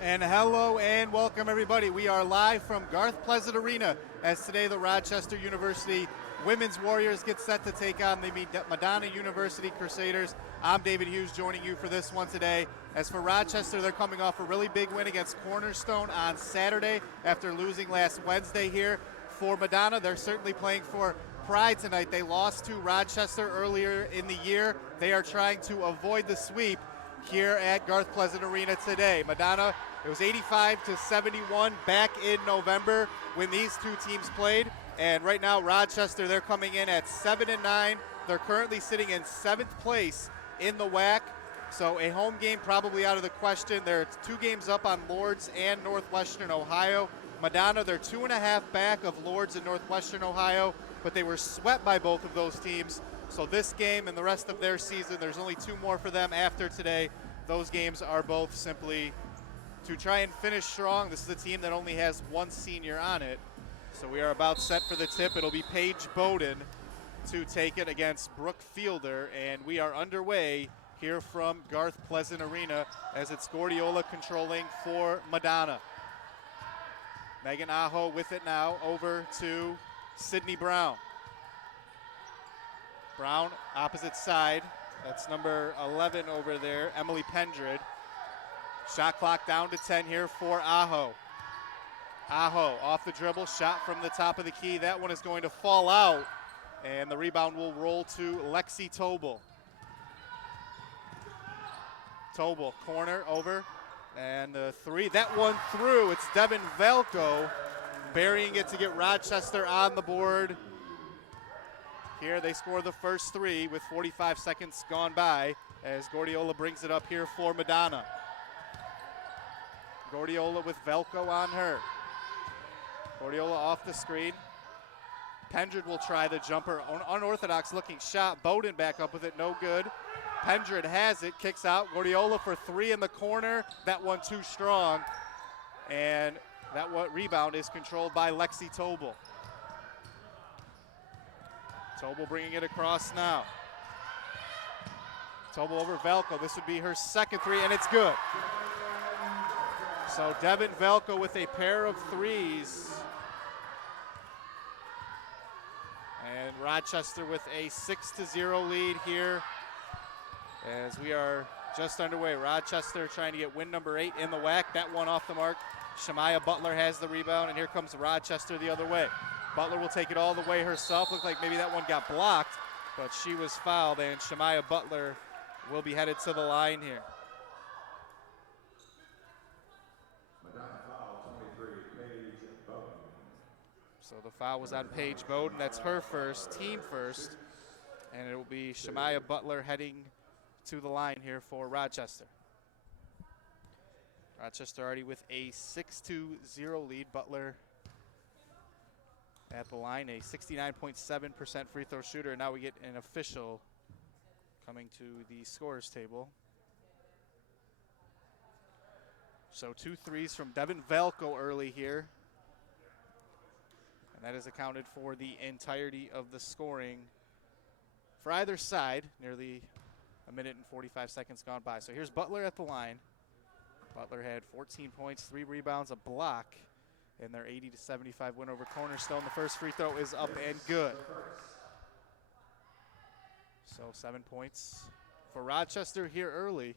And hello and welcome everybody. We are live from Garth Pleasant Arena as today the Rochester University Women's Warriors get set to take on the Madonna University Crusaders. I'm David Hughes joining you for this one today. As for Rochester, they're coming off a really big win against Cornerstone on Saturday after losing last Wednesday here. For Madonna, they're certainly playing for pride tonight. They lost to Rochester earlier in the year. They are trying to avoid the sweep here at Garth Pleasant Arena today. Madonna, it was 85-71 back in November when these two teams played. And right now, Rochester, they're coming in at 7-9. They're currently sitting in 7th place in the WAC. So a home game probably out of the question. They're 2 games up on Lords and Northwestern Ohio. Madonna, they're 2.5 back of Lords and Northwestern Ohio, but they were swept by both of those teams. So this game and the rest of their season, there's only 2 more for them after today. Those games are both simply to try and finish strong. This is a team that only has 1 senior on it. So we are about set for the tip. It'll be Paige Bowden to take it against Brooke Fielder. And we are underway here from Garth Pleasant Arena as it's Gordiola controlling for Madonna. Megan Aho with it now over to Sydney Brown. Brown, opposite side. That's number 11 over there, Emily Pendred. Shot clock down to 10 here for Aho. Aho off the dribble, shot from the top of the key. That one is going to fall out, and the rebound will roll to Lexi Tobel. Tobel, corner over, and the 3. That one through. It's Devin Velko burying it to get Rochester on the board. Here they score the first 3 with 45 seconds gone by as Gordiola brings it up here for Madonna. Gordiola with Velko on her. Gordiola off the screen. Pendred will try the jumper. Unorthodox looking shot. Bowden back up with it, no good. Pendred has it, kicks out. Gordiola for 3 in the corner. That one too strong. And that rebound is controlled by Lexi Tobel. Tobel bringing it across now. Tobel over Velko. This would be her second 3, and it's good. So Devin Velko with a pair of 3s. And Rochester with a 6-0 lead here as we are just underway. Rochester trying to get win number 8 in the WAC. That one off the mark. Shemaya Butler has the rebound, and here comes Rochester the other way. Butler will take it all the way herself. Looked like maybe that one got blocked, but she was fouled, and Shemaya Butler will be headed to the line here. So the foul was on Paige Bowden. That's her first, team first, and it will be Shemaya Butler heading to the line here for Rochester. Rochester already with a 6-0 lead. Butler at the line, a 69.7% free throw shooter. And now we get an official coming to the scorers table. So 2 threes from Devin Velko early here. And that has accounted for the entirety of the scoring for either side. Nearly a minute and 45 seconds gone by. So here's Butler at the line. Butler had 14 points, 3 rebounds, a block in their 80-75 win over Cornerstone. The first free throw is up and good. So 7 points for Rochester here early.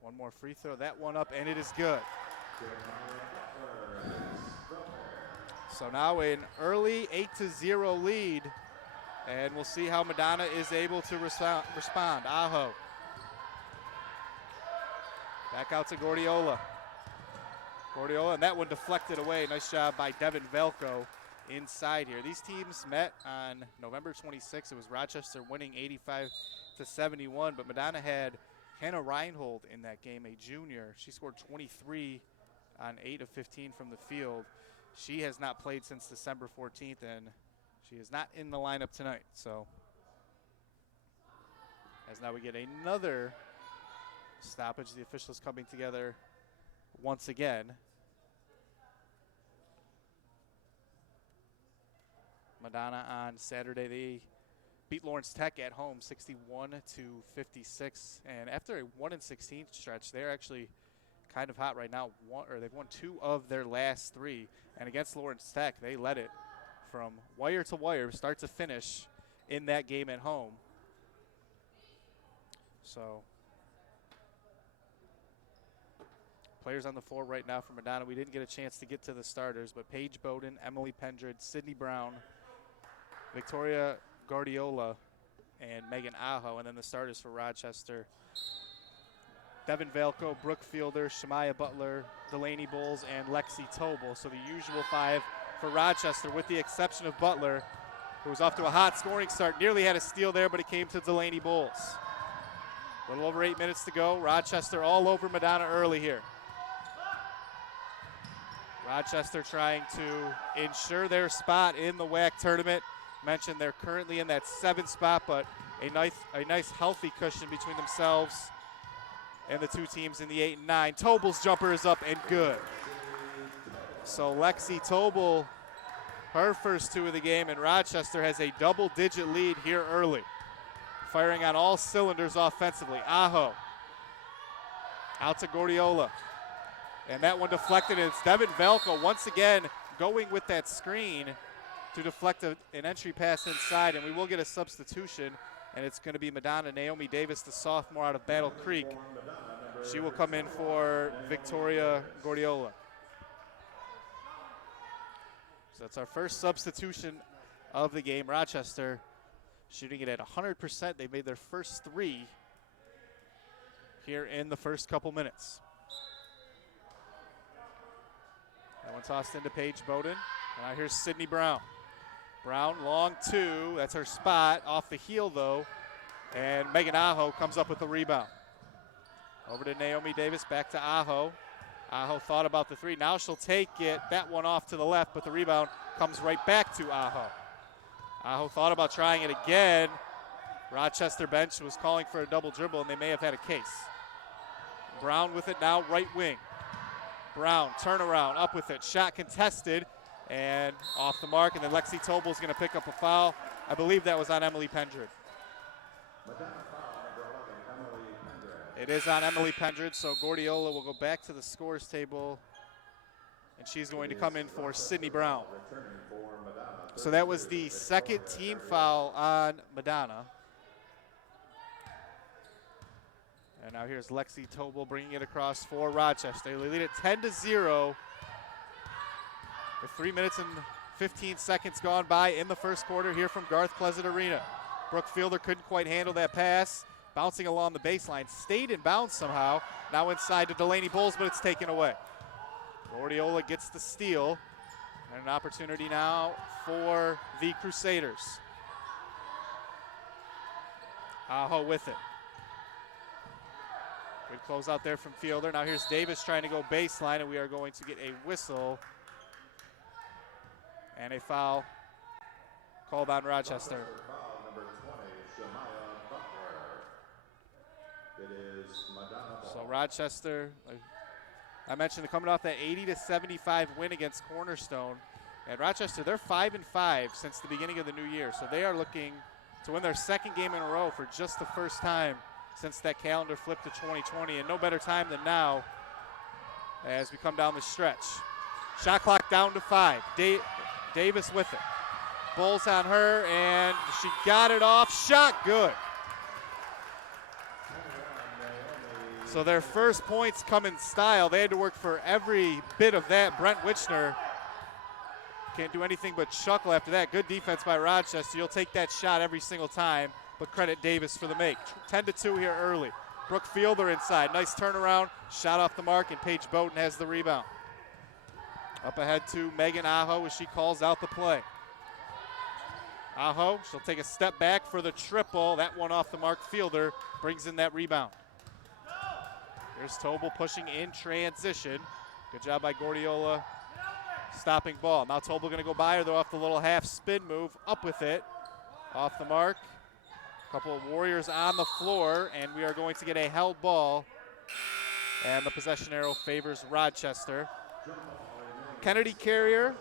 One more free throw, that one up, and it is good. So now an early 8-0 lead, and we'll see how Madonna is able to respond. Aho. Back out to Gordiola. Gordiola, and that one deflected away. Nice job by Devin Velko inside here. These teams met on November 26th. It was Rochester winning 85-71, but Madonna had Hannah Reinhold in that game, a junior. She scored 23 on 8 of 15 from the field. She has not played since December 14th, and she is not in the lineup tonight. So as now we get another stoppage, the officials coming together once again. Madonna on Saturday, they beat Lawrence Tech at home 61-56, and after a 1-16 stretch, they're actually kind of hot right now. They've won 2 of their last 3, and against Lawrence Tech, they led it from wire to wire, start to finish in that game at home. So players on the floor right now for Madonna. We didn't get a chance to get to the starters, but Paige Bowden, Emily Pendred, Sydney Brown, Victoria Guardiola, and Megan Aho. And then the starters for Rochester: Devin Valco, Brooke Fielder, Shemaya Butler, Delaney Bowles, and Lexi Tobel. So the usual 5 for Rochester, with the exception of Butler, who was off to a hot scoring start. Nearly had a steal there, but it came to Delaney Bowles. A little over 8 minutes to go. Rochester all over Madonna early here. Rochester trying to ensure their spot in the WAC tournament. Mentioned they're currently in that 7th spot, but a nice healthy cushion between themselves and the 2 teams in the 8 and 9. Tobel's jumper is up and good. So Lexi Tobel, her first 2 of the game, and Rochester has a double-digit lead here early. Firing on all cylinders offensively. Aho out to Guardiola. And that one deflected, and it's Devin Valco once again going with that screen to deflect an entry pass inside, and we will get a substitution, and it's going to be Madonna Naomi Davis, the sophomore out of Battle Creek. She will come in for Victoria Guardiola. So that's our first substitution of the game. Rochester shooting it at 100%. They made their first 3 here in the first couple minutes. That one tossed into Paige Bowden. And now here's Sydney Brown. Brown, long 2. That's her spot. Off the heel, though. And Megan Aho comes up with the rebound. Over to Naomi Davis, back to Aho. Aho thought about the 3. Now she'll take it. That one off to the left, but the rebound comes right back to Aho. Aho thought about trying it again. Rochester bench was calling for a double dribble, and they may have had a case. Brown with it now, right wing. Brown, turnaround, up with it. Shot contested and off the mark, and then Lexi Tobel's going to pick up a foul. I believe that was on Emily Pendred. It is on Emily Pendred, so Guardiola will go back to the scores table, and she's going to come in for Sydney Brown. So that was the 2nd team foul on Madonna. And now here's Lexi Tobel bringing it across for Rochester. They lead it 10-0 with 3 minutes and 15 seconds gone by in the first quarter here from Garth Pleasant Arena. Brooke Fielder couldn't quite handle that pass. Bouncing along the baseline, stayed in bounds somehow. Now inside to Delaney Bowles, but it's taken away. Guardiola gets the steal. And an opportunity now for the Crusaders. Aho with it. Good close out there from Fielder. Now here's Davis trying to go baseline, and we are going to get a whistle and a foul called on Rochester. So Rochester, I mentioned, they're coming off that 80-75 win against Cornerstone. And Rochester, they're 5-5 since the beginning of the new year. So they are looking to win their 2nd game in a row for just the first time since that calendar flipped to 2020. And no better time than now as we come down the stretch. Shot clock down to 5. Davis with it. Bowles on her, and she got it off. Shot good. So their first points come in style. They had to work for every bit of that. Brent Witchner can't do anything but chuckle after that. Good defense by Rochester. You'll take that shot every single time, but credit Davis for the make. 10-2 here early. Brooke Fielder inside. Nice turnaround. Shot off the mark, and Paige Bowden has the rebound. Up ahead to Megan Aho as she calls out the play. Aho, she'll take a step back for the triple. That one off the mark. Fielder brings in that rebound. Here's Tobel pushing in transition. Good job by Guardiola stopping ball. Now Tobel going to go by her, though, off the little half spin move. Up with it. Off the mark. A couple of Warriors on the floor, and we are going to get a held ball. And the possession arrow favors Rochester. Kennedy Carrier,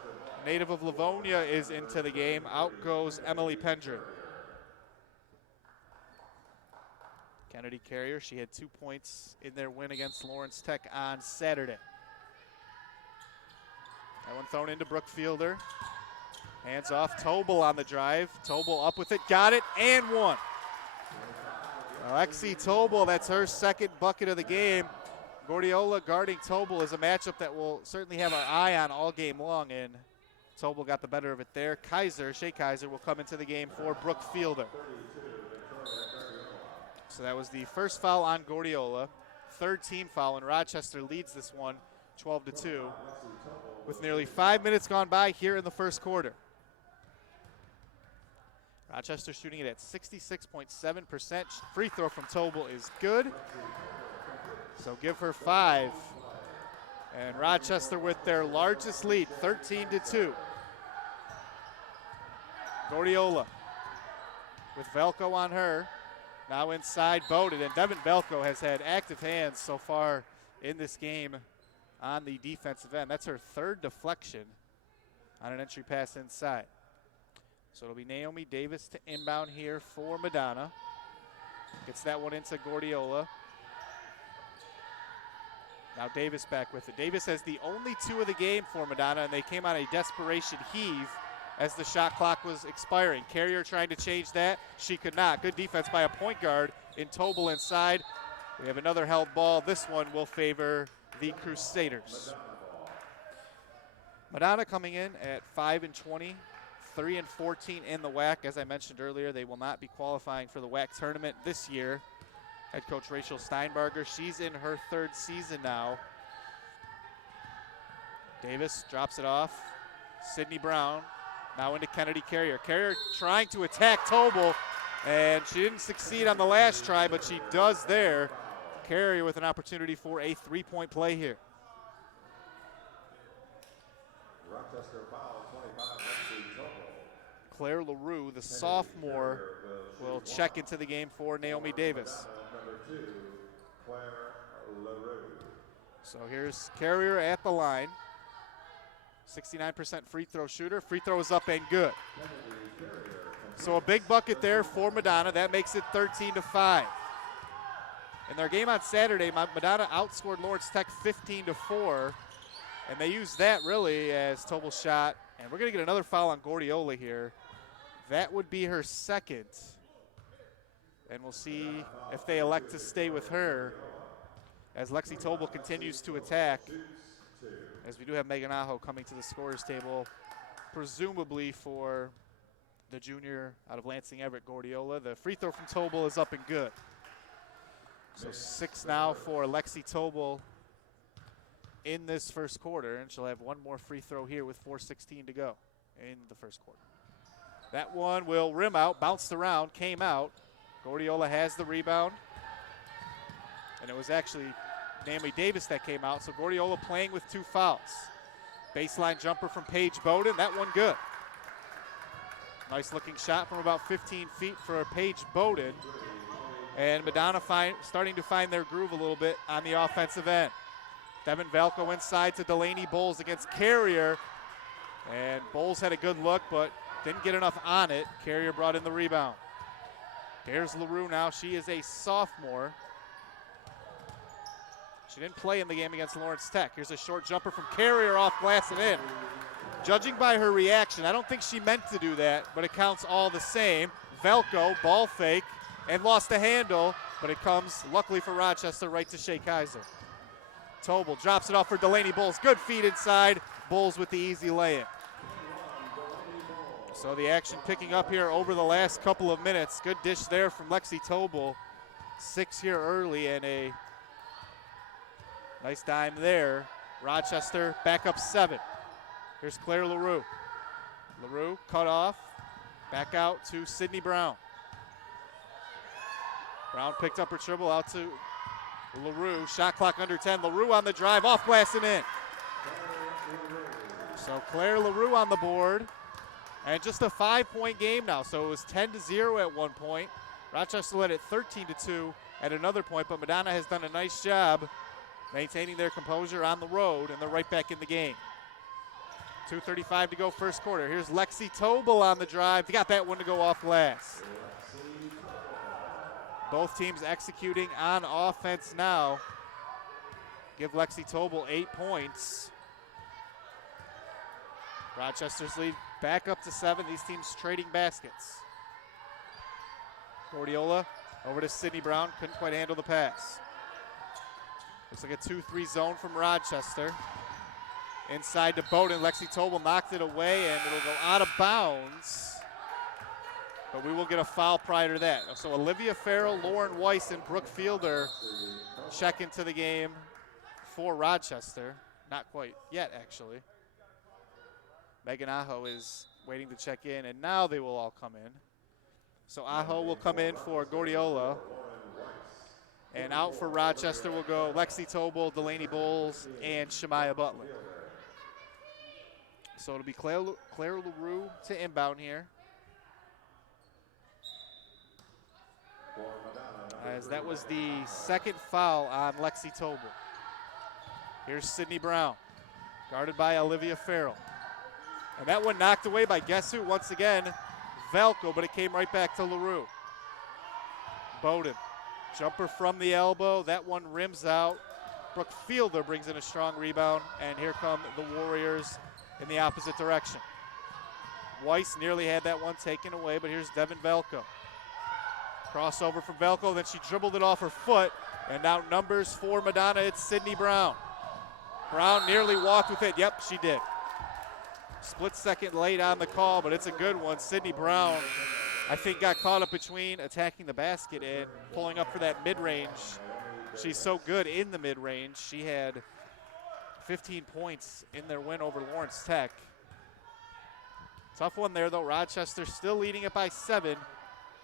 native of Livonia, is into the game. Out goes Emily Pendred. Kennedy Carrier, she had 2 points in their win against Lawrence Tech on Saturday. That one thrown into Brookfielder. Hands off, Tobel on the drive. Tobel up with it, got it, and one. Alexi Tobel, that's her second bucket of the game. Gordiola guarding Tobel is a matchup that we'll certainly have our eye on all game long, and Tobel got the better of it there. Shea Kaiser will come into the game for Brookfielder. So that was the first foul on Gordiola. Third team foul, and Rochester leads this one 12-2 with nearly 5 minutes gone by here in the first quarter. Rochester shooting it at 66.7%. Free throw from Tobel is good. So give her 5. And Rochester with their largest lead, 13-2. Gordiola with Velko on her. Now inside Bowden, and Devin Velko has had active hands so far in this game on the defensive end. That's her third deflection on an entry pass inside. So it'll be Naomi Davis to inbound here for Madonna. Gets that one into Gordiola. Now Davis back with it. Davis has the only 2 of the game for Madonna, and they came on a desperation heave as the shot clock was expiring. Carrier trying to change that. She could not. Good defense by a point guard in Tobel inside. We have another held ball. This one will favor the Crusaders. Madonna coming in at 5-20, 3-14 in the WAC. As I mentioned earlier, they will not be qualifying for the WAC tournament this year. Head coach Rachel Steinbarger, she's in her 3rd season now. Davis drops it off. Sydney Brown now into Kennedy Carrier. Carrier trying to attack Tobel, and she didn't succeed on the last try, but she does there. Carrier with an opportunity for a 3-point play here. Rochester foul, 25. Claire LaRue, the sophomore, will check into the game for Naomi Davis. Number 2, Claire LaRue. So here's Carrier at the line. 69% free throw shooter. Free throw is up and good. So a big bucket there for Madonna. That makes it 13-5. In their game on Saturday, Madonna outscored Lawrence Tech 15-4. And they used that really as Tobel's shot. And we're going to get another foul on Gordiola here. That would be her second. And we'll see if they elect to stay with her as Lexi Tobel continues to attack. As we do have Megan Aho coming to the scorer's table, presumably for the junior out of Lansing Everett, Gordiola. The free throw from Tobel is up and good. So 6 now for Lexi Tobel in this first quarter, and she'll have one more free throw here with 4:16 to go in the first quarter. That one will rim out, bounced around, came out. Gordiola has the rebound, and it was actually Naomi Davis that came out, so Gordiola playing with 2 fouls. Baseline jumper from Paige Bowden, that one good. Nice looking shot from about 15 feet for Paige Bowden. And Madonna starting to find their groove a little bit on the offensive end. Devin Velko inside to Delaney Bowles against Carrier. And Bowles had a good look, but didn't get enough on it. Carrier brought in the rebound. There's LaRue now. She is a sophomore. She didn't play in the game against Lawrence Tech. Here's a short jumper from Carrier off glass and in. Judging by her reaction, I don't think she meant to do that, but it counts all the same. Velko, ball fake, and lost the handle, but it comes, luckily for Rochester, right to Shea Kaiser. Tobel drops it off for Delaney Bowles. Good feed inside. Bowles with the easy lay-in. So the action picking up here over the last couple of minutes. Good dish there from Lexi Tobel. 6 here early and a nice dime there. Rochester back up 7. Here's Claire LaRue. LaRue cut off. Back out to Sydney Brown. Brown picked up her dribble out to LaRue. Shot clock under 10. LaRue on the drive, off glass and in. So Claire LaRue on the board. And just a 5-point game now. So it was 10-0 at one point. Rochester led it 13-2 at another point, but Madonna has done a nice job maintaining their composure on the road, and they're right back in the game. 2:35 to go first quarter. Here's Lexi Tobel on the drive. Got that one to go off glass. Both teams executing on offense now. Give Lexi Tobel 8 points. Rochester's lead back up to 7. These teams trading baskets. Gordiola over to Sydney Brown. Couldn't quite handle the pass. Looks like a 2-3 zone from Rochester. Inside to Bowden. Lexi Tobel knocked it away, and it'll go out of bounds. But we will get a foul prior to that. So Olivia Farrell, Lauren Weiss, and Brooke Fielder check into the game for Rochester. Not quite yet, actually. Megan Aho is waiting to check in, and now they will all come in. So Aho will come in for Gordiola. And out for Rochester will go Lexi Tobel, Delaney Bowles, and Shemaya Butler. So it'll be Claire LaRue to inbound here. As that was the second foul on Lexi Tobel. Here's Sydney Brown, guarded by Olivia Farrell. And that one knocked away by guess who? Once again, Velko, but it came right back to LaRue. Bowden, jumper from the elbow. That one rims out. Brooke Fielder brings in a strong rebound, and here come the Warriors in the opposite direction. Weiss nearly had that one taken away, but here's Devin Velko. Crossover from Velko, then she dribbled it off her foot, and now numbers for Madonna, it's Sydney Brown. Brown nearly walked with it. Yep, she did. Split second late on the call, but it's a good one. Sydney Brown, I think, got caught up between attacking the basket and pulling up for that mid-range. She's so good in the mid-range. She had 15 points in their win over Lawrence Tech. Tough one there, though. Rochester still leading it by 7.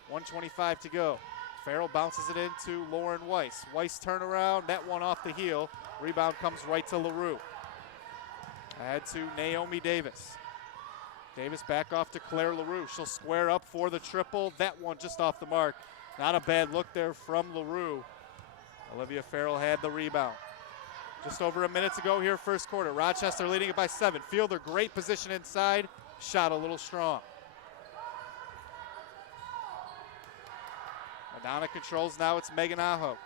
1:25 to go. Farrell bounces it into Lauren Weiss. Weiss turnaround, that one off the heel. Rebound comes right to LaRue. Ahead to Naomi Davis. Davis back off to Claire LaRue. She'll square up for the triple. That one just off the mark. Not a bad look there from LaRue. Olivia Farrell had the rebound. Just over a minute to go here, first quarter. Rochester leading it by 7. Fielder, great position inside. Shot a little strong. Madonna controls now. It's Megan Aho.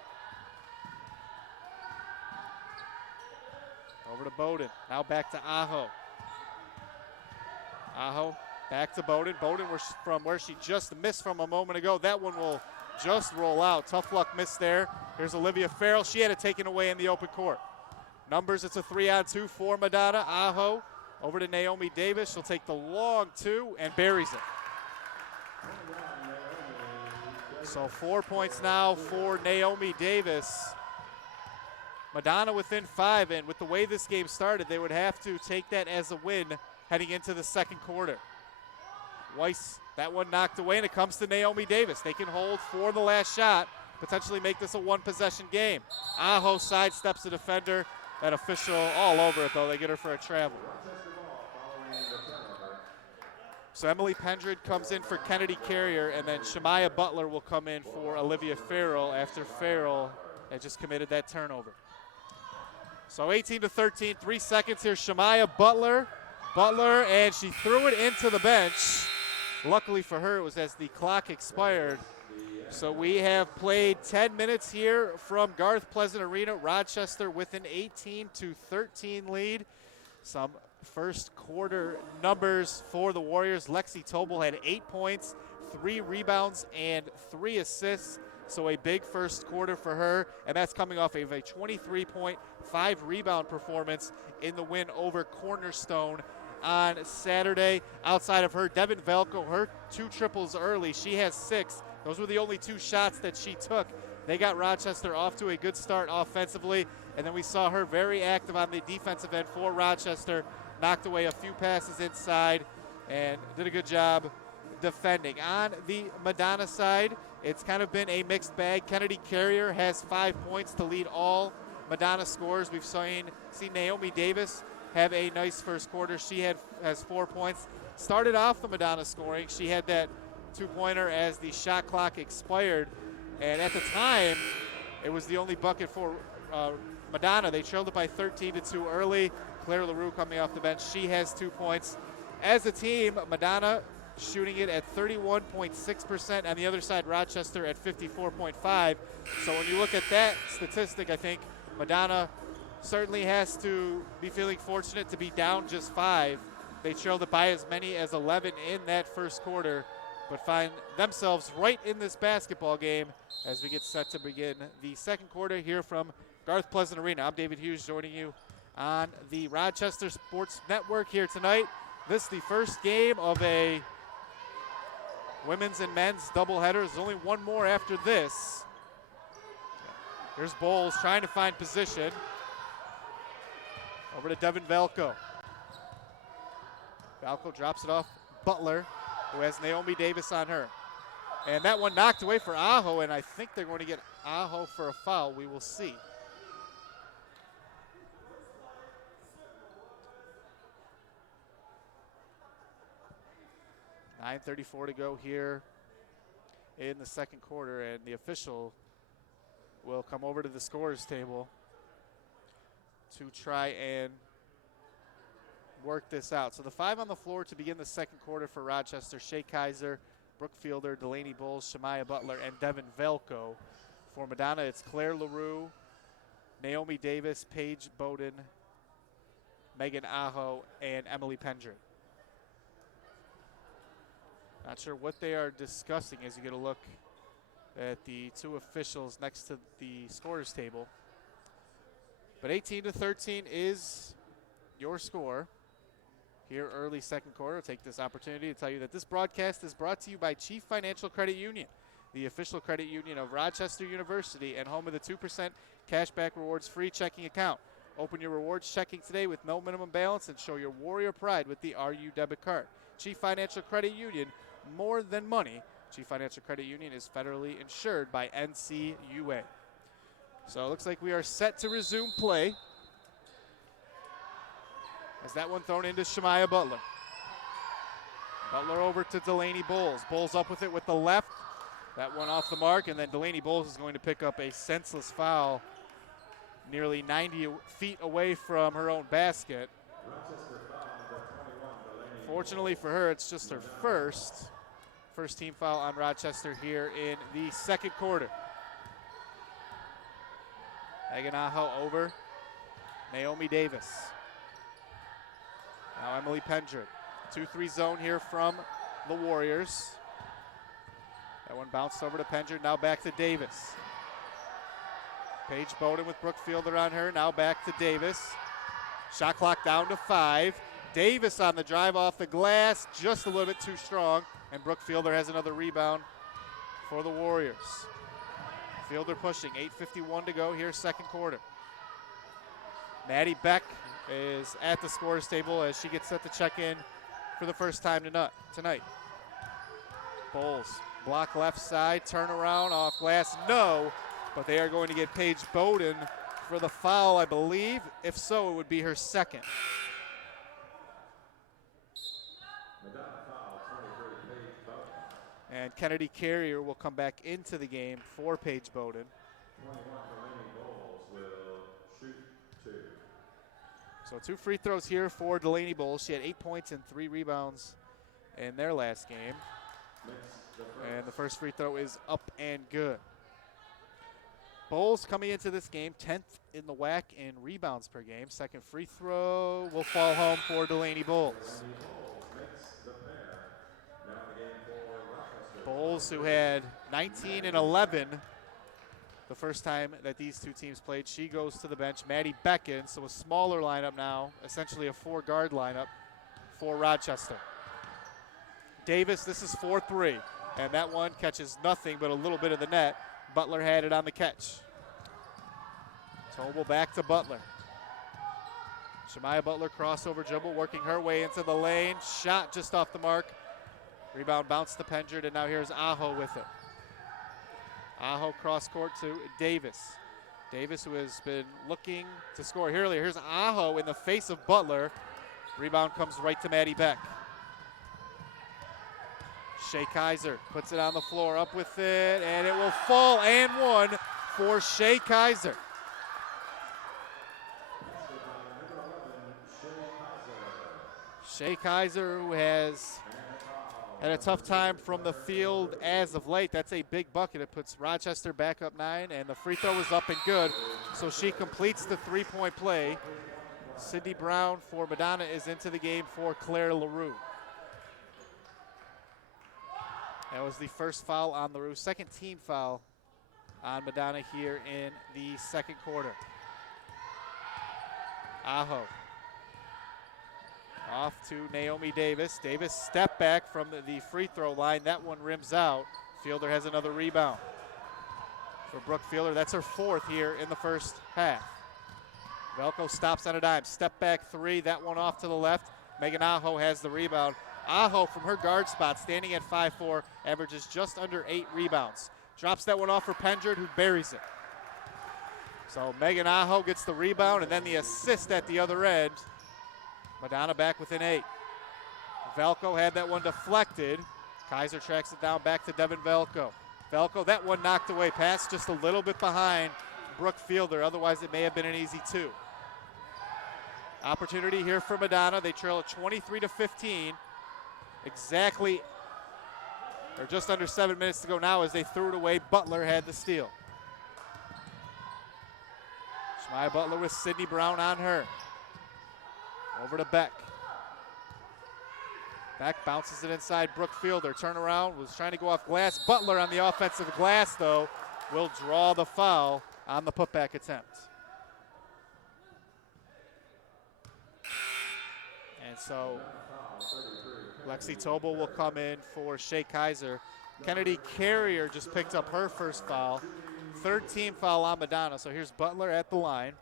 Over to Bowden. Now back to Aho. Aho back to Bowden. Bowden from where she just missed from a moment ago. That one will just roll out. Tough luck miss there. Here's Olivia Farrell. She had it taken away in the open court. Numbers, it's a 3-on-2 for Madonna. Aho over to Naomi Davis. She'll take the long 2 and buries it. So 4 points now for Naomi Davis. Madonna within 5, and with the way this game started, they would have to take that as a win heading into the second quarter. Weiss, that one knocked away, and it comes to Naomi Davis. They can hold for the last shot, potentially make this a one-possession game. Aho sidesteps the defender. That official all over it, though. They get her for a travel. So Emily Pendred comes in for Kennedy Carrier, and then Shemaya Butler will come in for Olivia Farrell after Farrell had just committed that turnover. So 18-13, 3 seconds here. Shemaya Butler, and she threw it into the bench. Luckily for her, it was as the clock expired. So we have played 10 minutes here from Garth Pleasant Arena. Rochester with an 18-13 lead. Some first quarter numbers for the Warriors. Lexi Tobel had 8 points, 3 rebounds, and 3 assists. So a big first quarter for her, and that's coming off of a 23-point, 5-rebound performance in the win over Cornerstone on Saturday. Outside of her, Devin Velko, her 2 triples early. She has 6. Those were the only 2 shots that she took. They got Rochester off to a good start offensively, and then we saw her very active on the defensive end for Rochester. Knocked away a few passes inside and did a good job defending. On the Madonna side, it's kind of been a mixed bag. Kennedy Carrier has 5 points to lead all Madonna scores. We've seen Naomi Davis have a nice first quarter. She has 4 points. Started off the Madonna scoring. She had that 2-pointer as the shot clock expired. And at the time, it was the only bucket for Madonna. They trailed it by 13-2 early. Claire LaRue coming off the bench. She has 2 points. As a team, Madonna shooting it at 31.6%. On the other side, Rochester at 54.5%. So when you look at that statistic, I think Madonna certainly has to be feeling fortunate to be down just 5. They trailed it by as many as 11 in that first quarter, but find themselves right in this basketball game as we get set to begin the second quarter here from Garth Pleasant Arena. I'm David Hughes joining you on the Rochester Sports Network here tonight. This is the first game of a women's and men's doubleheader. There's only one more after this. Here's Bowles trying to find position. Over to Devin Velko. Velko drops it off Butler, who has Naomi Davis on her. And that one knocked away for Aho, and I think they're going to get Aho for a foul. We will see. .9:34 to go here in the second quarter, and the official will come over to the scorer's table to try and work this out. So the 5 on the floor to begin the second quarter for Rochester: Shea Kaiser, Brooke Fielder, Delaney Bowles, Shemaya Butler, and Devin Velko. For Madonna, it's Claire LaRue, Naomi Davis, Paige Bowden, Megan Aho, and Emily Pendrin. Not sure what they are discussing as you get a look at the two officials next to the scorer's table. But 18-13 is your score here early second quarter. I'll take this opportunity to tell you that this broadcast is brought to you by Chief Financial Credit Union, the official credit union of Rochester University and home of the 2% cashback rewards free checking account. Open your rewards checking today with no minimum balance and show your Warrior pride with the RU debit card. Chief Financial Credit Union, more than money. Chief Financial Credit Union is federally insured by NCUA. So it looks like we are set to resume play. As that one thrown into Shemaya Butler. Butler over to Delaney Bowles. Bowles up with it with the left. That one off the mark, and then Delaney Bowles is going to pick up a senseless foul nearly 90 feet away from her own basket. Fortunately for her, it's just her first team foul on Rochester here in the second quarter. Megan Aho over Naomi Davis. Now Emily Pendrin. 2-3 zone here from the Warriors. That one bounced over to Pendrin, now back to Davis. Paige Bowden with Brooke Fielder on her, now back to Davis. Shot clock down to 5. Davis on the drive off the glass, just a little bit too strong, and Brooke Fielder has another rebound for the Warriors. Fielder pushing, 8:51 to go here, second quarter. Maddie Beck is at the scorer's table as she gets set to check in for the first time tonight. Bowles, block left side, turnaround off glass, no, but they are going to get Paige Bowden for the foul, I believe. If so, it would be her second. And Kennedy Carrier will come back into the game for Paige Bowden. 21 Delaney Bowles will shoot 2. So 2 free throws here for Delaney Bowles. She had 8 points and 3 rebounds in their last game. And the first free throw is up and good. Bowles coming into this game 10th in the WAC in rebounds per game. Second free throw will fall home for Delaney Bowles. Bowles, who had 19 and 11 the first time that these two teams played, she goes to the bench. Maddie Beck in, so a smaller lineup now, essentially a 4-guard lineup for Rochester. Davis, this is 4-3, and that one catches nothing but a little bit of the net. Butler had it on the catch. Tobel back to Butler. Shemaya Butler crossover dribble, working her way into the lane. Shot just off the mark. Rebound bounced to Pendrin, and now here's Aho with it. Aho cross court to Davis. Davis, who has been looking to score here earlier. Here's Aho in the face of Butler. Rebound comes right to Maddie Beck. Shea Kaiser puts it on the floor, up with it, and it will fall and one for Shea Kaiser. Shea Kaiser, who has had a tough time from the field as of late. That's a big bucket. It puts Rochester back up 9, and the free throw is up and good. So she completes the three-point play. Sydney Brown for Madonna is into the game for Claire LaRue. That was the first foul on LaRue. Second team foul on Madonna here in the second quarter. Aho. Off to Naomi Davis. Davis step back from the free throw line. That one rims out. Fielder has another rebound. For Brooke Fielder, that's her fourth here in the first half. Velko stops on a dime. Step back three. That one off to the left. Megan Aho has the rebound. Aho from her guard spot, standing at 5'4", averages just under 8 rebounds. Drops that one off for Pendred, who buries it. So Megan Aho gets the rebound and then the assist at the other end. Madonna back within 8. Velko had that one deflected. Kaiser tracks it down back to Devin Velko. Velko, that one knocked away. Pass just a little bit behind Brooke Fielder. Otherwise, it may have been an easy 2. Opportunity here for Madonna. They trail at 23-15. Exactly, or just under 7 minutes to go now as they threw it away. Butler had the steal. Shemaya Butler with Sydney Brown on her. Over to Beck. Beck bounces it inside Brooke Fielder. Turnaround, was trying to go off glass. Butler on the offensive glass, though, will draw the foul on the putback attempt. And so Lexi Tobel will come in for Shea Kaiser. Kennedy Carrier just picked up her first foul. Third team foul on Madonna. So here's Butler at the line.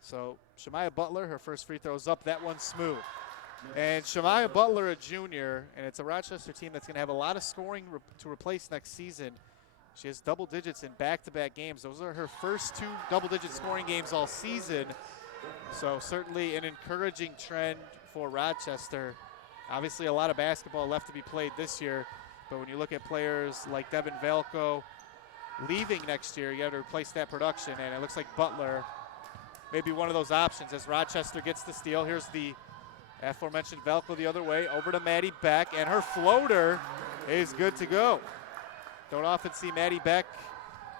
So Shemaya Butler, her first free throw is up. That one's smooth. And Shemaya Butler, a junior, and it's a Rochester team that's going to have a lot of scoring to replace next season. She has double digits in back-to-back games. Those are her first 2 double-digit scoring games all season. So certainly an encouraging trend for Rochester. Obviously a lot of basketball left to be played this year, but when you look at players like Devin Velko leaving next year, you got to replace that production, and it looks like Butler may be one of those options as Rochester gets the steal. Here's the aforementioned Velko the other way, over to Maddie Beck, and her floater is good to go. Don't often see Maddie Beck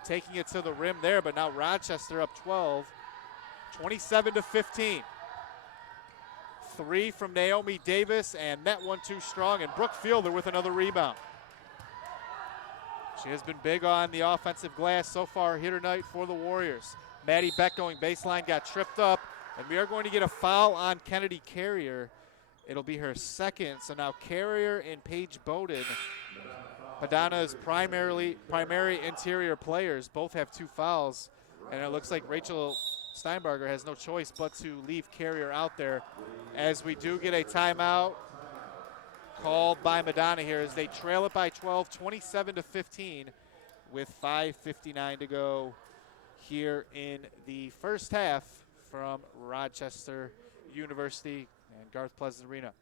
taking it to the rim there, but now Rochester up 12, 27-15. 3 from Naomi Davis, and that one too strong, and Brooke Fielder with another rebound. She has been big on the offensive glass so far here tonight for the Warriors. Maddie Beck going baseline, got tripped up, and we are going to get a foul on Kennedy Carrier. It'll be her second, so now Carrier and Paige Bowden, Madonna's primary interior players, both have 2 fouls, and it looks like Rachel Steinbarger has no choice but to leave Carrier out there, as we do get a timeout called by Madonna here as they trail it by 12, 27-15 with 5:59 to go here in the first half from Rochester University and Garth Pleasant Arena.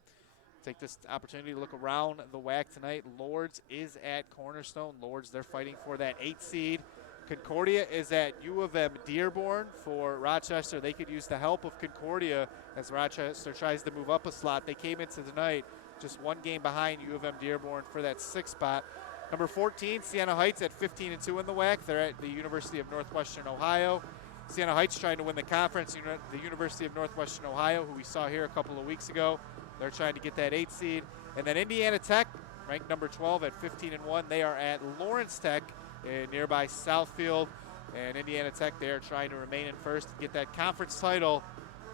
Take this opportunity to look around the WAC tonight. Lourdes is at Cornerstone. Lourdes, they're fighting for that 8 seed. Concordia is at U of M Dearborn. For Rochester, they could use the help of Concordia as Rochester tries to move up a slot. They came into tonight just 1 game behind U of M Dearborn for that 6th spot. Number 14, Siena Heights at 15-2 in the WAC. They're at the University of Northwestern Ohio. Siena Heights trying to win the conference. The University of Northwestern Ohio, who we saw here a couple of weeks ago, they're trying to get that 8 seed. And then Indiana Tech, ranked number 12 at 15-1. They are at Lawrence Tech in nearby Southfield. And Indiana Tech, they are trying to remain in first and get that conference title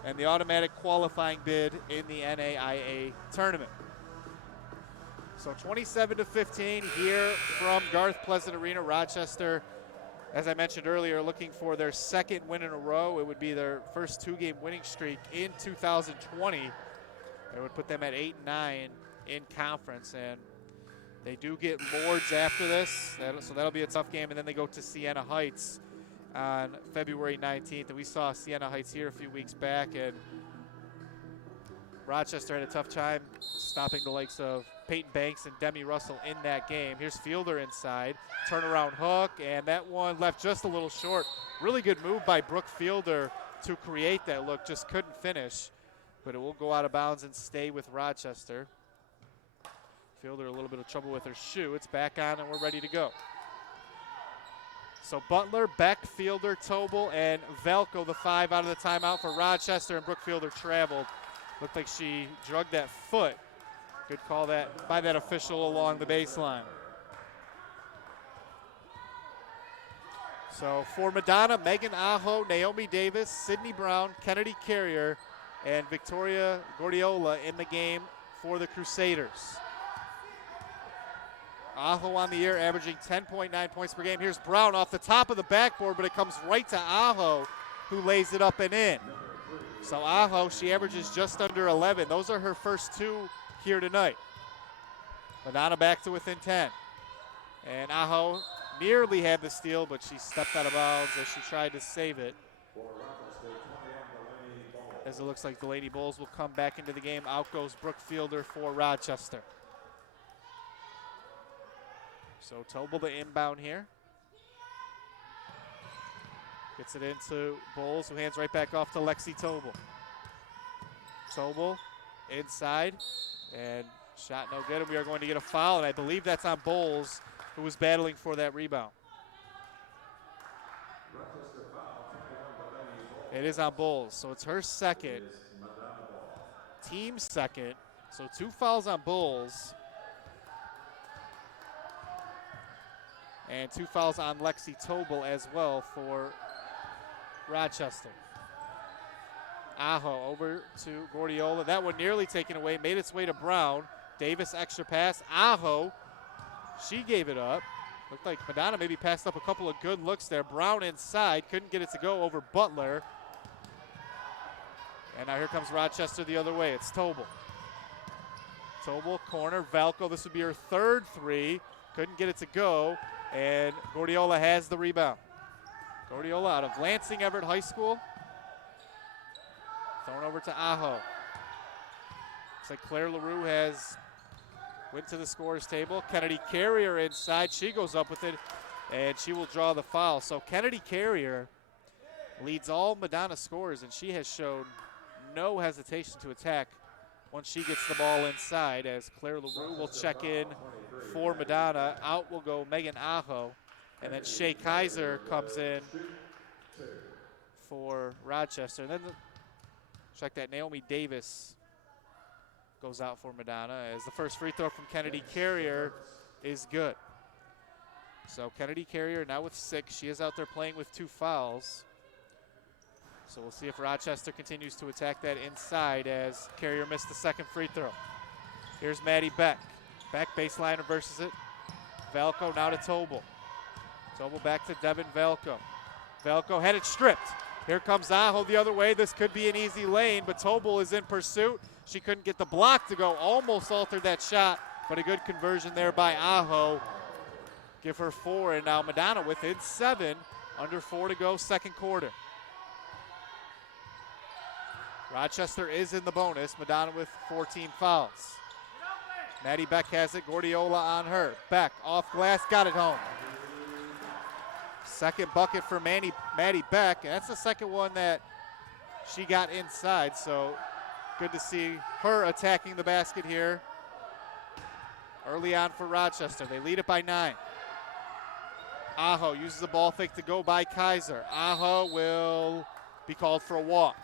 and the automatic qualifying bid in the NAIA tournament. So 27-15 here from Garth Pleasant Arena. Rochester, as I mentioned earlier, looking for their 2nd win in a row. It would be their first 2-game winning streak in 2020. It would put them at 8-9 in conference, and they do get Lourdes after this, so that'll be a tough game, and then they go to Siena Heights on February 19th, and we saw Siena Heights here a few weeks back, and Rochester had a tough time stopping the likes of Peyton Banks and Demi Russell in that game. Here's Fielder inside, turnaround hook, and that one left just a little short. Really good move by Brooke Fielder to create that look, just couldn't finish, but it will go out of bounds and stay with Rochester. Fielder a little bit of trouble with her shoe. It's back on and we're ready to go. So Butler, Beck, Fielder, Tobel, and Velko, the 5 out of the timeout for Rochester, and Brooke Fielder traveled. Looked like she drugged that foot. Good call that by that official along the baseline. So for Madonna, Megan Aho, Naomi Davis, Sydney Brown, Kennedy Carrier, and Victoria Gordiola in the game for the Crusaders. Aho on the year, averaging 10.9 points per game. Here's Brown off the top of the backboard, but it comes right to Aho, who lays it up and in. So Aho, she averages just under 11. Those are her first 2 here tonight. Madonna back to within 10. And Aho nearly had the steal, but she stepped out of bounds as she tried to save it. As it looks like Delaney Bowles will come back into the game. Out goes Brooke Fielder for Rochester. So Tobel the inbound here. Gets it into Bowles, who hands right back off to Lexi Tobel. Tobel inside, and shot no good, and we are going to get a foul, and I believe that's on Bowles, who was battling for that rebound. It is on Bowles, so it's her second, team second, so 2 fouls on Bowles. And 2 fouls on Lexi Tobel as well for Rochester. Aho over to Gordiola. That one nearly taken away, made its way to Brown. Davis extra pass. Aho, she gave it up. Looked like Madonna maybe passed up a couple of good looks there. Brown inside, couldn't get it to go over Butler. And now here comes Rochester the other way. It's Tobel. Tobel, corner, Velko. This would be her 3rd 3. Couldn't get it to go. And Gordiola has the rebound. Gordiola out of Lansing Everett High School. Thrown over to Aho. Looks like Claire LaRue has went to the scorer's table. Kennedy Carrier inside. She goes up with it, and she will draw the foul. So Kennedy Carrier leads all Madonna scorers, and she has shown no hesitation to attack once she gets the ball inside, as Claire LaRue will check in for Madonna. Out will go Megan Aho, and then Shay Kaiser comes in for Rochester. And then check that, Naomi Davis goes out for Madonna, as the first free throw from Kennedy Carrier is good. So Kennedy Carrier now with 6. She is out there playing with 2 fouls. So we'll see if Rochester continues to attack that inside, as Carrier missed the 2nd free throw. Here's Maddie Beck. Beck baseline reverses it. Velko now to Tobel. Tobel back to Devin Velko. Velko headed stripped. Here comes Aho the other way. This could be an easy lane, but Tobel is in pursuit. She couldn't get the block to go. Almost altered that shot, but a good conversion there by Aho. Give her 4, and now Madonna within 7. Under 4 to go, 2nd quarter. Rochester is in the bonus. Madonna with 14 fouls. Maddie Beck has it. Gordiola on her. Beck off glass, got it home. 2nd bucket for Maddie Beck. And that's the 2nd one that she got inside. So good to see her attacking the basket here early on for Rochester. They lead it by 9. Aho uses the ball fake to go by Kaiser. Aho will be called for a walk.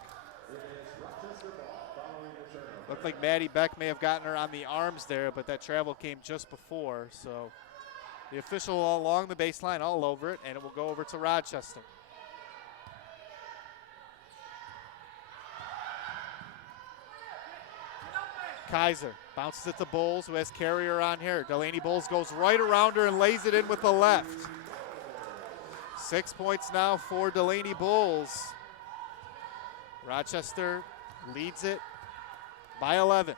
Looked like Maddie Beck may have gotten her on the arms there, but that travel came just before. So the official along the baseline all over it, and it will go over to Rochester. Kaiser bounces it to Bowles, who has Carrier on here. Delaney Bowles goes right around her and lays it in with the left. 6 points now for Delaney Bowles. Rochester leads it by 11.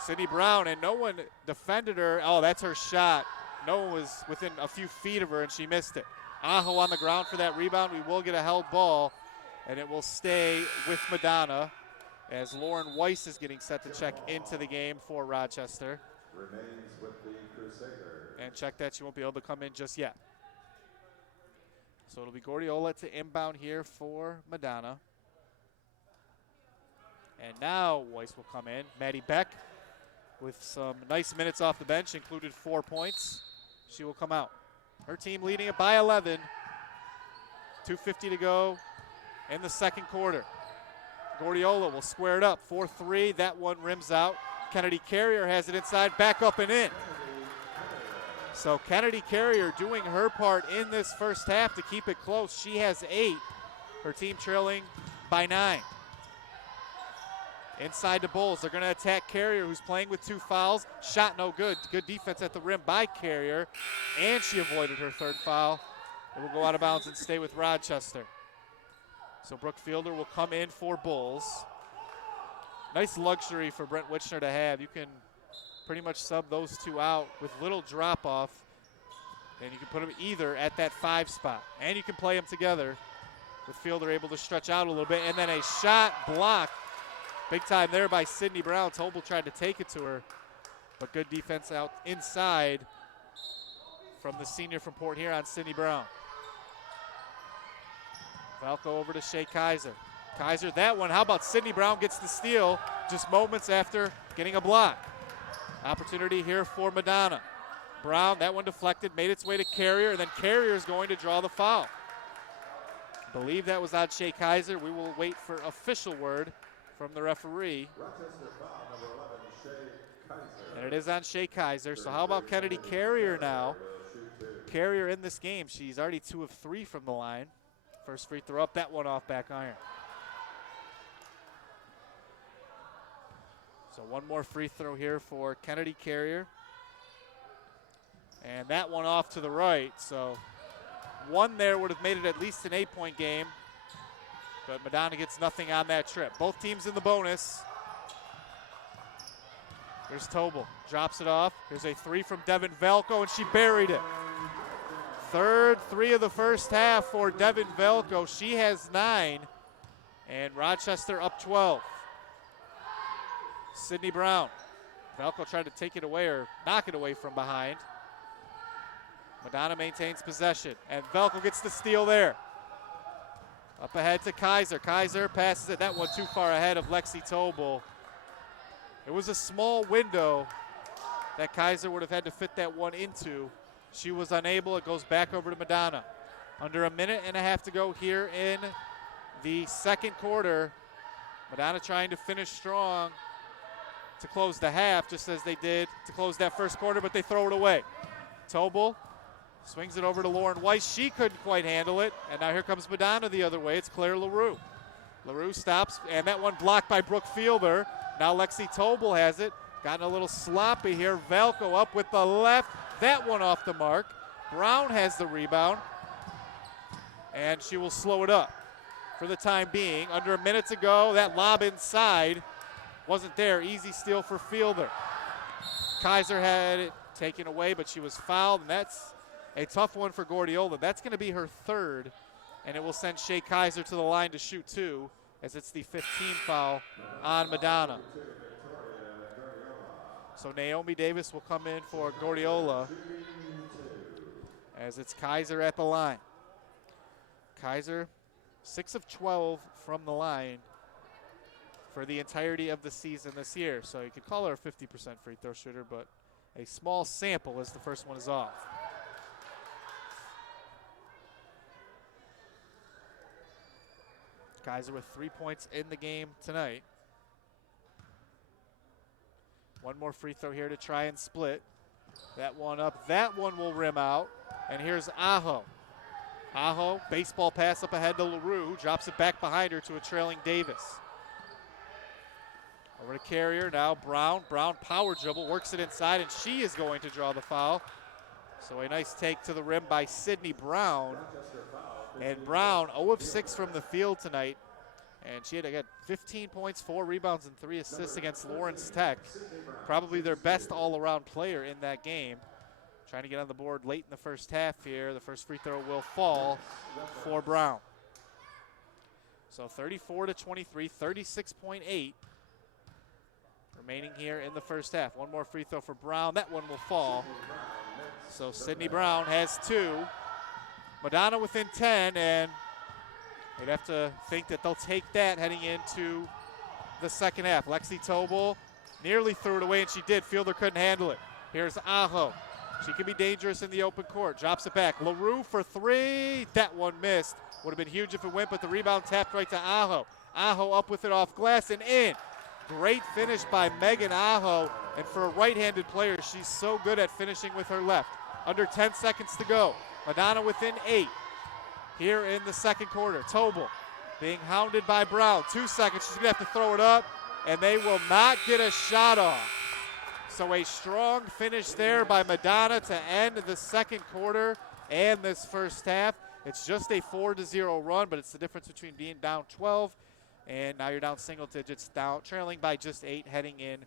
Sydney Brown, and no one defended her. Oh, that's her shot. No one was within a few feet of her, and she missed it. Aho on the ground for that rebound. We will get a held ball, and it will stay with Madonna, as Lauren Weiss is getting set to check into the game for Rochester. Remains with the Crusaders. And check that, she won't be able to come in just yet. So it'll be Gordiola to inbound here for Madonna. And now Weiss will come in. Maddie Beck with some nice minutes off the bench, included 4 points. She will come out. Her team leading it by 11. 2:50 to go in the second quarter. Gordiola will square it up. 4-3. That one rims out. Kennedy Carrier has it inside, back up and in. So Kennedy Carrier doing her part in this first half to keep it close. She has 8. Her team trailing by 9. Inside the Bulls, they're going to attack Carrier, who's playing with 2 fouls. Shot no good. Good defense at the rim by Carrier, and she avoided her 3rd foul. It will go out of bounds and stay with Rochester. So Brooke Fielder will come in for Bulls. Nice luxury for Brent Witchner to have. You can pretty much sub those 2 out with little drop-off, and you can put them either at that 5 spot, and you can play them together with Fielder able to stretch out a little bit, and then a shot blocked. Big time there by Sydney Brown. Tobel tried to take it to her, but good defense out inside from the senior from Port Huron, Sydney Brown. Valco over to Shea Kaiser. Kaiser, that one, how about Sydney Brown gets the steal just moments after getting a block. Opportunity here for Madonna. Brown, that one deflected, made its way to Carrier, and then Carrier is going to draw the foul. I believe that was on Shea Kaiser. We will wait for official word from the referee. Rochester foul number 11, Shea Kaiser. And it is on Shea Kaiser. So how about Kennedy Carrier now? Carrier in this game, she's already 2 of 3 from the line. First free throw up, that one off back iron. So one more free throw here for Kennedy Carrier. And that one off to the right. So one there would have made it at least an 8-point game. But Madonna gets nothing on that trip. Both teams in the bonus. Here's Tobel, drops it off. Here's a 3 from Devin Velko, and she buried it. 3rd 3 of the first half for Devin Velko. She has 9, and Rochester up 12. Sydney Brown. Velko tried to take it away or knock it away from behind. Madonna maintains possession, and Velko gets the steal there. Up ahead to Kaiser. Kaiser passes it. That one too far ahead of Lexi Tobel. It was a small window that Kaiser would have had to fit that one into. She was unable. It goes back over to Madonna. Under a minute and a half to go here in the second quarter. Madonna trying to finish strong to close the half, just as they did to close that first quarter, but they throw it away. Tobel swings it over to Lauren Weiss. She couldn't quite handle it, and now here comes Madonna the other way. It's Claire LaRue. LaRue stops, and that one blocked by Brooke Fielder. Now Lexi Tobel has it. Gotten a little sloppy here. Velko up with the left. That one off the mark. Brown has the rebound, and she will slow it up for the time being. Under a minute to go, that lob inside wasn't there. Easy steal for Fielder. Kaiser had it taken away, but she was fouled, and that's a tough one for Gordiola. That's going to be her 3rd, and it will send Shea Kaiser to the line to shoot 2, as it's the 15th foul on Madonna. So Naomi Davis will come in for Gordiola, as it's Kaiser at the line. Kaiser, 6 of 12 from the line for the entirety of the season this year. So you could call her a 50% free throw shooter, but a small sample as the first one is off. Kaiser with 3 points in the game tonight. One more free throw here to try and split. That one up. That one will rim out. And here's Aho. Aho, baseball pass up ahead to LaRue, who drops it back behind her to a trailing Davis. Over to Carrier, now Brown. Brown power dribble, works it inside, and she is going to draw the foul. So a nice take to the rim by Sydney Brown. And Brown 0 of 6 from the field tonight. And she had again 15 points, 4 rebounds, and 3 assists against Lawrence Tech. Probably their best all-around player in that game. Trying to get on the board late in the first half here. The first free throw will fall for Brown. So 34-23, 36.8 remaining here in the first half. One more free throw for Brown. That one will fall. So Sydney Brown has 2. Madonna within 10, and you'd have to think that they'll take that heading into the second half. Lexi Tobel Nearly threw it away, and she did. Fielder couldn't handle it. Here's Aho. She can be dangerous in the open court. Drops it back. LaRue for three. That one missed. Would have been huge if it went, but the rebound tapped right to Aho. Aho up with it off glass and in. Great finish by Megan Aho. And for a right-handed player, she's so good at finishing with her left. Under 10 seconds to go. Madonna within 8. Here in the second quarter. Tobel being hounded by Brown. 2 seconds. She's going to have to throw it up, and they will not get a shot off. So a strong finish there by Madonna to end the second quarter and this first half. It's just a 4-0 run, but it's the difference between being down 12 and now you're down single digits, down trailing by just 8 heading in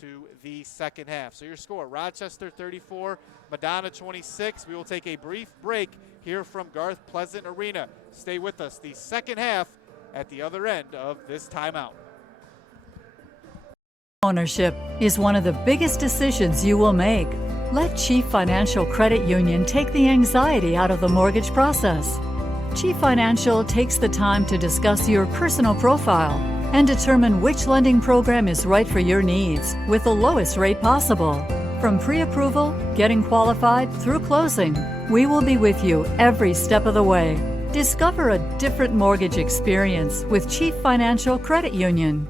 to the second half. So your score, Rochester 34, Madonna 26. We will take a brief break here from Garth Pleasant Arena. Stay with us. The second half at the other end of this timeout. Ownership is one of the biggest decisions you will make. Let Chief Financial Credit Union take the anxiety out of the mortgage process. Chief Financial takes the time to discuss your personal profile and determine which lending program is right for your needs with the lowest rate possible. From pre-approval, getting qualified, through closing, we will be with you every step of the way. Discover a different mortgage experience with Chief Financial Credit Union.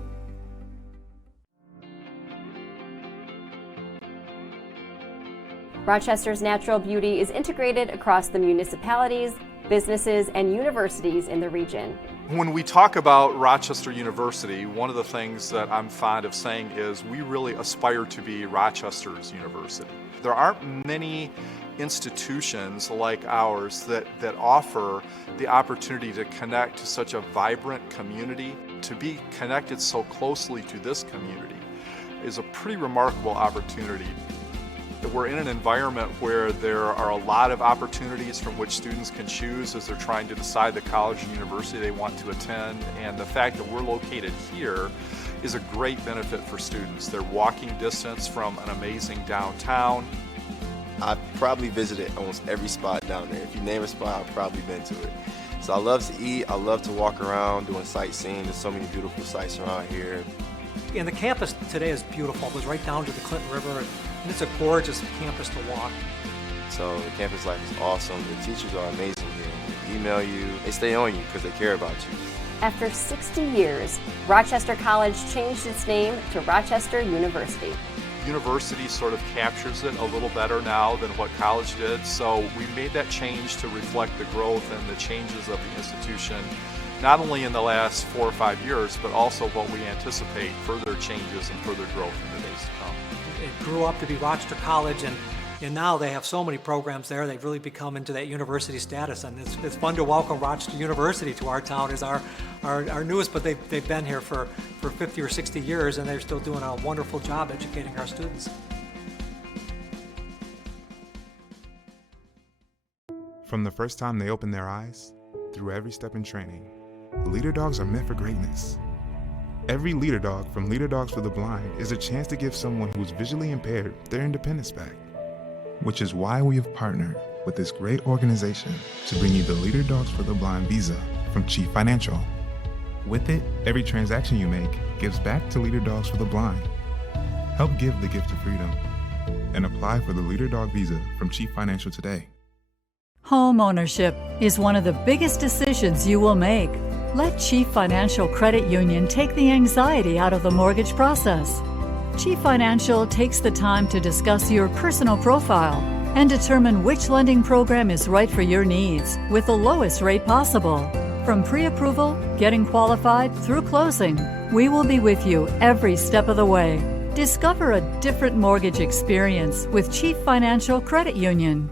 Rochester's natural beauty is integrated across the municipalities, businesses, and universities in the region. When we talk about Rochester University, one of the things that I'm fond of saying is we really aspire to be Rochester's university. There aren't many institutions like ours that offer the opportunity to connect to such a vibrant community. To be connected so closely to this community is a pretty remarkable opportunity. We're in an environment where there are a lot of opportunities from which students can choose as they're trying to decide the college or university they want to attend, and the fact that we're located here is a great benefit for students. They're walking distance from an amazing downtown. I've probably visited almost every spot down there. If you name a spot, I've probably been to it. So I love to eat, I love to walk around doing sightseeing. There's so many beautiful sights around here. And the campus today is beautiful. It goes right down to the Clinton River, and it's a gorgeous campus to walk. So the campus life is awesome. The teachers are amazing here. They email you, they stay on you because they care about you. After 60 years, Rochester College changed its name to Rochester University. University sort of captures it a little better now than what college did, so we made that change to reflect the growth and the changes of the institution, not only in the last 4 or 5 years, but also what we anticipate further changes and further growth in the days to come. It grew up to be Rochester College, and now they have so many programs there. They've really become into that university status, and it's fun to welcome Rochester University to our town as our newest, but they've been here for 50 or 60 years, and they're still doing a wonderful job educating our students. From the first time they open their eyes, through every step in training, Leader Dogs are meant for greatness. Every Leader Dog from Leader Dogs for the Blind is a chance to give someone who's visually impaired their independence back. Which is why we have partnered with this great organization to bring you the Leader Dogs for the Blind Visa from Chief Financial. With it, every transaction you make gives back to Leader Dogs for the Blind. Help give the gift of freedom and apply for the Leader Dog Visa from Chief Financial today. Home ownership is one of the biggest decisions you will make. Let Chief Financial Credit Union take the anxiety out of the mortgage process. Chief Financial takes the time to discuss your personal profile and determine which lending program is right for your needs with the lowest rate possible. From pre-approval, getting qualified, through closing, we will be with you every step of the way. Discover a different mortgage experience with Chief Financial Credit Union.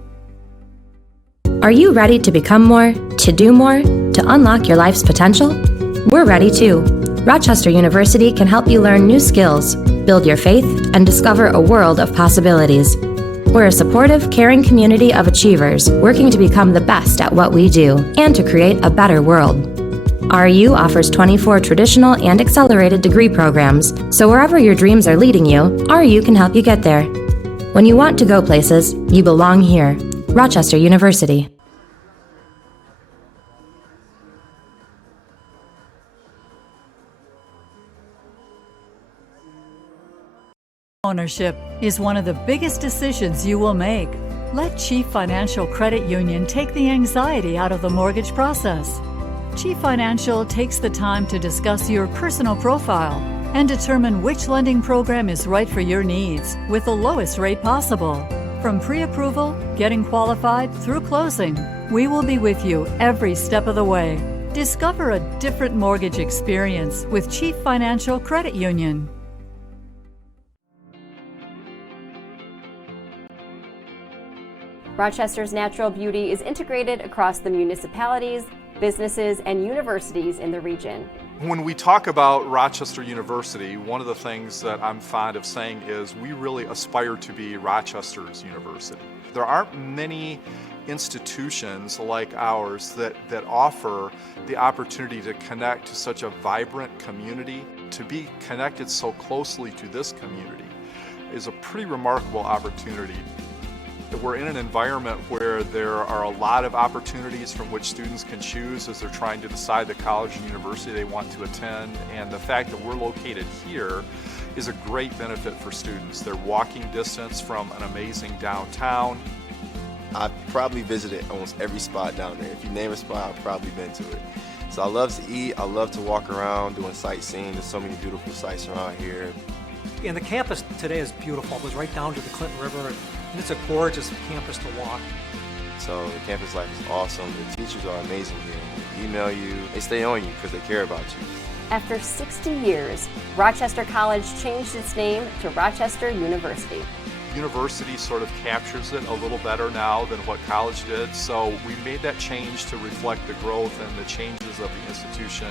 Are you ready to become more, to do more, to unlock your life's potential? We're ready too. Rochester University can help you learn new skills, build your faith, and discover a world of possibilities. We're a supportive, caring community of achievers working to become the best at what we do and to create a better world. RU offers 24 traditional and accelerated degree programs, so wherever your dreams are leading you, RU can help you get there. When you want to go places, you belong here. Rochester University. ownership is one of the biggest decisions you will make. Let Chief Financial Credit Union take the anxiety out of the mortgage process. Chief Financial takes the time to discuss your personal profile and determine which lending program is right for your needs with the lowest rate possible. From pre-approval, getting qualified, through closing, we will be with you every step of the way. Discover a different mortgage experience with Chief Financial Credit Union. Rochester's natural beauty is integrated across the municipalities, businesses, and universities in the region. When we talk about Rochester University, one of the things that I'm fond of saying is we really aspire to be Rochester's university. There aren't many institutions like ours that offer the opportunity to connect to such a vibrant community. To be connected so closely to this community is a pretty remarkable opportunity. We're in an environment where there are a lot of opportunities from which students can choose as they're trying to decide the college and university they want to attend, and the fact that we're located here is a great benefit for students. They're walking distance from an amazing downtown. I've probably visited almost every spot down there. If you name a spot, I've probably been to it. So I love to eat, I love to walk around doing sightseeing. There's so many beautiful sights around here. And the campus today is beautiful. It goes right down to the Clinton River, and it's a gorgeous campus to walk. So the campus life is awesome. The teachers are amazing here. They email you, they stay on you because they care about you. After 60 years, Rochester College changed its name to Rochester University. University sort of captures it a little better now than what college did, so we made that change to reflect the growth and the changes of the institution,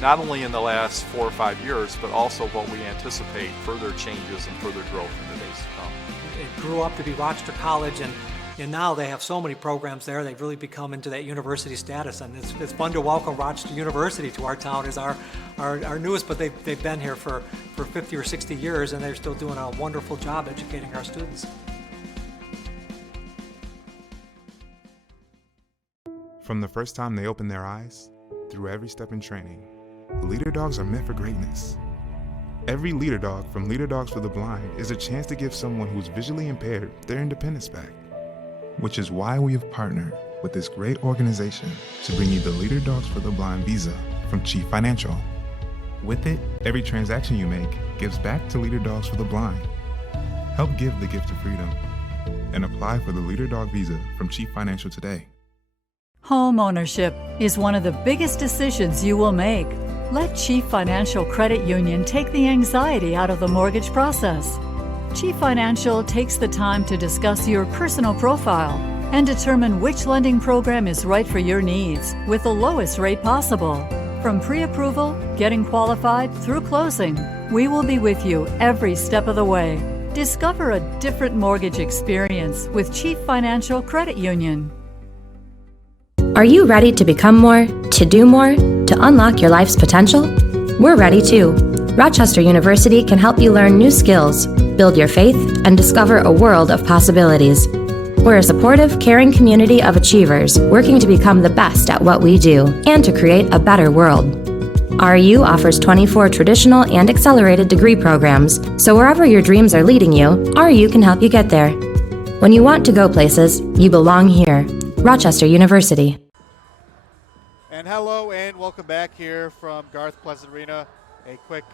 not only in the last 4 or 5 years, but also what we anticipate further changes and further growth in the days to come. It grew up to be Rochester College, and now they have so many programs there. They've really become into that university status, and it's fun to welcome Rochester University to our town as our newest, but they've been here for 50 or 60 years, and they're still doing a wonderful job educating our students. From the first time they open their eyes, through every step in training, leader dogs are meant for greatness. Every leader dog from Leader Dogs for the Blind is a chance to give someone who's visually impaired their independence back. Which is why we have partnered with this great organization to bring you the Leader Dogs for the Blind visa from Chief Financial. With it, every transaction you make gives back to Leader Dogs for the Blind. Help give the gift of freedom and apply for the Leader Dog visa from Chief Financial today. Home ownership is one of the biggest decisions you will make. Let Chief Financial Credit Union take the anxiety out of the mortgage process. Chief Financial takes the time to discuss your personal profile and determine which lending program is right for your needs with the lowest rate possible. From pre-approval, getting qualified, through closing, we will be with you every step of the way. Discover a different mortgage experience with Chief Financial Credit Union. Are you ready to become more, to do more, to unlock your life's potential? We're ready too. Rochester University can help you learn new skills, build your faith, and discover a world of possibilities. We're a supportive, caring community of achievers working to become the best at what we do and to create a better world. RU offers 24 traditional and accelerated degree programs, so wherever your dreams are leading you, RU can help you get there. When you want to go places, you belong here. Rochester University. And hello and welcome back here from Garth Pleasant Arena. A quick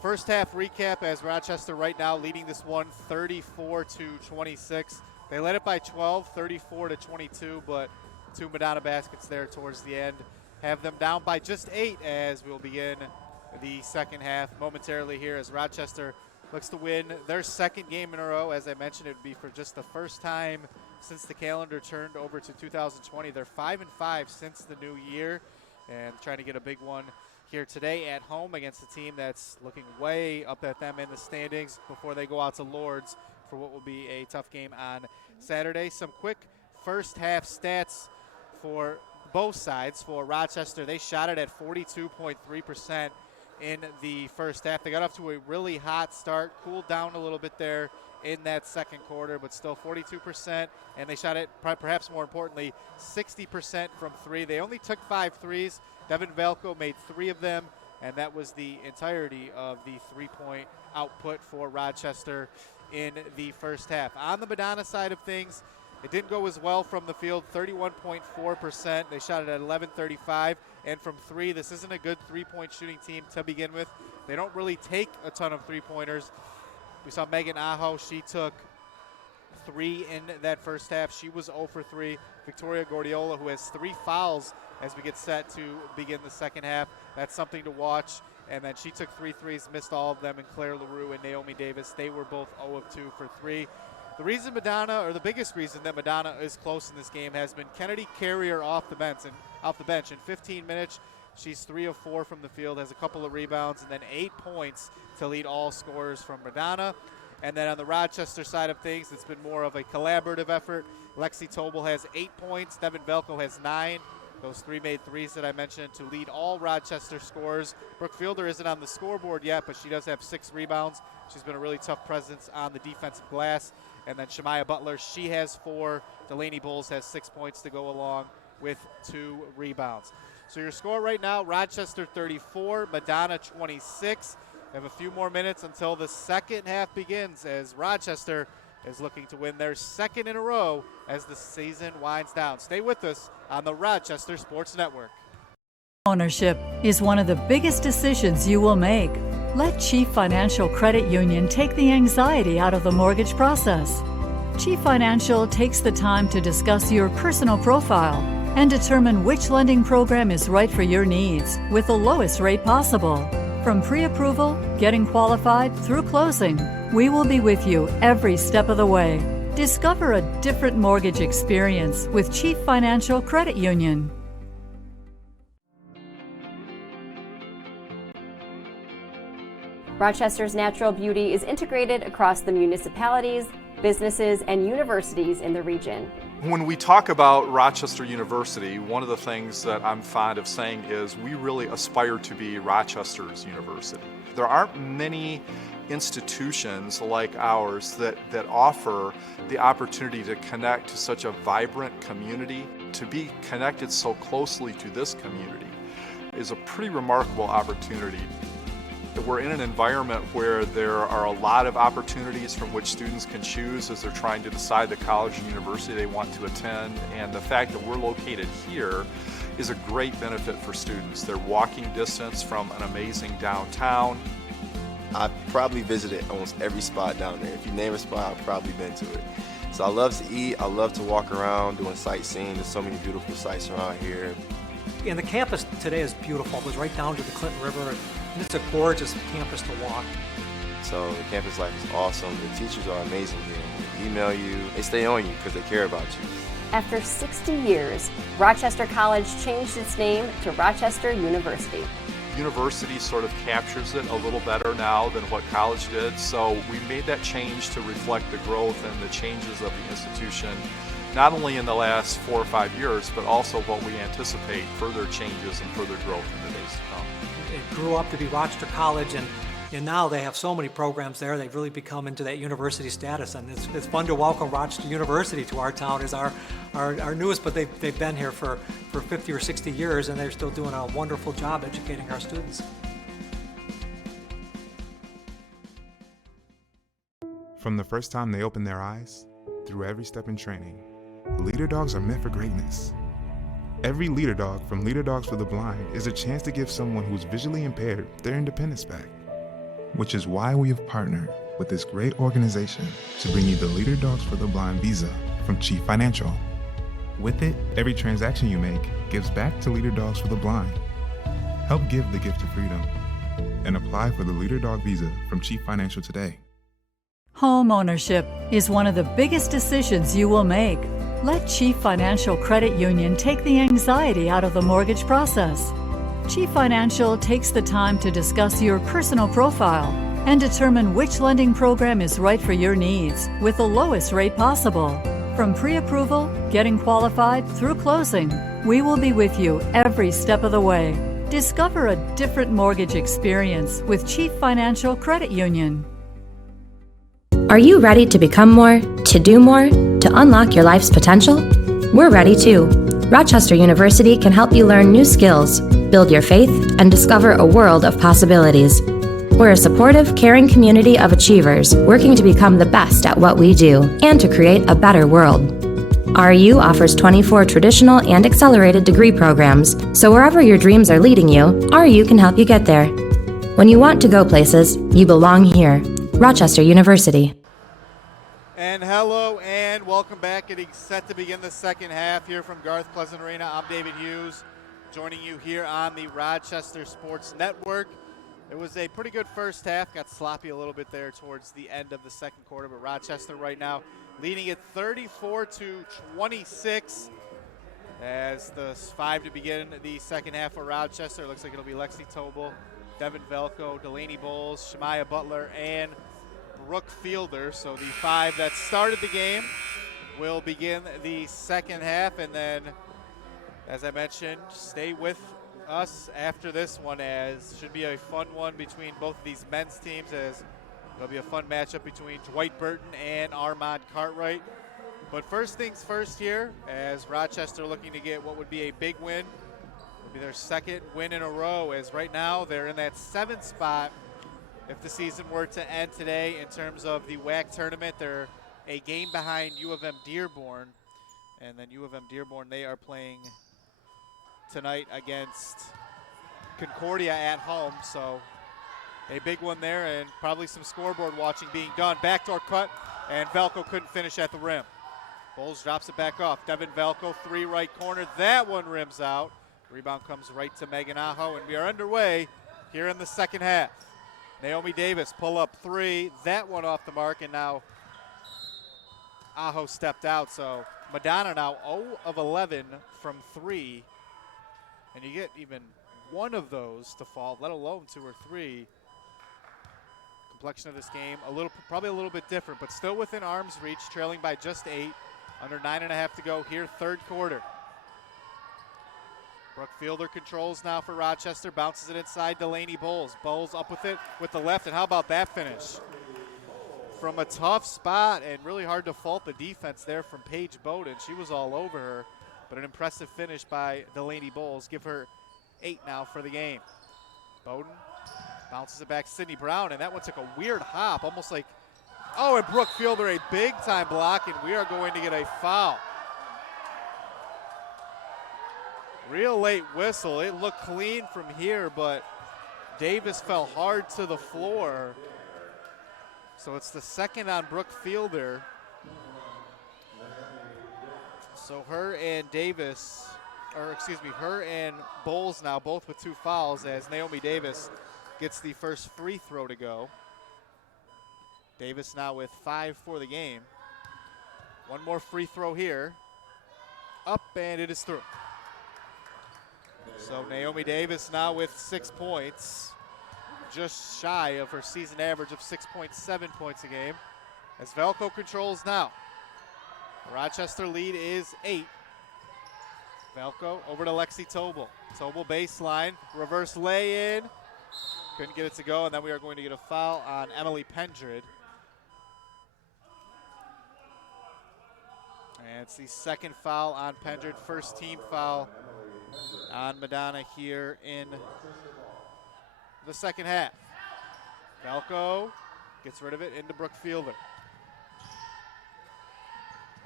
first half recap as Rochester right now leading this one 34-26. They led it by 12, 34-22, but 2 Madonna baskets there towards the end have them down by just 8 as we'll begin the second half momentarily here as Rochester looks to win their second game in a row. As I mentioned, it would be for just the first time since the calendar turned over to 2020. They're 5-5 since the new year and trying to get a big one here today at home against a team that's looking way up at them in the standings before they go out to Lords for what will be a tough game on Saturday. Some quick first half stats for both sides. For Rochester, they shot it at 42.3% in the first half. They got off to a really hot start, cooled down a little bit there in that second quarter, but still 42%, and they shot it, perhaps more importantly, 60% from 3. They only took 5 threes. Devin Valco made 3 of them. and that was the entirety of the three-point output for Rochester in the first half. On the Madonna side of things, it didn't go as well from the field, 31.4%. They shot it at 11:35, and from three, this isn't a good three-point shooting team to begin with. They don't really take a ton of three-pointers. We saw Megan Aho, she took 3 in that first half. She was 0 for 3. Victoria Gordiola, who has 3 fouls as we get set to begin the second half. That's something to watch. And then she took 3 threes, missed all of them, and Claire LaRue and Naomi Davis, they were both 0 of 2 for 3. The reason Madonna, or the biggest reason that Madonna is close in this game, has been Kennedy Carrier off the bench. In 15 minutes, she's 3 of 4 from the field, has a couple of rebounds, and then 8 points to lead all scorers from Madonna. And then on the Rochester side of things, it's been more of a collaborative effort. Lexi Tobel has 8 points. Devin Velko has 9. Those 3 made threes that I mentioned to lead all Rochester scorers. Brooke Fielder isn't on the scoreboard yet, but she does have 6 rebounds. She's been a really tough presence on the defensive glass. And then Shemaya Butler, she has 4. Delaney Bowles has 6 points to go along with 2 rebounds. So your score right now, Rochester 34, Madonna 26. We have a few more minutes until the second half begins as Rochester is looking to win their second in a row as the season winds down. Stay with us on the Rochester Sports Network. Ownership is one of the biggest decisions you will make. Let Chief Financial Credit Union take the anxiety out of the mortgage process. Chief Financial takes the time to discuss your personal profile and determine which lending program is right for your needs with the lowest rate possible. From pre-approval, getting qualified, through closing, we will be with you every step of the way. Discover a different mortgage experience with Chief Financial Credit Union. Rochester's natural beauty is integrated across the municipalities, businesses, and universities in the region. When we talk about Rochester University, one of the things that I'm fond of saying is we really aspire to be Rochester's university. There aren't many institutions like ours that offer the opportunity to connect to such a vibrant community. To be connected so closely to this community is a pretty remarkable opportunity. We're in an environment where there are a lot of opportunities from which students can choose as they're trying to decide the college and university they want to attend, and the fact that we're located here is a great benefit for students. They're walking distance from an amazing downtown. I've probably visited almost every spot down there. If you name a spot, I've probably been to it. So I love to eat, I love to walk around doing sightseeing. There's so many beautiful sights around here. And the campus today is beautiful. It goes right down to the Clinton River, and it's a gorgeous campus to walk. So the campus life is awesome. The teachers are amazing here. They email you, they stay on you because they care about you. After 60 years, Rochester College changed its name to Rochester University. University sort of captures it a little better now than what college did, so we made that change to reflect the growth and the changes of the institution, not only in the last 4 or 5 years, but also what we anticipate further changes and further growth in the days to come. It grew up to be Rochester College, and now they have so many programs there. They've really become into that university status, and it's fun to welcome Rochester University to our town as our newest, but they've been here for 50 or 60 years, and they're still doing a wonderful job educating our students. From the first time they open their eyes, through every step in training, leader dogs are meant for greatness. Every leader dog from Leader Dogs for the Blind is a chance to give someone who's visually impaired their independence back. Which is why we have partnered with this great organization to bring you the Leader Dogs for the Blind visa from Chief Financial. With it, every transaction you make gives back to Leader Dogs for the Blind. Help give the gift of freedom and apply for the Leader Dog visa from Chief Financial today. Home ownership is one of the biggest decisions you will make. Let Chief Financial Credit Union take the anxiety out of the mortgage process. Chief Financial takes the time to discuss your personal profile and determine which lending program is right for your needs with the lowest rate possible. From pre-approval, getting qualified, through closing, we will be with you every step of the way. Discover a different mortgage experience with Chief Financial Credit Union. Are you ready to become more, to do more, to unlock your life's potential? We're ready too. Rochester University can help you learn new skills, build your faith, and discover a world of possibilities. We're a supportive, caring community of achievers working to become the best at what we do and to create a better world. RU offers 24 traditional and accelerated degree programs, so wherever your dreams are leading you, RU can help you get there. When you want to go places, you belong here. Rochester University. And hello and welcome back. Getting set to begin the second half here from Garth Pleasant Arena. I'm David Hughes, joining you here on the Rochester Sports Network. It was a pretty good first half. Got sloppy a little bit there towards the end of the second quarter, but Rochester right now leading it 34-26 as the 5 to begin the second half for Rochester. It looks like it'll be Lexi Tobel, Devin Velko, Delaney Bowles, Shemaya Butler, and Brooke Fielder. So the 5 that started the game will begin the second half, and then, as I mentioned, stay with us after this one, as should be a fun one between both of these men's teams, as it'll be a fun matchup between Dwight Burton and Armand Cartwright. But first things first here, as Rochester looking to get what would be a big win. It'll be their second win in a row, as right now they're in that 7th spot. If the season were to end today in terms of the WAC tournament, they're a game behind U of M Dearborn. And then U of M Dearborn, they are playing tonight against Concordia at home. So a big one there, and probably some scoreboard watching being done. Backdoor cut, and Velko couldn't finish at the rim. Bowles drops it back off. Devin Velko, 3 right corner. That one rims out. Rebound comes right to Megan Aho, and we are underway here in the second half. Naomi Davis, pull up 3. That one off the mark, and now Aho stepped out. So Madonna now 0 of 11 from 3. And you get even one of those to fall, let alone 2 or 3. Complexion of this game, probably a little bit different, but still within arm's reach, trailing by just 8. Under 9.5 to go here, third quarter. Brooke Fielder controls now for Rochester, bounces it inside Delaney Bowles. Bowles up with it with the left, and how about that finish? From a tough spot, and really hard to fault the defense there from Paige Bowden. She was all over her, but an impressive finish by Delaney Bowles. Give her 8 now for the game. Bowden bounces it back to Sydney Brown, and that one took a weird hop, almost like, oh, and Brooke Fielder a big-time block, and we are going to get a foul. Real late whistle. It looked clean from here, but Davis fell hard to the floor. So it's the second on Brooke Fielder. So her and Bowles now both with 2 fouls, as Naomi Davis gets the first free throw to go. Davis now with 5 for the game. One more free throw here. Up, and it is through. So Naomi Davis now with 6 points, just shy of her season average of 6.7 points a game, as Velko controls now. The Rochester lead is 8. Velko over to Lexi Tobel. Tobel baseline, reverse lay-in. Couldn't get it to go, and then we are going to get a foul on Emily Pendred. And it's the second foul on Pendred, first team foul on Madonna here in the second half. Velko gets rid of it into Brooke Fielder.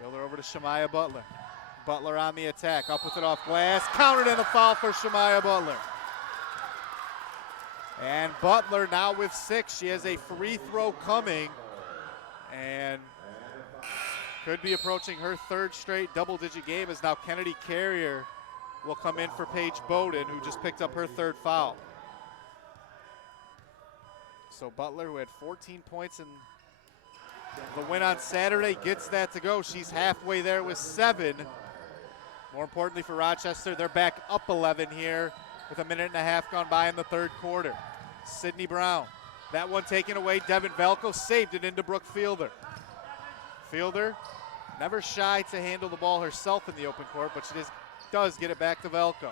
Fielder over to Shemaya Butler. Butler on the attack, up with it off glass. Countered in the foul for Shemaya Butler. And Butler now with 6. She has a free throw coming, and could be approaching her 3rd straight double-digit game, as now Kennedy Carrier will come in for Paige Bowden, who just picked up her 3rd foul. So Butler, who had 14 points in the win on Saturday, gets that to go. She's halfway there with 7. More importantly for Rochester, they're back up 11 here with 1.5 minutes gone by in the 3rd quarter. Sydney Brown, that one taken away. Devin Velko saved it into Brooke Fielder. Fielder, never shy to handle the ball herself in the open court, but she does get it back to Velko.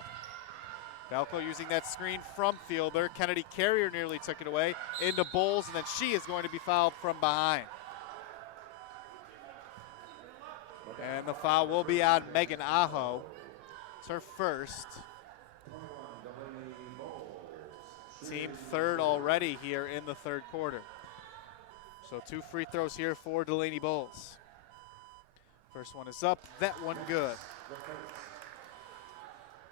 Velko using that screen from Fielder. Kennedy Carrier nearly took it away into Bowles, and then she is going to be fouled from behind. And the foul will be on Megan Aho. It's her first. Team third already here in the third quarter. So 2 free throws here for Delaney Bowles. First one is up, that one good.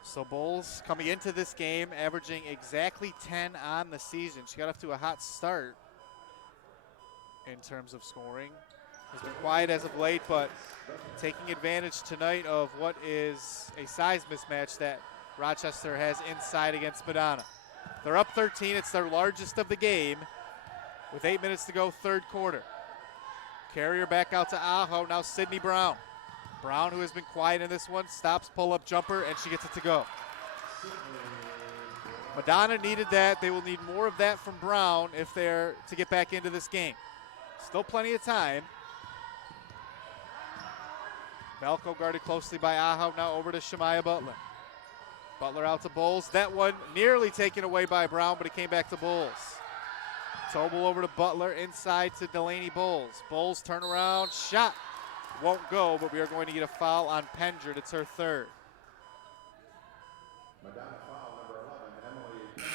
So Bowles coming into this game averaging exactly 10 on the season. She got off to a hot start in terms of scoring. Has been quiet as of late, but taking advantage tonight of what is a size mismatch that Rochester has inside against Madonna. They're up 13, it's their largest of the game with 8 minutes to go, third quarter. Carrier back out to Aho, now Sydney Brown. Brown, who has been quiet in this one, stops, pull-up jumper, and she gets it to go. Madonna needed that. They will need more of that from Brown if they're to get back into this game. Still plenty of time. Velko guarded closely by Aho, now over to Shemaya Butler. Butler out to Bowles. That one nearly taken away by Brown, but it came back to Bowles. Tobel over to Butler, inside to Delaney Bowles. Bowles turnaround, shot. Won't go, but we are going to get a foul on Pendred. It's her third. Madonna foul number 11, Emily.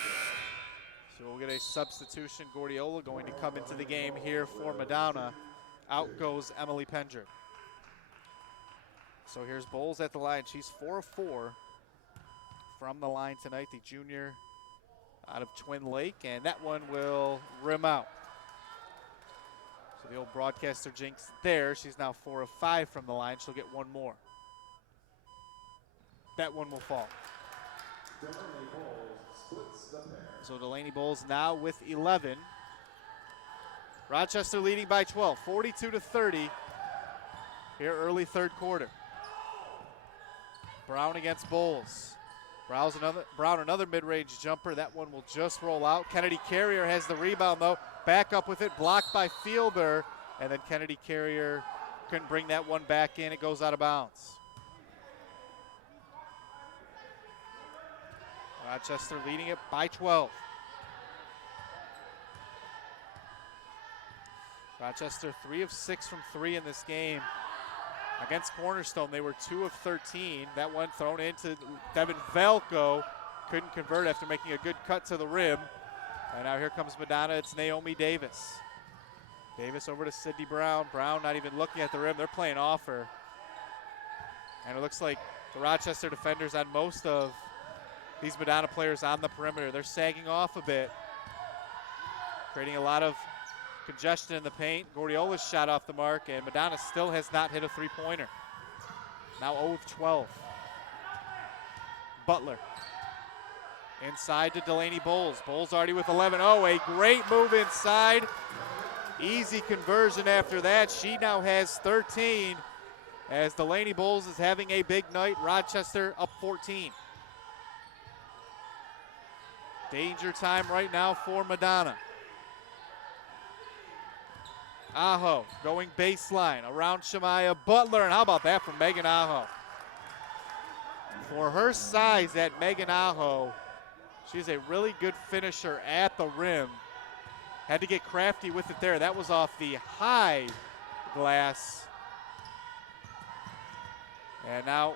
So we'll get a substitution. Gordiola going to come into the game here for Madonna. Out goes Emily Pendred. So here's Bowles at the line. She's 4 of 4 from the line tonight, the junior out of Twin Lake, and that one will rim out. So the old broadcaster jinx there. She's now 4 of 5 from the line. She'll get one more. That one will fall. Delaney Bowles splits the pair. So Delaney Bowles now with 11. Rochester leading by 12, 42-30 here early third quarter. Brown against Bowles. Brown another mid-range jumper. That one will just roll out. Kennedy Carrier has the rebound though. Back up with it, blocked by Fielder, and then Kennedy Carrier couldn't bring that one back in. It goes out of bounds. Rochester leading it by 12. Rochester 3 of 6 from 3 in this game. Against Cornerstone, they were 2 of 13. That one thrown into Devin Velko. Couldn't convert after making a good cut to the rim. And now here comes Madonna. It's Naomi Davis. Davis over to Sydney Brown. Brown not even looking at the rim. They're playing off her. And it looks like the Rochester defenders on most of these Madonna players on the perimeter, they're sagging off a bit, creating a lot of congestion in the paint. Gordiola's shot off the mark, and Madonna still has not hit a three-pointer. Now 0 of 12. Butler. Inside to Delaney Bowles. Bowles already with 11. Oh, a great move inside. Easy conversion after that. She now has 13 as Delaney Bowles is having a big night. Rochester up 14. Danger time right now for Madonna. Aho going baseline around Shemaya Butler, and how about that from Megan Aho? For her size, that Megan Aho, she's a really good finisher at the rim. Had to get crafty with it there. That was off the high glass. And now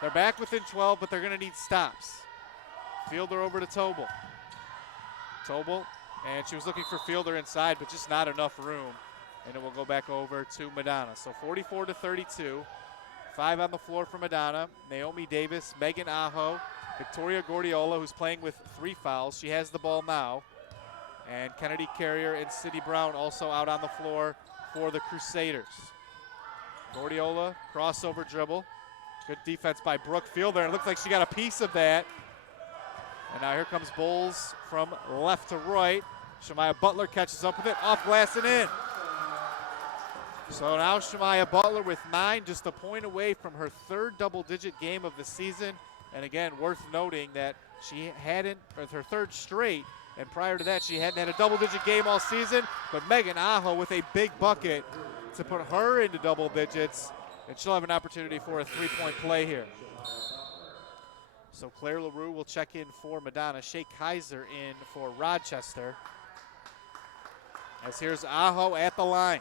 they're back within 12, but they're going to need stops. Fielder over to Tobel. Tobel, and she was looking for Fielder inside, but just not enough room. And it will go back over to Madonna. So 44-32. 5 on the floor for Madonna. Naomi Davis, Megan Aho, Victoria Gordiola, who's playing with 3 fouls. She has the ball now. And Kennedy Carrier and Sydney Brown also out on the floor for the Crusaders. Gordiola, crossover dribble. Good defense by Brooke Fielder. It looks like she got a piece of that. And now here comes Bowles from left to right. Shemaya Butler catches up with it, off glass and in. So now Shemaya Butler with 9, just a point away from her 3rd double-digit game of the season. And again, worth noting that she hadn't, or her 3rd straight, and prior to that, she hadn't had a double-digit game all season. But Megan Aho with a big bucket to put her into double digits, and she'll have an opportunity for a 3-point play here. So Claire LaRue will check in for Madonna. Shay Kaiser in for Rochester. As here's Aho at the line.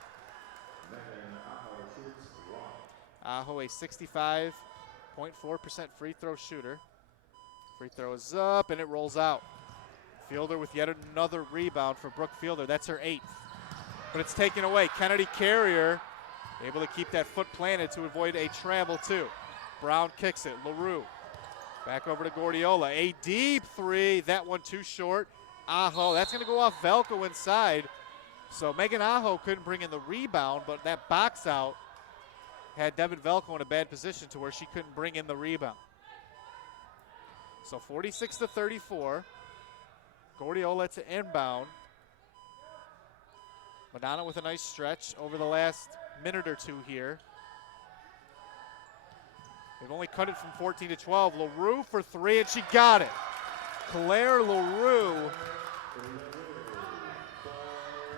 Aho, a 65.4% free throw shooter. Free throw is up and it rolls out. Fielder with yet another rebound for Brooke Fielder. That's her 8th. But it's taken away. Kennedy Carrier able to keep that foot planted to avoid a travel too. Brown kicks it. LaRue back over to Gordiola. A deep 3. That one too short. Aho. That's going to go off Velko inside. So Megan Aho couldn't bring in the rebound, but that box out had Devin Velko in a bad position to where she couldn't bring in the rebound. So 46-34. Gordiola to inbound. Madonna with a nice stretch over the last minute or two here. They've only cut it from 14 to 12. LaRue for 3, and she got it. Claire LaRue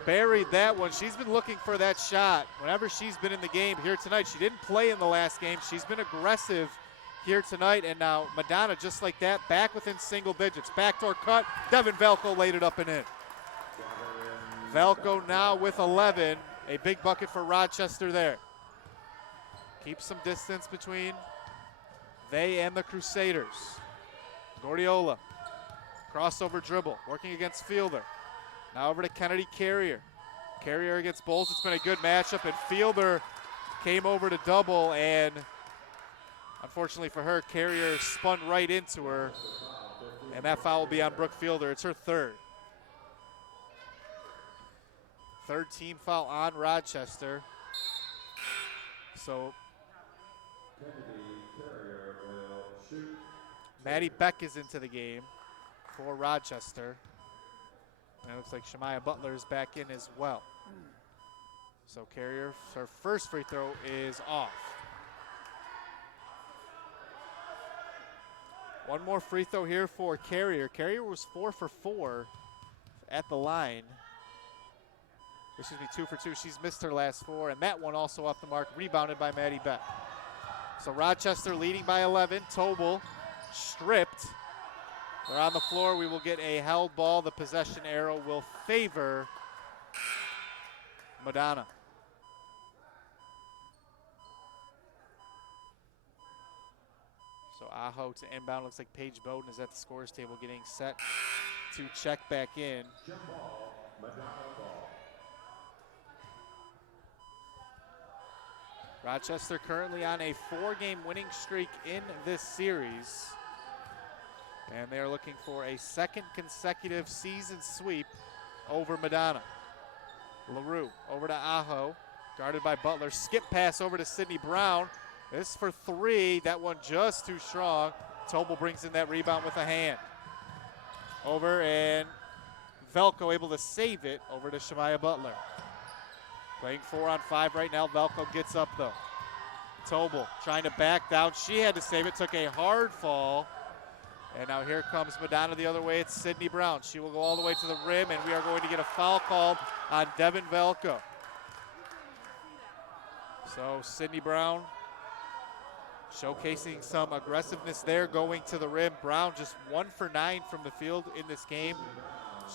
buried that one. She's been looking for that shot whenever she's been in the game here tonight. She didn't play in the last game. She's been aggressive here tonight, and now Madonna, just like that, back within single digits. Backdoor cut. Devin Velko laid it up and in. Velko now with 11. A big bucket for Rochester there. Keep some distance between they and the Crusaders. Gordiola, crossover dribble, working against Fielder. Now over to Kennedy Carrier. Carrier against Bowles. It's been a good matchup, and Fielder came over to double, and unfortunately for her, Carrier spun right into her, and that foul will be on Brooke Fielder. It's her 3rd. 3rd team foul on Rochester. So Maddie Beck is into the game for Rochester. And it looks like Shemaya Butler is back in as well. So Carrier, her first free throw is off. One more free throw here for Carrier. Carrier was 4 for 4 at the line. Excuse me, 2 for 2. She's missed her last 4, and that one also off the mark, rebounded by Maddie Beck. So Rochester leading by 11. Tobel stripped. They're on the floor. We will get a held ball. The possession arrow will favor Madonna. So Aho to inbound. Looks like Paige Bowden is at the scores table getting set to check back in. Rochester currently on a 4-game winning streak in this series. And they're looking for a 2nd consecutive season sweep over Madonna. LaRue over to Aho, guarded by Butler. Skip pass over to Sydney Brown. This for 3. That one just too strong. Tobel brings in that rebound with a hand. Over, and Velko able to save it over to Shemaya Butler. Playing 4 on 5 right now. Velko gets up though. Tobel trying to back down. She had to save it, took a hard fall. And now here comes Madonna the other way. It's Sydney Brown. She will go all the way to the rim, and we are going to get a foul called on Devin Velko. So Sydney Brown showcasing some aggressiveness there, going to the rim. Brown just 1 for 9 from the field in this game.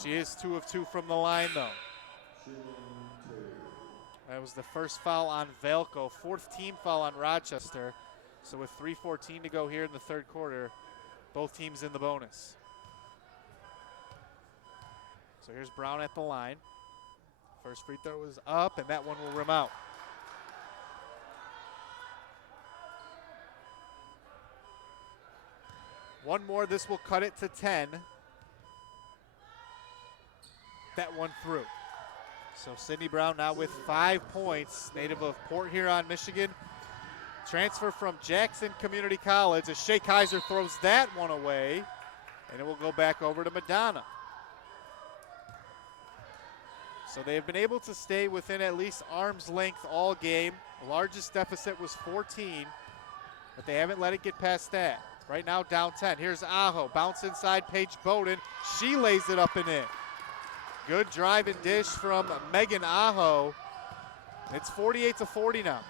She is 2 of 2 from the line though. That was the first foul on Velko, 4th team foul on Rochester. So with 3:14 to go here in the 3rd quarter, both teams in the bonus. So here's Brown at the line. First free throw is up, and that one will rim out. One more, this will cut it to 10. That one through. So Sydney Brown now with 5 points, native of Port Huron, Michigan. Transfer from Jackson Community College as Shea Kaiser throws that one away, and it will go back over to Madonna. So they have been able to stay within at least arm's length all game. The largest deficit was 14, but they haven't let it get past that. Right now down 10. Here's Aho, bounce inside Paige Bowden. She lays it up and in. Good drive and dish from Megan Aho. It's 48-40 now.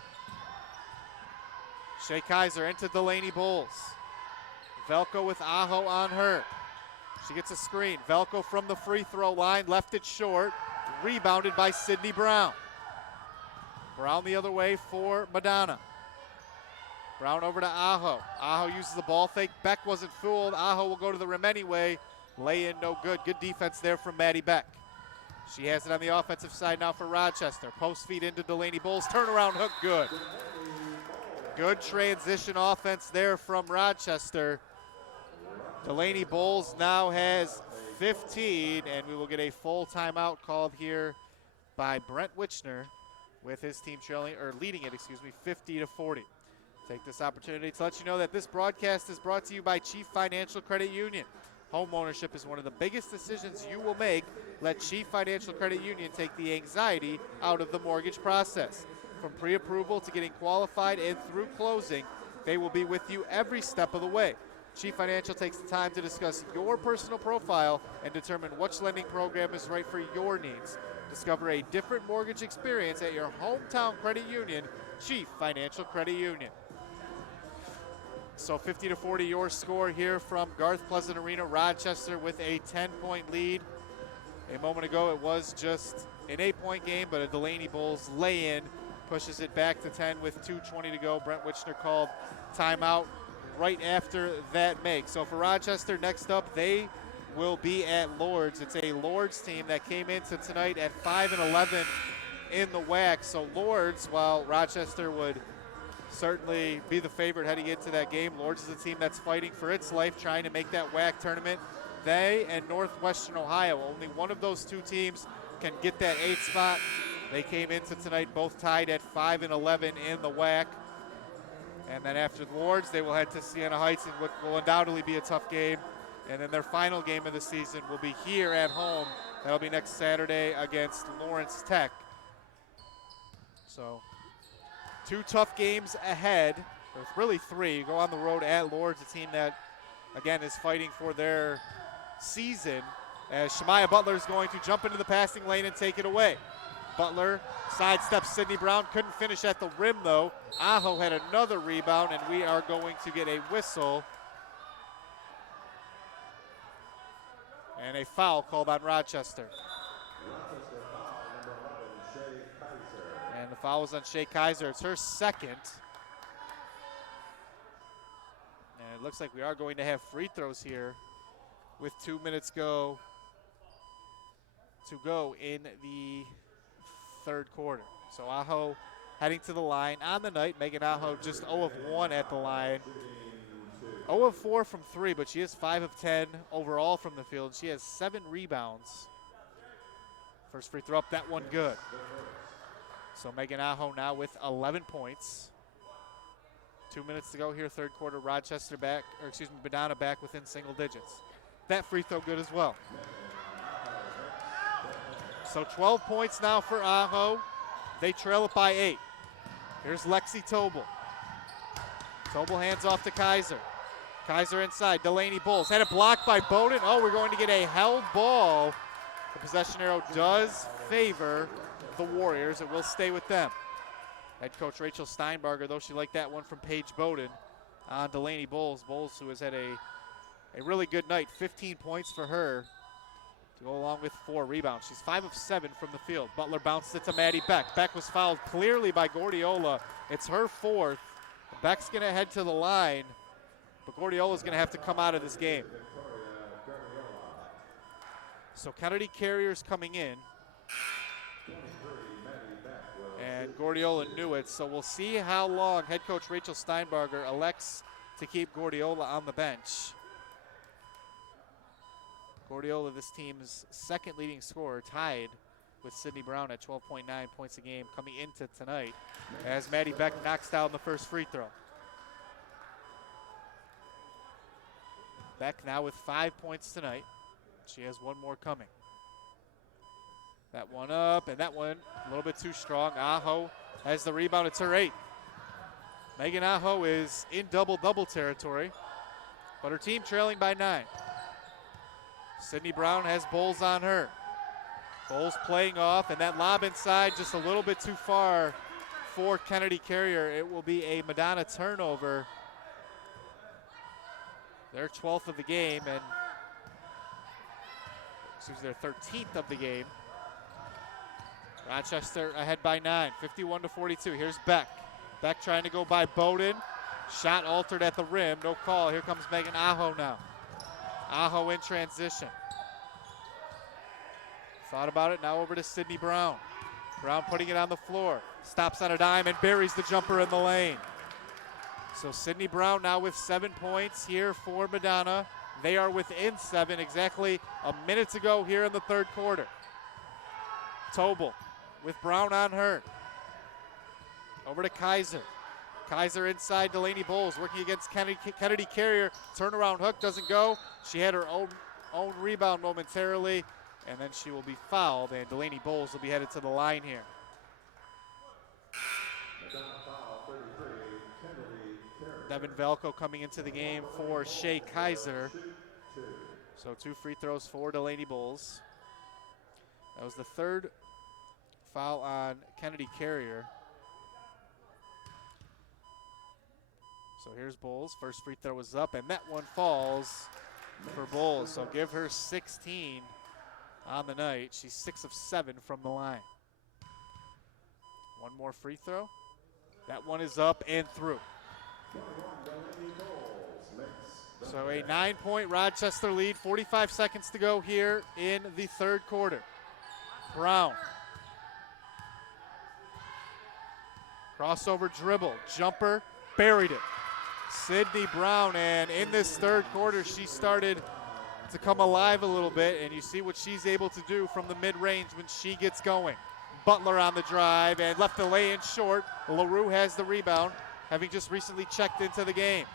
Shea Kaiser into Delaney Bowles. Velko with Aho on her. She gets a screen. Velko from the free throw line, left it short. Rebounded by Sydney Brown. Brown the other way for Madonna. Brown over to Aho. Aho uses the ball fake. Beck wasn't fooled. Aho will go to the rim anyway. Lay in, no good. Good defense there from Maddie Beck. She has it on the offensive side now for Rochester. Post feed into Delaney Bowles. Turnaround hook, good. Good transition offense there from Rochester. Delaney Bowles now has 15, and we will get a full timeout called here by Brent Wichner with his team leading it, 50-40. Take this opportunity to let you know that this broadcast is brought to you by Chief Financial Credit Union. Home ownership is one of the biggest decisions you will make. Let Chief Financial Credit Union take the anxiety out of the mortgage process. From pre-approval to getting qualified and through closing, they will be with you every step of the way. Chief Financial takes the time to discuss your personal profile and determine which lending program is right for your needs. Discover a different mortgage experience at your hometown credit union, Chief Financial Credit Union. So 50-40 your score here from Garth Pleasant Arena. Rochester with a 10-point lead. A moment ago it was just an 8-point game, but a Delaney Bowles lay-in pushes it back to 10 with 2:20 to go. Brent Wichner called timeout right after that make. So for Rochester, next up, they will be at Lourdes. It's a Lourdes team that came into tonight at 5-11 in the WAC. So Lourdes, while Rochester would certainly be the favorite heading into that game, Lourdes is a team that's fighting for its life, trying to make that WAC tournament. They and Northwestern Ohio, only one of those two teams can get that 8th spot. They came into tonight both tied at 5-11 in the WAC. And then after Lourdes, they will head to Siena Heights in what will undoubtedly be a tough game. And then their final game of the season will be here at home. That'll be next Saturday against Lawrence Tech. So 2 tough games ahead, or really 3. You go on the road at Lourdes, a team that, again, is fighting for their season, as Shemaya Butler is going to jump into the passing lane and take it away. Butler sidesteps Sydney Brown, couldn't finish at the rim though. Aho had another rebound, and we are going to get a whistle. And a foul called on Rochester. And the foul was on Shea Kaiser. It's her second. And it looks like we are going to have free throws here with 2 minutes to go in the third quarter. So Aho heading to the line on the night. Megan Aho just 0 of 1 at the line. 0 of 4 from 3, but she is 5 of 10 overall from the field. She has 7 rebounds. First free throw up, that one good. So Megan Aho now with 11 points. 2 minutes to go here, third quarter. Rochester Madonna back within single digits. That free throw good as well. So 12 points now for Aho. They trail it by 8. Here's Lexi Tobel. Tobel hands off to Kaiser. Kaiser inside, Delaney Bowles. Had it blocked by Bowden. Oh, we're going to get a held ball. The possession arrow does favor the Warriors. It will stay with them. Head coach Rachel Steinbarger, though she liked that one from Paige Bowden on Delaney Bowles. Bowles, who has had a really good night, 15 points for her to go along with 4 rebounds. She's 5 of 7 from the field. Butler bounced it to Maddie Beck. Beck was fouled clearly by Gordiola. It's her 4th. Beck's going to head to the line, but Gordiola's going to have to come out of this game. So Kennedy Carrier's coming in, and Gordiola knew it, so we'll see how long head coach Rachel Steinbarger elects to keep Gordiola on the bench. Gordiola, this team's second leading scorer, tied with Sydney Brown at 12.9 points a game coming into tonight, as Maddie Beck knocks down the first free throw. Beck now with 5 points tonight. She has 1 more coming. That one up, and that one a little bit too strong. Aho has the rebound. It's her 8th. Megan Aho is in double-double territory, but her team trailing by 9. Sydney Brown has Bowles on her. Bowles playing off, and that lob inside just a little bit too far for Kennedy Carrier. It will be a Madonna turnover. Their 12th of the game, and their 13th of the game. Rochester ahead by 9, 51-42. Here's Beck. Beck trying to go by Bowden. Shot altered at the rim, no call. Here comes Megan Aho now. Aho in transition. Thought about it, now over to Sydney Brown. Brown putting it on the floor. Stops on a dime and buries the jumper in the lane. So Sydney Brown now with 7 points here for Madonna. They are within 7 exactly a minute to go here in the third quarter. Tobel with Brown on her. Over to Kaiser. Kaiser inside Delaney Bowles working against Kennedy Carrier. Turnaround hook doesn't go. She had her own rebound momentarily, and then she will be fouled, and Delaney Bowles will be headed to the line here. Devin Velko coming into the game for Shea Kaiser. So 2 free throws for Delaney Bowles. That was the third foul on Kennedy Carrier. So here's Bowles. First free throw was up, and that one falls for Bowles. So give her 16 on the night. She's 6 of 7 from the line. One more free throw. That one is up and through. So a 9-point Rochester lead, 45 seconds to go here in the third quarter. Brown. Crossover dribble, jumper, buried it. Sydney Brown, and in this third quarter, she started to come alive a little bit, and you see what she's able to do from the mid-range when she gets going. Butler on the drive and left the lay-in short. LaRue has the rebound, having just recently checked into the game.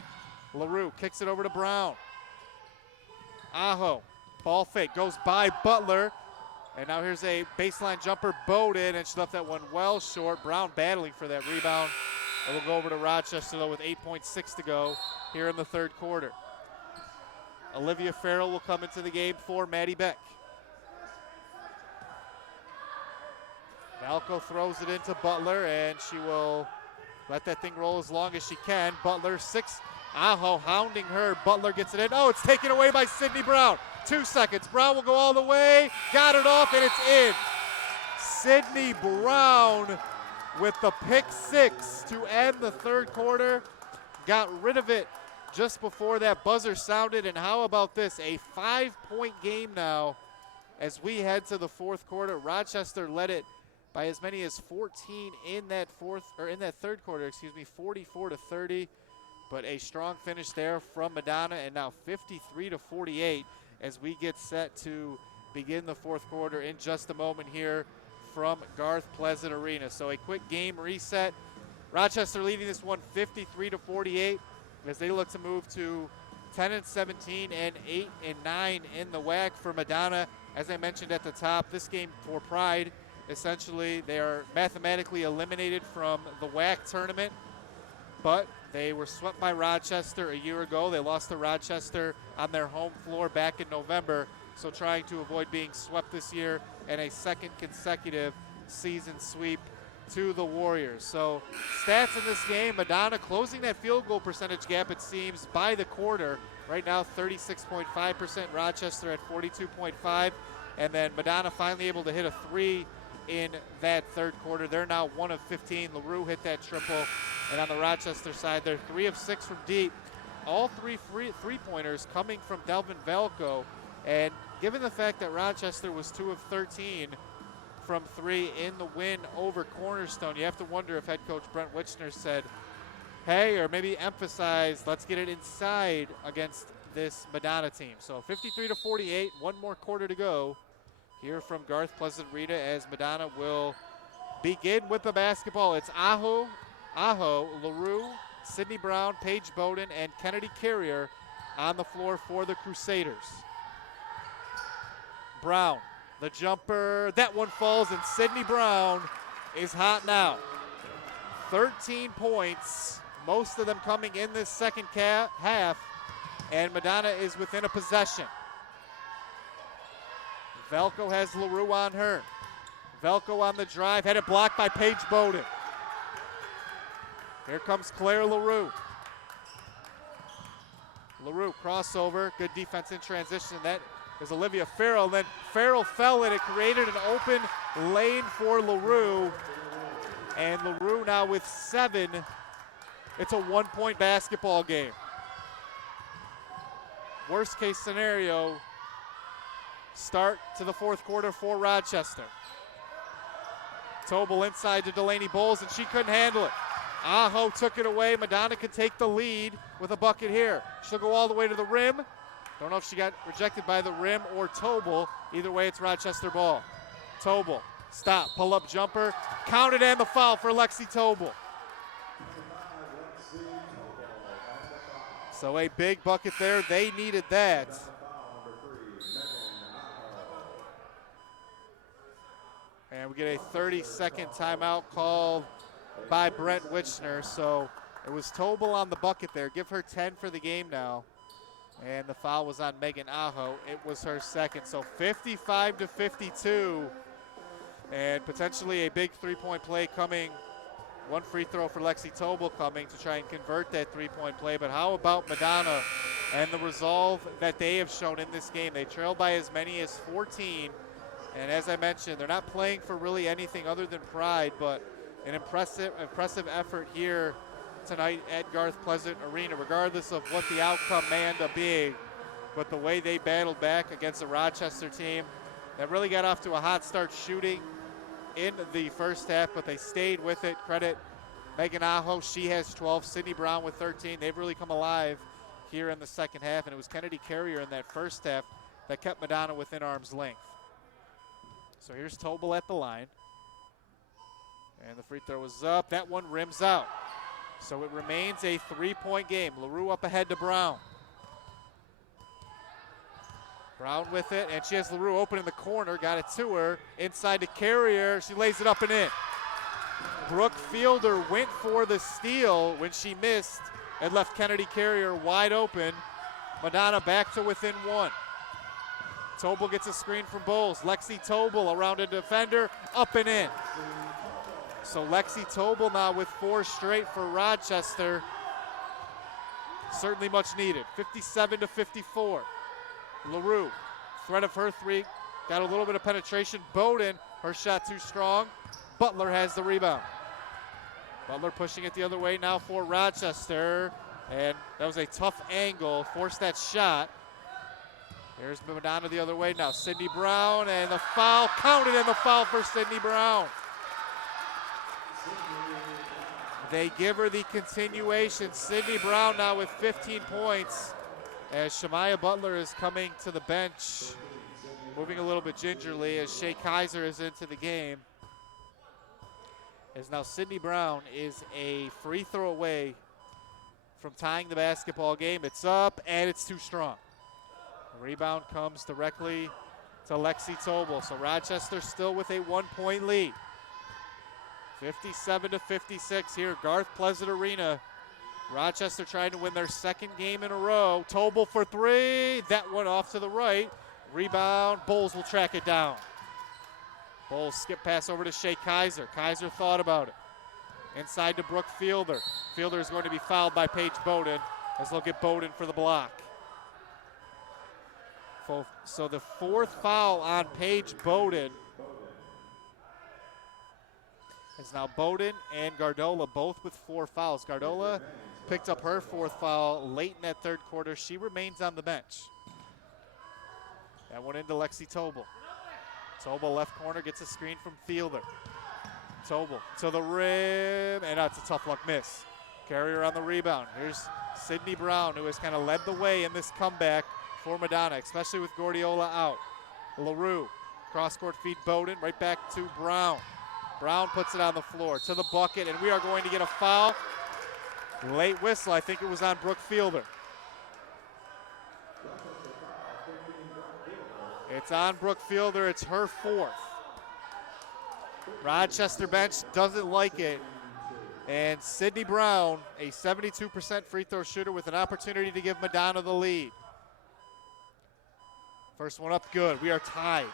LaRue kicks it over to Brown. Aho, ball fake, goes by Butler. And now here's a baseline jumper, Bowden, and she left that one well short. Brown battling for that rebound. It will go over to Rochester, though, with 8.6 to go here in the third quarter. Olivia Farrell will come into the game for Maddie Beck. Valco throws it into Butler, and she will let that thing roll as long as she can. Butler 6. Aho hounding her. Butler gets it in. Oh, it's taken away by Sydney Brown. 2 seconds. Brown will go all the way. Got it off, and it's in. Sydney Brown with the pick 6 to end the third quarter. Got rid of it just before that buzzer sounded. And how about this? A 5-point game now as we head to the fourth quarter. Rochester led it by as many as 14 in that third quarter, 44-30. But a strong finish there from Madonna, and now 53-48 as we get set to begin the fourth quarter in just a moment here from Garth Pleasant Arena. So a quick game reset. Rochester leading this one 53-48 as they look to move to 10-17 and 8-9 in the WAC. For Madonna, as I mentioned at the top, this game for pride. Essentially, they are mathematically eliminated from the WAC tournament, but they were swept by Rochester a year ago. They lost to Rochester on their home floor back in November, so trying to avoid being swept this year and a second consecutive season sweep to the Warriors. So stats in this game, Madonna closing that field goal percentage gap, it seems, by the quarter. Right now, 36.5%, Rochester at 42.5%, and then Madonna finally able to hit a 3 in that third quarter. They're now 1 of 15. LaRue hit that triple. And on the Rochester side, they're 3 of 6 from deep. All 3 three-pointers coming from Delvin Velko. And given the fact that Rochester was 2 of 13 from 3 in the win over Cornerstone, you have to wonder if head coach Brent Wichner said, hey, or maybe emphasize, let's get it inside against this Madonna team. So 53-48, one more quarter to go here from Garth Pleasant Arena as Madonna will begin with the basketball. It's Aho, LaRue, Sydney Brown, Paige Bowden, and Kennedy Carrier on the floor for the Crusaders. Brown, the jumper, that one falls, and Sydney Brown is hot now. 13 points, most of them coming in this second half, and Madonna is within a possession. Velko has LaRue on her. Velko on the drive, had it blocked by Paige Bowden. Here comes Claire LaRue. LaRue crossover, good defense in transition. That is Olivia Farrell. Then Farrell fell and it created an open lane for LaRue. And LaRue now with 7. It's a 1-point basketball game. worst case scenario start to the fourth quarter for Rochester. Tobel inside to Delaney Bowles, and she couldn't handle it. Aho took it away. Madonna could take the lead with a bucket here. She'll go all the way to the rim. Don't know if she got rejected by the rim or Tobel. Either way, it's Rochester ball. Tobel, stop, pull-up jumper. Counted, and the foul for Lexi Tobel. So a big bucket there. They needed that. And we get a 30-second timeout called by Brent Wichner. So it was Tobel on the bucket there. Give her 10 for the game now. And the foul was on Megan Aho. It was her second. So 55-52. And potentially a big three-point play coming. One free throw for Lexi Tobel coming to try and convert that three-point play. But how about Madonna and the resolve that they have shown in this game? They trailed by as many as 14. And as I mentioned, they're not playing for really anything other than pride, but an impressive effort here tonight at Garth Pleasant Arena, regardless of what the outcome may end up being. But the way they battled back against a Rochester team that really got off to a hot start shooting in the first half, but they stayed with it. Credit Megan Aho, she has 12. Sydney Brown with 13. They've really come alive here in the second half, and it was Kennedy Carrier in that first half that kept Madonna within arm's length. So here's Tobel at the line. And the free throw is up. That one rims out. So it remains a three-point game. LaRue up ahead to Brown. Brown with it, and she has LaRue open in the corner. Got it to her. Inside to Carrier. She lays it up and in. Brooke Fielder went for the steal when she missed and left Kennedy Carrier wide open. Madonna back to within one. Tobel gets a screen from Bowles. Lexi Tobel around a defender, up and in. So Lexi Tobel now with 4 straight for Rochester. Certainly much needed. 57-54. LaRue, threat of her three, got a little bit of penetration. Bowden, her shot too strong. Butler has the rebound. Butler pushing it the other way now for Rochester. And that was a tough angle, forced that shot. Here's Madonna the other way now. Sydney Brown, and the foul counted, and the foul for Sydney Brown. They give her the continuation. Sydney Brown now with 15 points as Shemaya Butler is coming to the bench, moving a little bit gingerly as Shea Kaiser is into the game. As now Sydney Brown is a free throw away from tying the basketball game. It's up, and it's too strong. The rebound comes directly to Lexi Tobel. So Rochester still with a 1-point lead. 57-56 here, Garth Pleasant Arena. Rochester trying to win their second game in a row. Tobel for three. That one off to the right. Rebound. Bowles will track it down. Bowles skip pass over to Shea Kaiser. Kaiser thought about it. Inside to Brooke Fielder. Fielder is going to be fouled by Paige Bowden as they'll get Bowden for the block. So the fourth foul on Paige Bowden. It's now Bowden and Gardola both with 4 fouls. Gardola picked up her 4th foul late in that third quarter. She remains on the bench. That one into Lexi Tobel. Tobel left corner gets a screen from Fielder. Tobel to the rim, and that's a tough luck miss. Carrier on the rebound. Here's Sydney Brown, who has kind of led the way in this comeback for Madonna, especially with Gordiola out. LaRue, cross-court feed Bowden, right back to Brown. Brown puts it on the floor to the bucket, and we are going to get a foul. Late whistle, I think it was on Brooke Fielder. It's on Brooke Fielder, it's her 4th. Rochester bench doesn't like it. And Sydney Brown, a 72% free throw shooter with an opportunity to give Madonna the lead. First one up good, we are tied.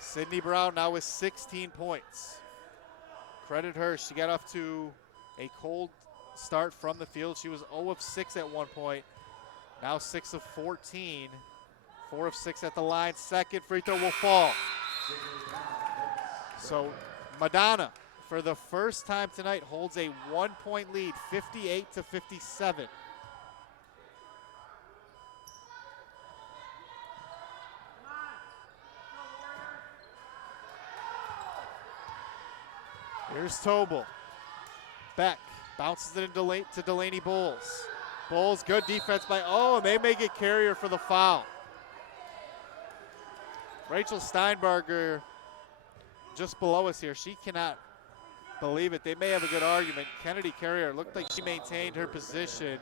Sydney Brown now with 16 points. Credit her, she got off to a cold start from the field. She was 0 of 6 at one point, now 6 of 14. 4 of 6 at the line. Second free throw will fall. So Madonna, for the first time tonight, holds a 1-point lead, 58-57. Here's Tobel. Beck bounces it to Delaney Bowles. Bowles, good defense by, and they may get Carrier for the foul. Rachel Steinberger just below us here. She cannot believe it. They may have a good argument. Kennedy Carrier looked like she maintained her position.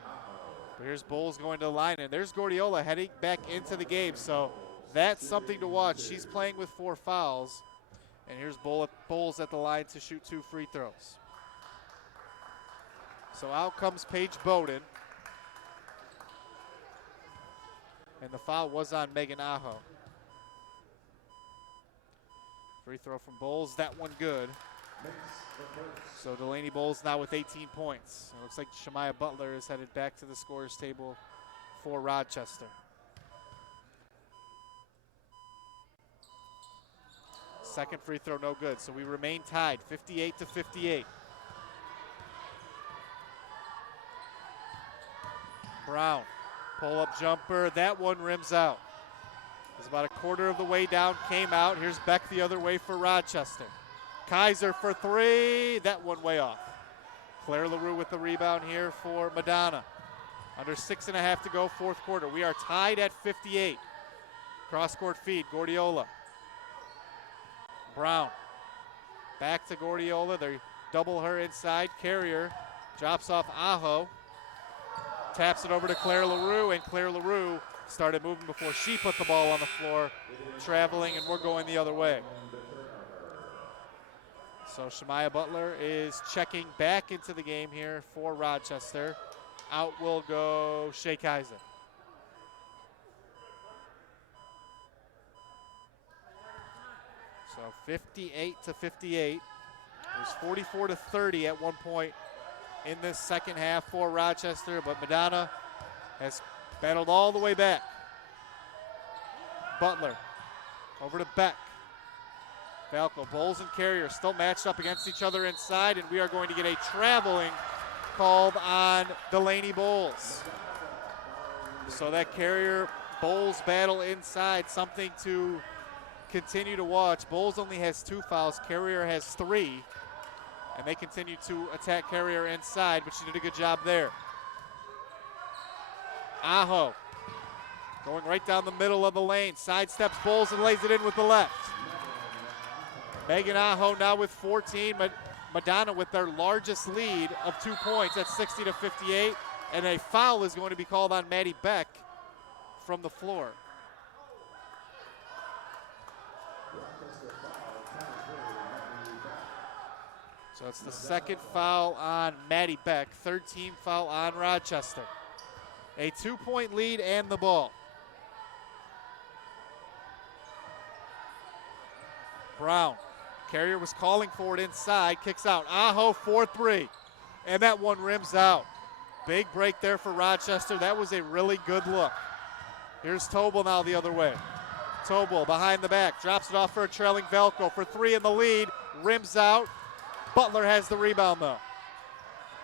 But here's Bowles going to the line, and there's Gordiola heading back into the game. So that's something to watch. She's playing with 4 fouls. And here's Bowles at the line to shoot 2 free throws. So out comes Paige Bowden. And the foul was on Megan Aho. Free throw from Bowles, that one good. So Delaney Bowles now with 18 points. It looks like Shemaya Butler is headed back to the scorer's table for Rochester. Second free throw, no good. So we remain tied, 58-58. Brown, pull-up jumper. That one rims out. It's about a quarter of the way down, came out. Here's Beck the other way for Rochester. Kaiser for 3. That one way off. Claire LaRue with the rebound here for Madonna. Under 6.5 to go, fourth quarter. We are tied at 58. Cross-court feed, Gordiola. Brown. Back to Gordiola. They double her inside. Carrier drops off Aho. Taps it over to Claire LaRue, and Claire LaRue started moving before she put the ball on the floor, traveling, and we're going the other way. So Shemaya Butler is checking back into the game here for Rochester. Out will go Shea Kaiser. So 58-58. It was 44-30 at one point in this second half for Rochester, but Madonna has battled all the way back. Butler over to Beck. Falco, Bowles and Carrier still matched up against each other inside, and we are going to get a traveling called on Delaney Bowles. So that Carrier Bowles battle inside, something to continue to watch. Bowles only has 2 fouls, Carrier has 3, and they continue to attack Carrier inside, but she did a good job there. Aho going right down the middle of the lane, sidesteps Bowles and lays it in with the left. Megan Aho now with 14. Madonna with their largest lead of 2 points at 60-58. And a foul is going to be called on Maddie Beck from the floor. So it's the second foul on Maddie Beck, third team foul on Rochester. A 2-point lead and the ball. Brown. Carrier was calling for it inside, kicks out. Aho 4-3, and that one rims out. Big break there for Rochester. That was a really good look. Here's Tobel now the other way. Tobel behind the back, drops it off for a trailing Velko for 3 in the lead, rims out. Butler has the rebound though.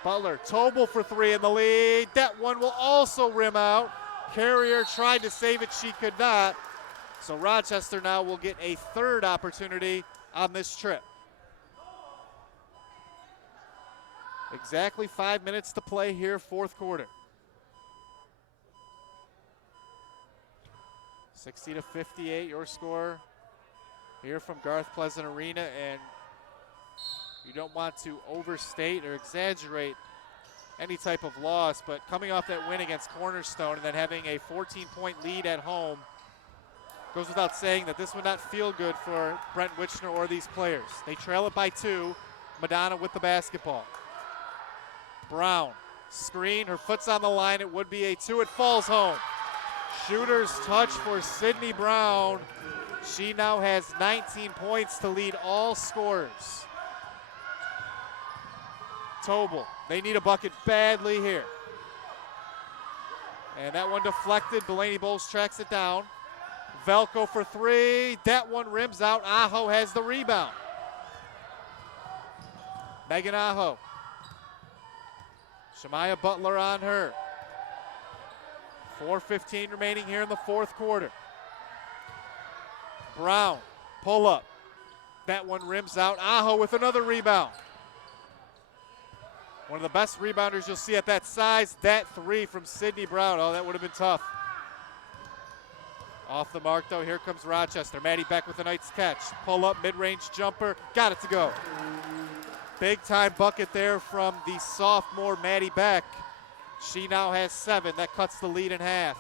Butler, Tobel for 3 in the lead. That one will also rim out. Carrier tried to save it, she could not. So Rochester now will get a third opportunity on this trip. Exactly 5 minutes to play here, fourth quarter. 60-58, your score here from Garth Pleasant Arena, and you don't want to overstate or exaggerate any type of loss, but coming off that win against Cornerstone and then having a 14-point lead at home, goes without saying that this would not feel good for Brent Wichner or these players. They trail it by 2. Madonna with the basketball. Brown, screen, her foot's on the line. It would be a 2. It falls home. Shooter's touch for Sydney Brown. She now has 19 points to lead all scorers. Tobel, they need a bucket badly here. And that one deflected. Delaney Bowles tracks it down. Velko for 3. That one rims out. Aho has the rebound. Megan Aho. Shemaya Butler on her. 4:15 remaining here in the fourth quarter. Brown, pull up. That one rims out. Aho with another rebound. One of the best rebounders you'll see at that size. That three from Sydney Brown. Oh, that would have been tough. Off the mark, though. Here comes Rochester. Maddie Beck with a nice catch. Pull up, mid-range jumper. Got it to go. Big time bucket there from the sophomore Maddie Beck. She now has 7. That cuts the lead in half.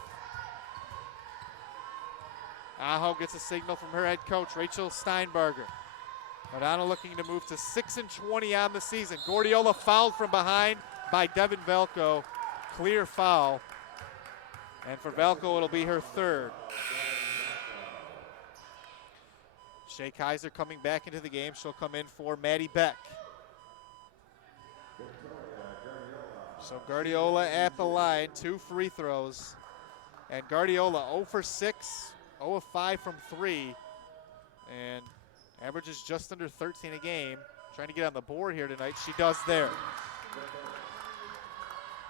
Aho gets a signal from her head coach, Rachel Steinberger. Madonna looking to move to 6-20 on the season. Gordiola fouled from behind by Devin Velko. Clear foul. And for Velko, it'll be her 3rd. Shea Kaiser coming back into the game. She'll come in for Maddie Beck. So Guardiola at the line, 2 free throws. And Guardiola 0 for 6, 0 of 5 from 3. And averages just under 13 a game. Trying to get on the board here tonight. She does there.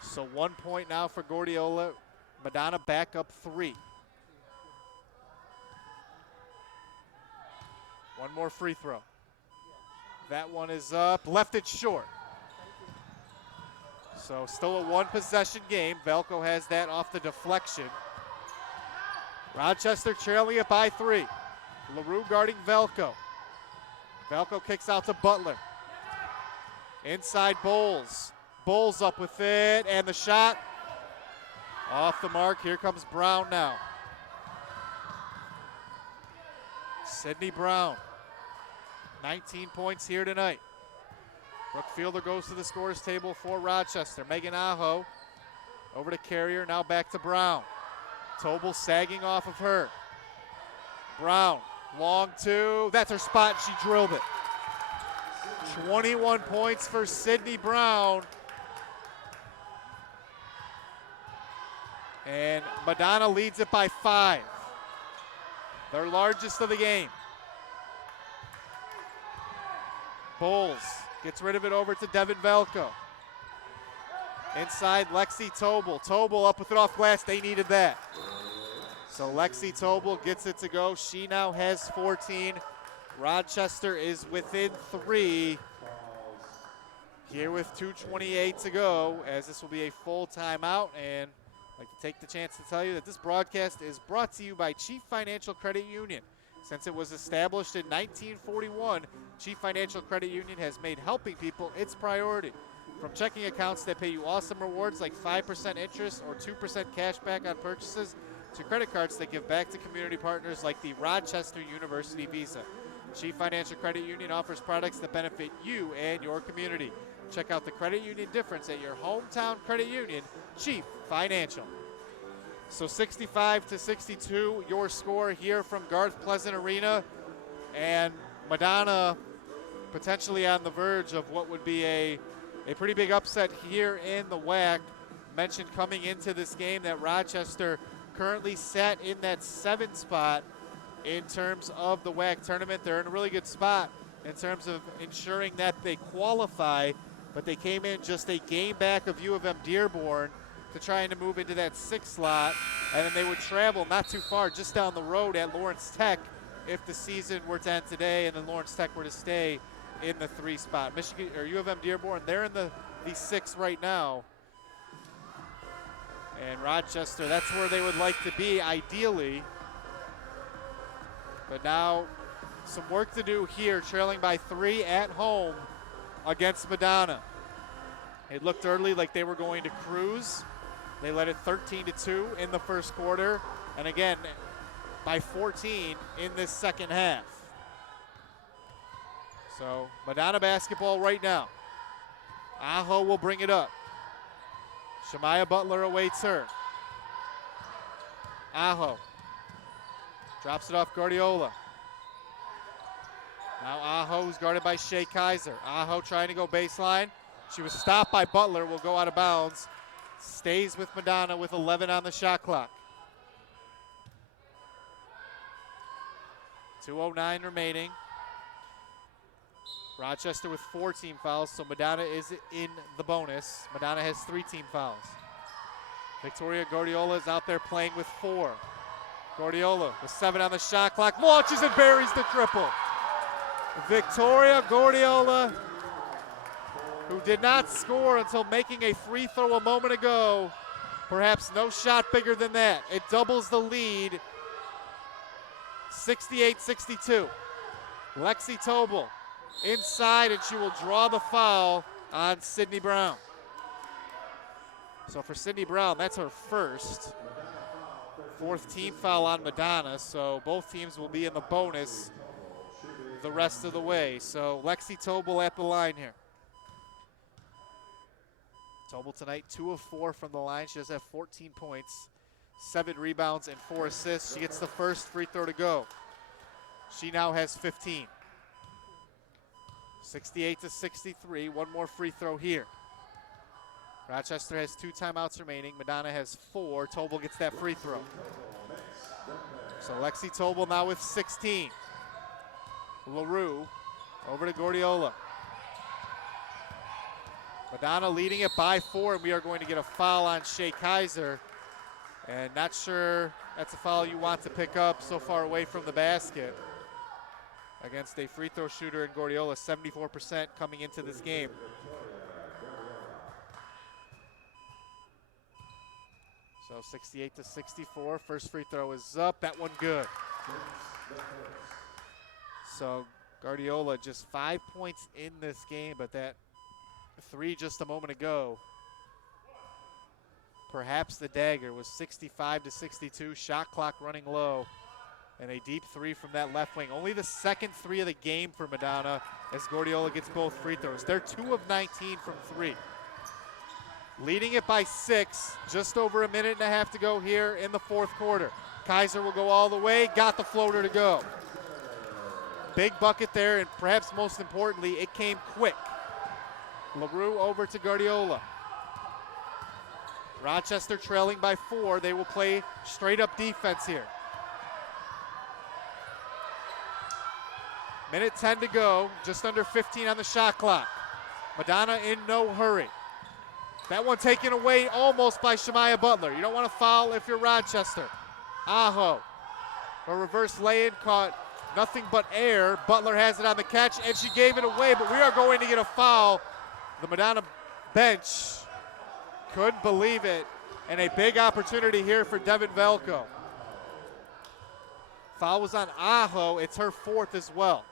So 1 point now for Guardiola. Madonna back up 3. One more free throw. That one is up, left it short. So still a 1-possession game. Velko has that off the deflection. Rochester trailing it by 3. LaRue guarding Velko. Velko kicks out to Butler. Inside Bowles. Bowles up with it, and the shot off the mark. Here comes Brown now. Sydney Brown, 19 points here tonight. Brooke Fielder goes to the scores table for Rochester. Megan Aho over to Carrier, now back to Brown. Tobel sagging off of her. Brown, long 2. That's her spot. She drilled it. 21 points for Sydney Brown. And Madonna leads it by 5. Their largest of the game. Bowles gets rid of it over to Devin Velko. Inside, Lexi Tobel. Tobel up with it off glass. They needed that. So Lexi Tobel gets it to go. She now has 14. Rochester is within 3. Here with 2:28 to go, as this will be a full timeout. And I'd like to take the chance to tell you that this broadcast is brought to you by Chief Financial Credit Union. Since it was established in 1941, Chief Financial Credit Union has made helping people its priority. From checking accounts that pay you awesome rewards like 5% interest or 2% cash back on purchases, to credit cards that give back to community partners like the Rochester University Visa. Chief Financial Credit Union offers products that benefit you and your community. Check out the credit union difference at your hometown credit union, Chief Financial. So 65-62, your score here from Garth Pleasant Arena. And Madonna potentially on the verge of what would be a pretty big upset here in the WAC. Mentioned coming into this game that Rochester currently sat in that 7th spot in terms of the WAC tournament. They're in a really good spot in terms of ensuring that they qualify, but they came in just a game back of U of M Dearborn to trying to move into that 6th slot, and then they would travel not too far, just down the road at Lawrence Tech if the season were to end today and then Lawrence Tech were to stay in the 3 spot. Michigan or U of M Dearborn, they're in the 6 right now. And Rochester, that's where they would like to be ideally. But now some work to do here, trailing by 3 at home against Madonna. It looked early like they were going to cruise. They led it 13-2 in the first quarter. And again, by 14 in this second half. So Madonna basketball right now. Aho will bring it up. Shemaya Butler awaits her. Aho drops it off Guardiola. Now Aho's guarded by Shea Kaiser. Aho trying to go baseline. She was stopped by Butler, will go out of bounds. Stays with Madonna with 11 on the shot clock. 2:09 remaining. Rochester with 4 team fouls, so Madonna is in the bonus. Madonna has 3 team fouls. Victoria Guardiola is out there playing with 4. Guardiola with 7 on the shot clock, launches and buries the triple. Victoria Guardiola who did not score until making a free throw a moment ago. Perhaps no shot bigger than that. It doubles the lead, 68-62. Lexi Tobel inside, and she will draw the foul on Sydney Brown. So for Sydney Brown, that's her fourth team foul on Madonna, so both teams will be in the bonus the rest of the way. So Lexi Tobel at the line here. Tobel tonight 2 of 4 from the line. She does have 14 points, 7 rebounds, and 4 assists. She gets the first free throw to go. She now has 15. 68-63, one more free throw here. Rochester has 2 timeouts remaining. Madonna has 4. Tobel gets that free throw. So Lexi Tobel now with 16. LaRue over to Gordiola. Madonna leading it by 4, and we are going to get a foul on Shea Kaiser. And not sure that's a foul you want to pick up so far away from the basket against a free throw shooter in Gordiola, 74% coming into this game. So 68-64, first free throw is up, that one good. So Guardiola just 5 points in this game, but that 3 just a moment ago, perhaps the dagger, was 65-62, shot clock running low, and a deep 3 from that left wing. Only the second 3 of the game for Madonna as Gordiola gets both free throws. They're 2 of 19 from 3. Leading it by 6, just over a minute and a half to go here in the fourth quarter. Kaiser will go all the way, got the floater to go. Big bucket there, and perhaps most importantly, it came quick. LaRue over to Guardiola. Rochester trailing by 4. They will play straight up defense here. Minute 10 to go, just under 15 on the shot clock. Madonna in no hurry. That one taken away almost by Shemaya Butler. You don't want to foul if you're Rochester. Aho. A reverse lay-in caught nothing but air. Butler has it on the catch, and she gave it away, but we are going to get a foul. The Madonna bench couldn't believe it, and a big opportunity here for Devin Velko. Foul was on Aho. It's her 4th as well.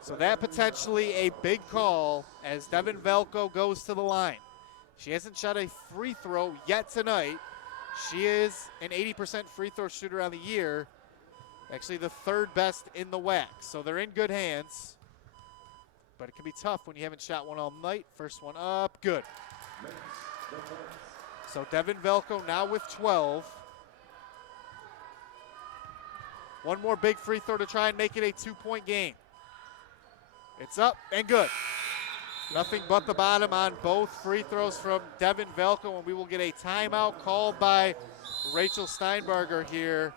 So that potentially a big call as Devin Velko goes to the line. She hasn't shot a free throw yet tonight. She is an 80% free throw shooter on the year. Actually the 3rd best in the WAC. So they're in good hands. But it can be tough when you haven't shot one all night. First one up, good. So Devin Velko now with 12. One more big free throw to try and make it a 2-point game. It's up and good. Nothing but the bottom on both free throws from Devin Velko, and we will get a timeout called by Rachel Steinberger here.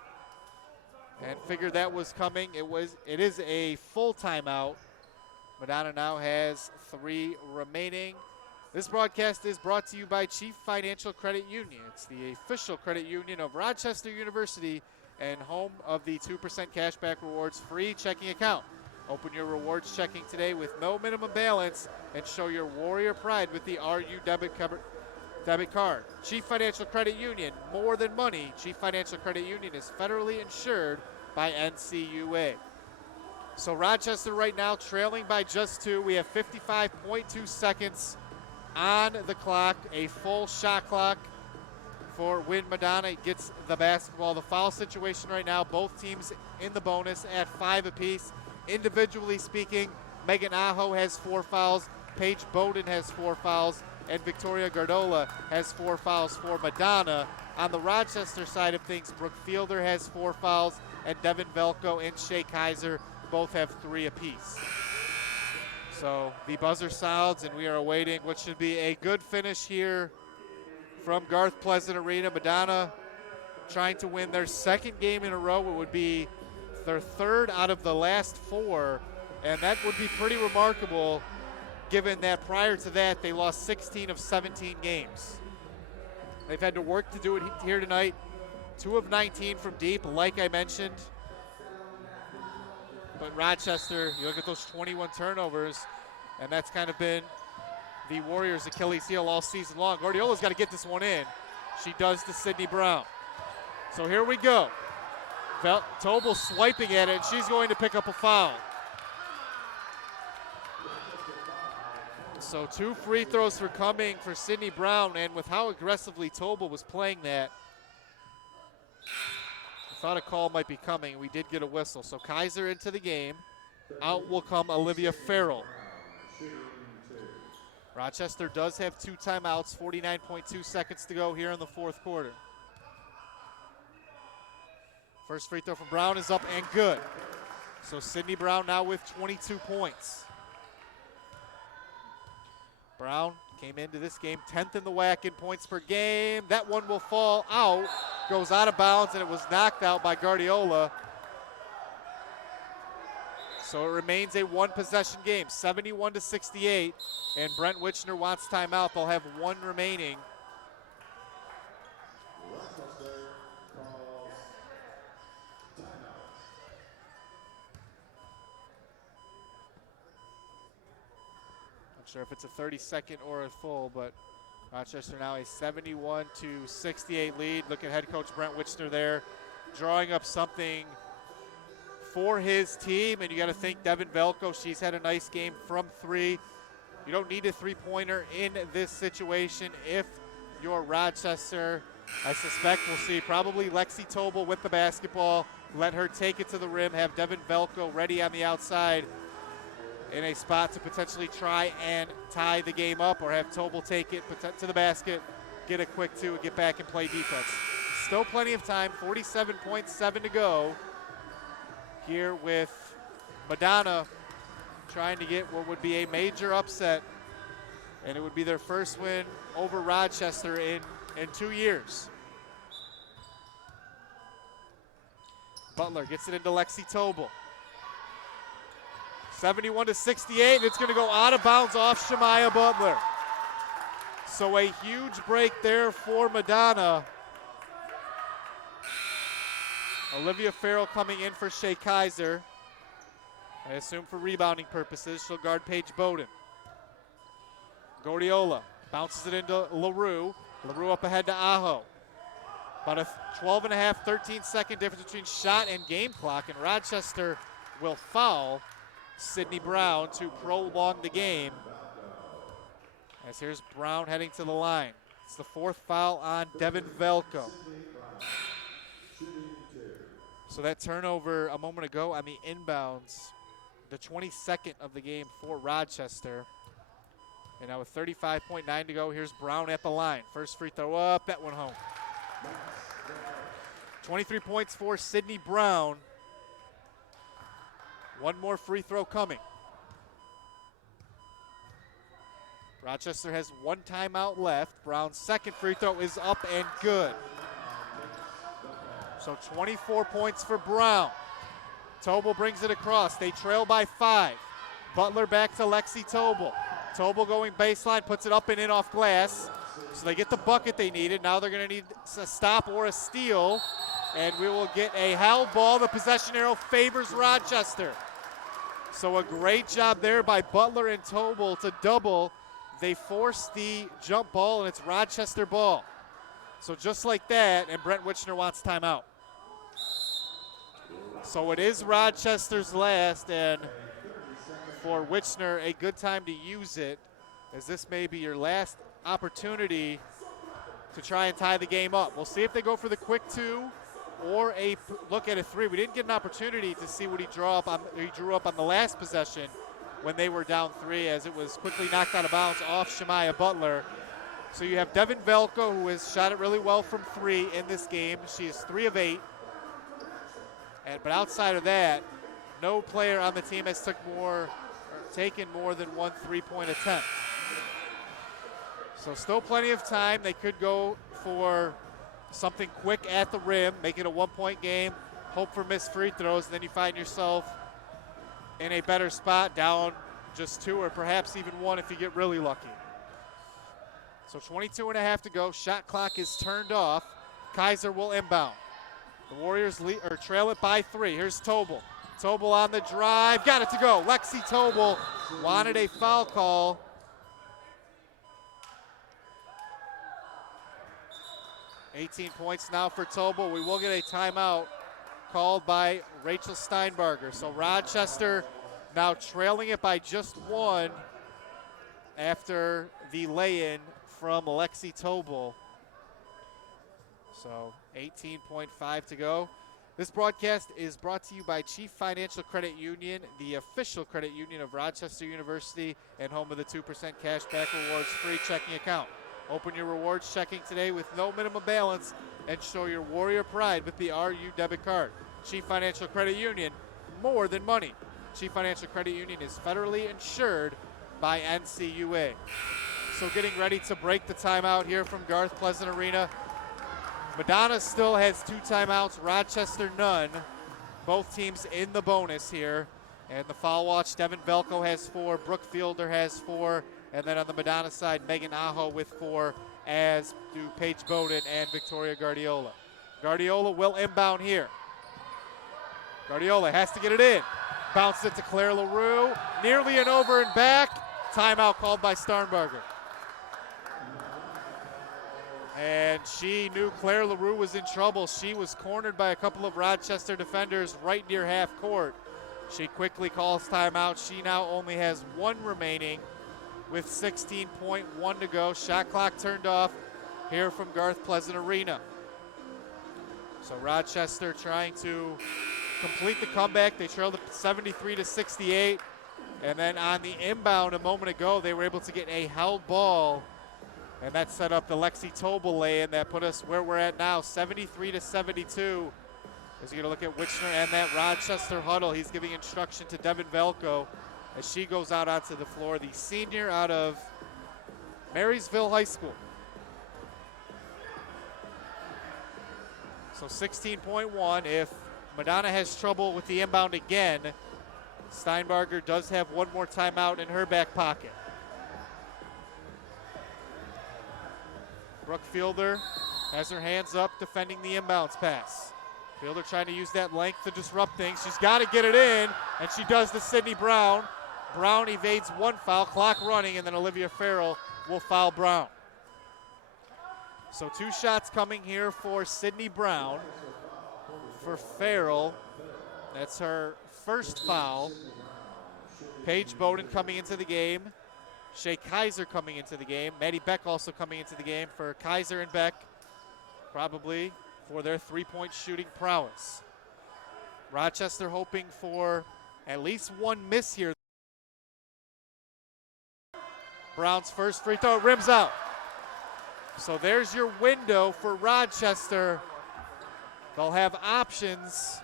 And figured that was coming. It is a full timeout. Madonna now has 3 remaining. This broadcast is brought to you by Chief Financial Credit Union. It's the official credit union of Rochester University and home of the 2% cashback rewards free checking account. Open your rewards checking today with no minimum balance and show your warrior pride with the RU debit card. Chief Financial Credit Union, more than money. Chief Financial Credit Union is federally insured by NCUA. So Rochester right now trailing by just 2. We have 55.2 seconds on the clock, a full shot clock for when Madonna gets the basketball. The foul situation right now, both teams in the bonus at 5 apiece. Individually speaking, Megan Aho has 4 fouls, Paige Bowden has 4 fouls, and Victoria Gardola has 4 fouls for Madonna. On the Rochester side of things, Brooke Fielder has 4 fouls, and Devin Velko and Shea Kaiser both have 3 apiece. So the buzzer sounds, and we are awaiting what should be a good finish here from Garth Pleasant Arena. Madonna trying to win their 2nd game in a row. It would be their 3rd out of the last 4, and that would be pretty remarkable given that prior to that they lost 16 of 17 games. They've had to work to do it here tonight. 2 of 19 from deep, like I mentioned. But Rochester, you look at those 21 turnovers, and that's kind of been the Warriors' Achilles heel all season long. Guardiola's got to get this one in. She does to Sydney Brown. So here we go. Tobel swiping at it, and she's going to pick up a foul. So 2 free throws for coming for Sydney Brown, and with how aggressively Tobel was playing that, I thought a call might be coming. We did get a whistle. So Kaiser into the game. Out will come Olivia Farrell. Rochester does have 2 timeouts, 49.2 seconds to go here in the fourth quarter. First free throw from Brown is up and good. So Sydney Brown now with 22 points. Brown came into this game 10th in the WAC in points per game. That one will fall out, goes out of bounds, and it was knocked out by Guardiola. So it remains a 1-possession game, 71-68, and Brent Witchner wants timeout. They'll have 1 remaining. Not sure if it's a 30-second or a full, but Rochester now a 71-68 lead. Look at head coach Brent Witchner there, drawing up something for his team, and you got to think Devin Velko, she's had a nice game from 3. You don't need a 3-pointer in this situation if you're Rochester. I suspect we'll see probably Lexi Tobel with the basketball, let her take it to the rim, have Devin Velko ready on the outside in a spot to potentially try and tie the game up, or have Tobel take it to the basket, get a quick 2, and get back and play defense. Still plenty of time, 47.7 to go. Here with Madonna trying to get what would be a major upset, and it would be their first win over Rochester in 2 years. Butler gets it into Lexi Tobel. 71-68, and it's going to go out of bounds off Shemaya Butler. So a huge break there for Madonna. Olivia Farrell coming in for Shea Kaiser. I assume for rebounding purposes. She'll guard Paige Bowden. Guardiola bounces it into LaRue. LaRue up ahead to Aho. About a 12.5, 13-second difference between shot and game clock, and Rochester will foul Sydney Brown to prolong the game. As here's Brown heading to the line. It's the 4th foul on Devin Velko. So that turnover a moment ago on the inbounds, the 22nd of the game for Rochester. And now with 35.9 to go, here's Brown at the line. First free throw up, that one home. 23 points for Sydney Brown. 1 more free throw coming. Rochester has 1 timeout left. Brown's second free throw is up and good. So 24 points for Brown. Tobel brings it across. They trail by 5. Butler back to Lexi Tobel. Tobel going baseline, puts it up and in off glass. So they get the bucket they needed. Now they're going to need a stop or a steal. And we will get a held ball. The possession arrow favors Rochester. So a great job there by Butler and Tobel to double. They force the jump ball, and it's Rochester ball. So just like that, and Brent Witchner wants timeout. So it is Rochester's last, and for Witchner, a good time to use it, as this may be your last opportunity to try and tie the game up. We'll see if they go for the quick 2 or a look at a 3. We didn't get an opportunity to see what he drew up on the last possession when they were down 3, as it was quickly knocked out of bounds off Shemaya Butler. So you have Devin Velko, who has shot it really well from 3 in this game. She is 3 of 8. But outside of that, no player on the team has taken more than 1 3-point attempt. So still plenty of time. They could go for something quick at the rim, make it a 1-point game, hope for missed free throws, and then you find yourself in a better spot, down just 2 or perhaps even 1 if you get really lucky. So 22.5 to go. Shot clock is turned off. Kaiser will inbound. The Warriors trail it by 3. Here's Tobel. Tobel on the drive. Got it to go. Lexi Tobel wanted a foul call. 18 points now for Tobel. We will get a timeout called by Rachel Steinbarger. So Rochester now trailing it by just 1 after the lay-in from Lexi Tobel. So 18.5 to go. This broadcast is brought to you by Chief Financial Credit Union, the official credit union of Rochester University and home of the 2% cashback rewards free checking account. Open your rewards checking today with no minimum balance and show your Warrior pride with the RU debit card. Chief Financial Credit Union, more than money. Chief Financial Credit Union is federally insured by NCUA. So getting ready to break the timeout here from Garth Pleasant Arena. Madonna still has 2 timeouts, Rochester none. Both teams in the bonus here. And the foul watch, Devin Velko has 4, Brooke Fielder has 4, and then on the Madonna side, Megan Aho with 4, as do Paige Bowden and Victoria Guardiola. Guardiola will inbound here. Guardiola has to get it in. Bounce it to Claire LaRue, nearly an over and back. Timeout called by Steinbarger. And she knew Claire LaRue was in trouble. She was cornered by a couple of Rochester defenders right near half court. She quickly calls timeout. She now only has 1 remaining with 16.1 to go. Shot clock turned off here from Garth Pleasant Arena. So Rochester trying to complete the comeback. They trailed 73-68. And then on the inbound a moment ago, they were able to get a held ball. And that set up the Lexi Tobel lay-in that put us where we're at now, 73-72. As you're going to look at Wichner and that Rochester huddle, he's giving instruction to Devin Velko as she goes out onto the floor, the senior out of Marysville High School. So 16.1. If Madonna has trouble with the inbound again, Steinbarger does have 1 more timeout in her back pocket. Brooke Fielder has her hands up defending the inbounds pass. Fielder trying to use that length to disrupt things. She's got to get it in, and she does to Sydney Brown. Brown evades 1 foul, clock running, and then Olivia Farrell will foul Brown. So 2 shots coming here for Sydney Brown. For Farrell, that's her first foul. Paige Bowden coming into the game. Shea Kaiser coming into the game. Maddie Beck also coming into the game for Kaiser and Beck, probably for their 3-point shooting prowess. Rochester hoping for at least 1 miss here. Brown's first free throw, rims out. So there's your window for Rochester. They'll have options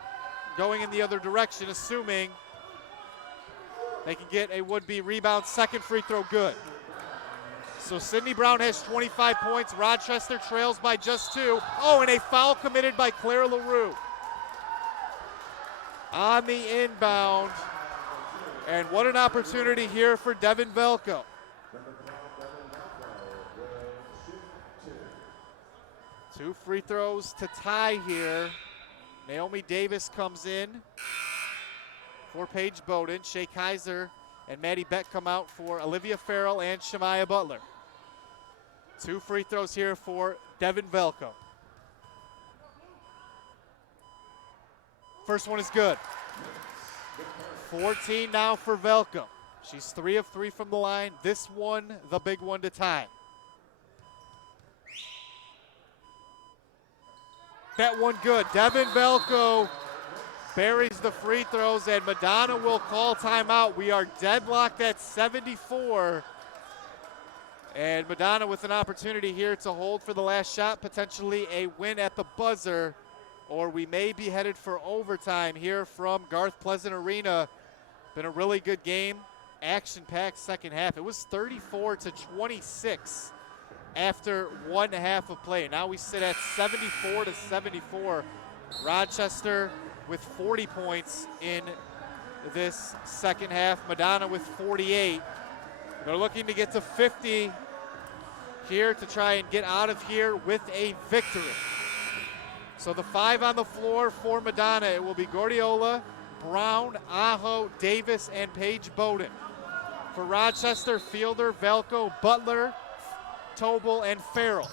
going in the other direction, assuming they can get a would-be rebound. Second free throw good. So Sydney Brown has 25 points. Rochester trails by just 2. Oh, and a foul committed by Claire LaRue on the inbound. And what an opportunity here for Devin Velko. Two free throws to tie here. Naomi Davis comes in for Paige Bowden. Shea Kaiser and Maddie Beck come out for Olivia Farrell and Shemaya Butler. 2 free throws here for Devin Velko. First one is good. 14 now for Velko. She's 3 of 3 from the line. This one, the big one to tie. That one good. Devin Velko buries the free throws, and Madonna will call timeout. We are deadlocked at 74. And Madonna with an opportunity here to hold for the last shot, potentially a win at the buzzer, or we may be headed for overtime here from Garth Pleasant Arena. Been a really good game, action-packed second half. It was 34-26 after 1 half of play. Now we sit at 74-74. Rochester with 40 points in this second half. Madonna with 48. They're looking to get to 50 here to try and get out of here with a victory. So the 5 on the floor for Madonna, it will be Guardiola, Brown, Aho, Davis, and Paige Bowden. For Rochester, Fielder, Velko, Butler, Tobel, and Farrell.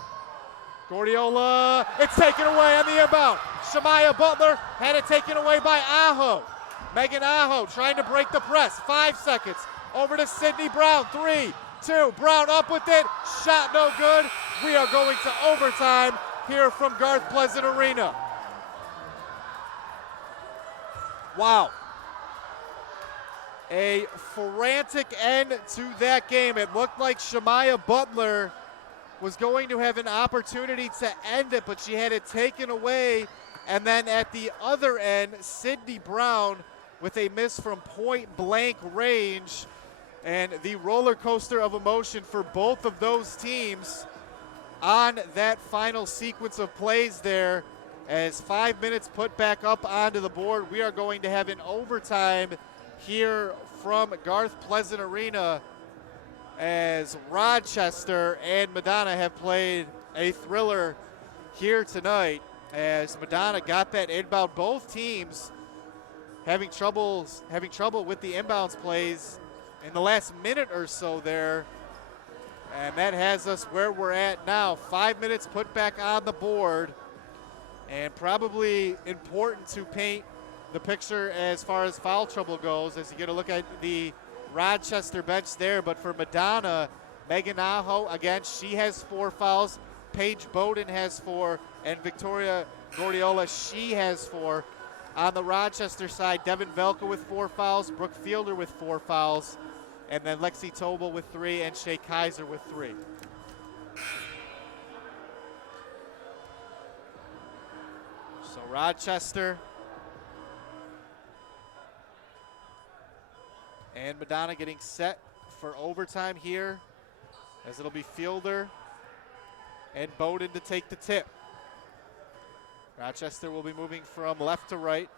Gordiola, it's taken away on the inbound. Shamaya Butler had it taken away by Aho. Megan Aho trying to break the press. 5 seconds. Over to Sydney Brown. 3, 2. Brown up with it. Shot no good. We are going to overtime here from Garth Pleasant Arena. Wow. A frantic end to that game. It looked like Shamaya Butler was going to have an opportunity to end it, but she had it taken away. And then at the other end, Sydney Brown with a miss from point blank range. And the roller coaster of emotion for both of those teams on that final sequence of plays there. As 5 minutes put back up onto the board, we are going to have an overtime here from Garth Pleasant Arena, as Rochester and Madonna have played a thriller here tonight. As Madonna got that inbound, both teams having trouble with the inbounds plays in the last minute or so there. And that has us where we're at now. 5 minutes put back on the board, and probably important to paint the picture as far as foul trouble goes as you get a look at the Rochester bench there. But for Madonna, Megan Aho, again, she has 4 fouls. Paige Bowden has 4, and Victoria Gordiola, she has 4. On the Rochester side, Devin Velka with 4 fouls, Brooke Fielder with 4 fouls, and then Lexi Tobel with 3, and Shay Kaiser with 3. So Rochester and Madonna getting set for overtime here, as it'll be Fielder and Bowden to take the tip. Rochester will be moving from left to right.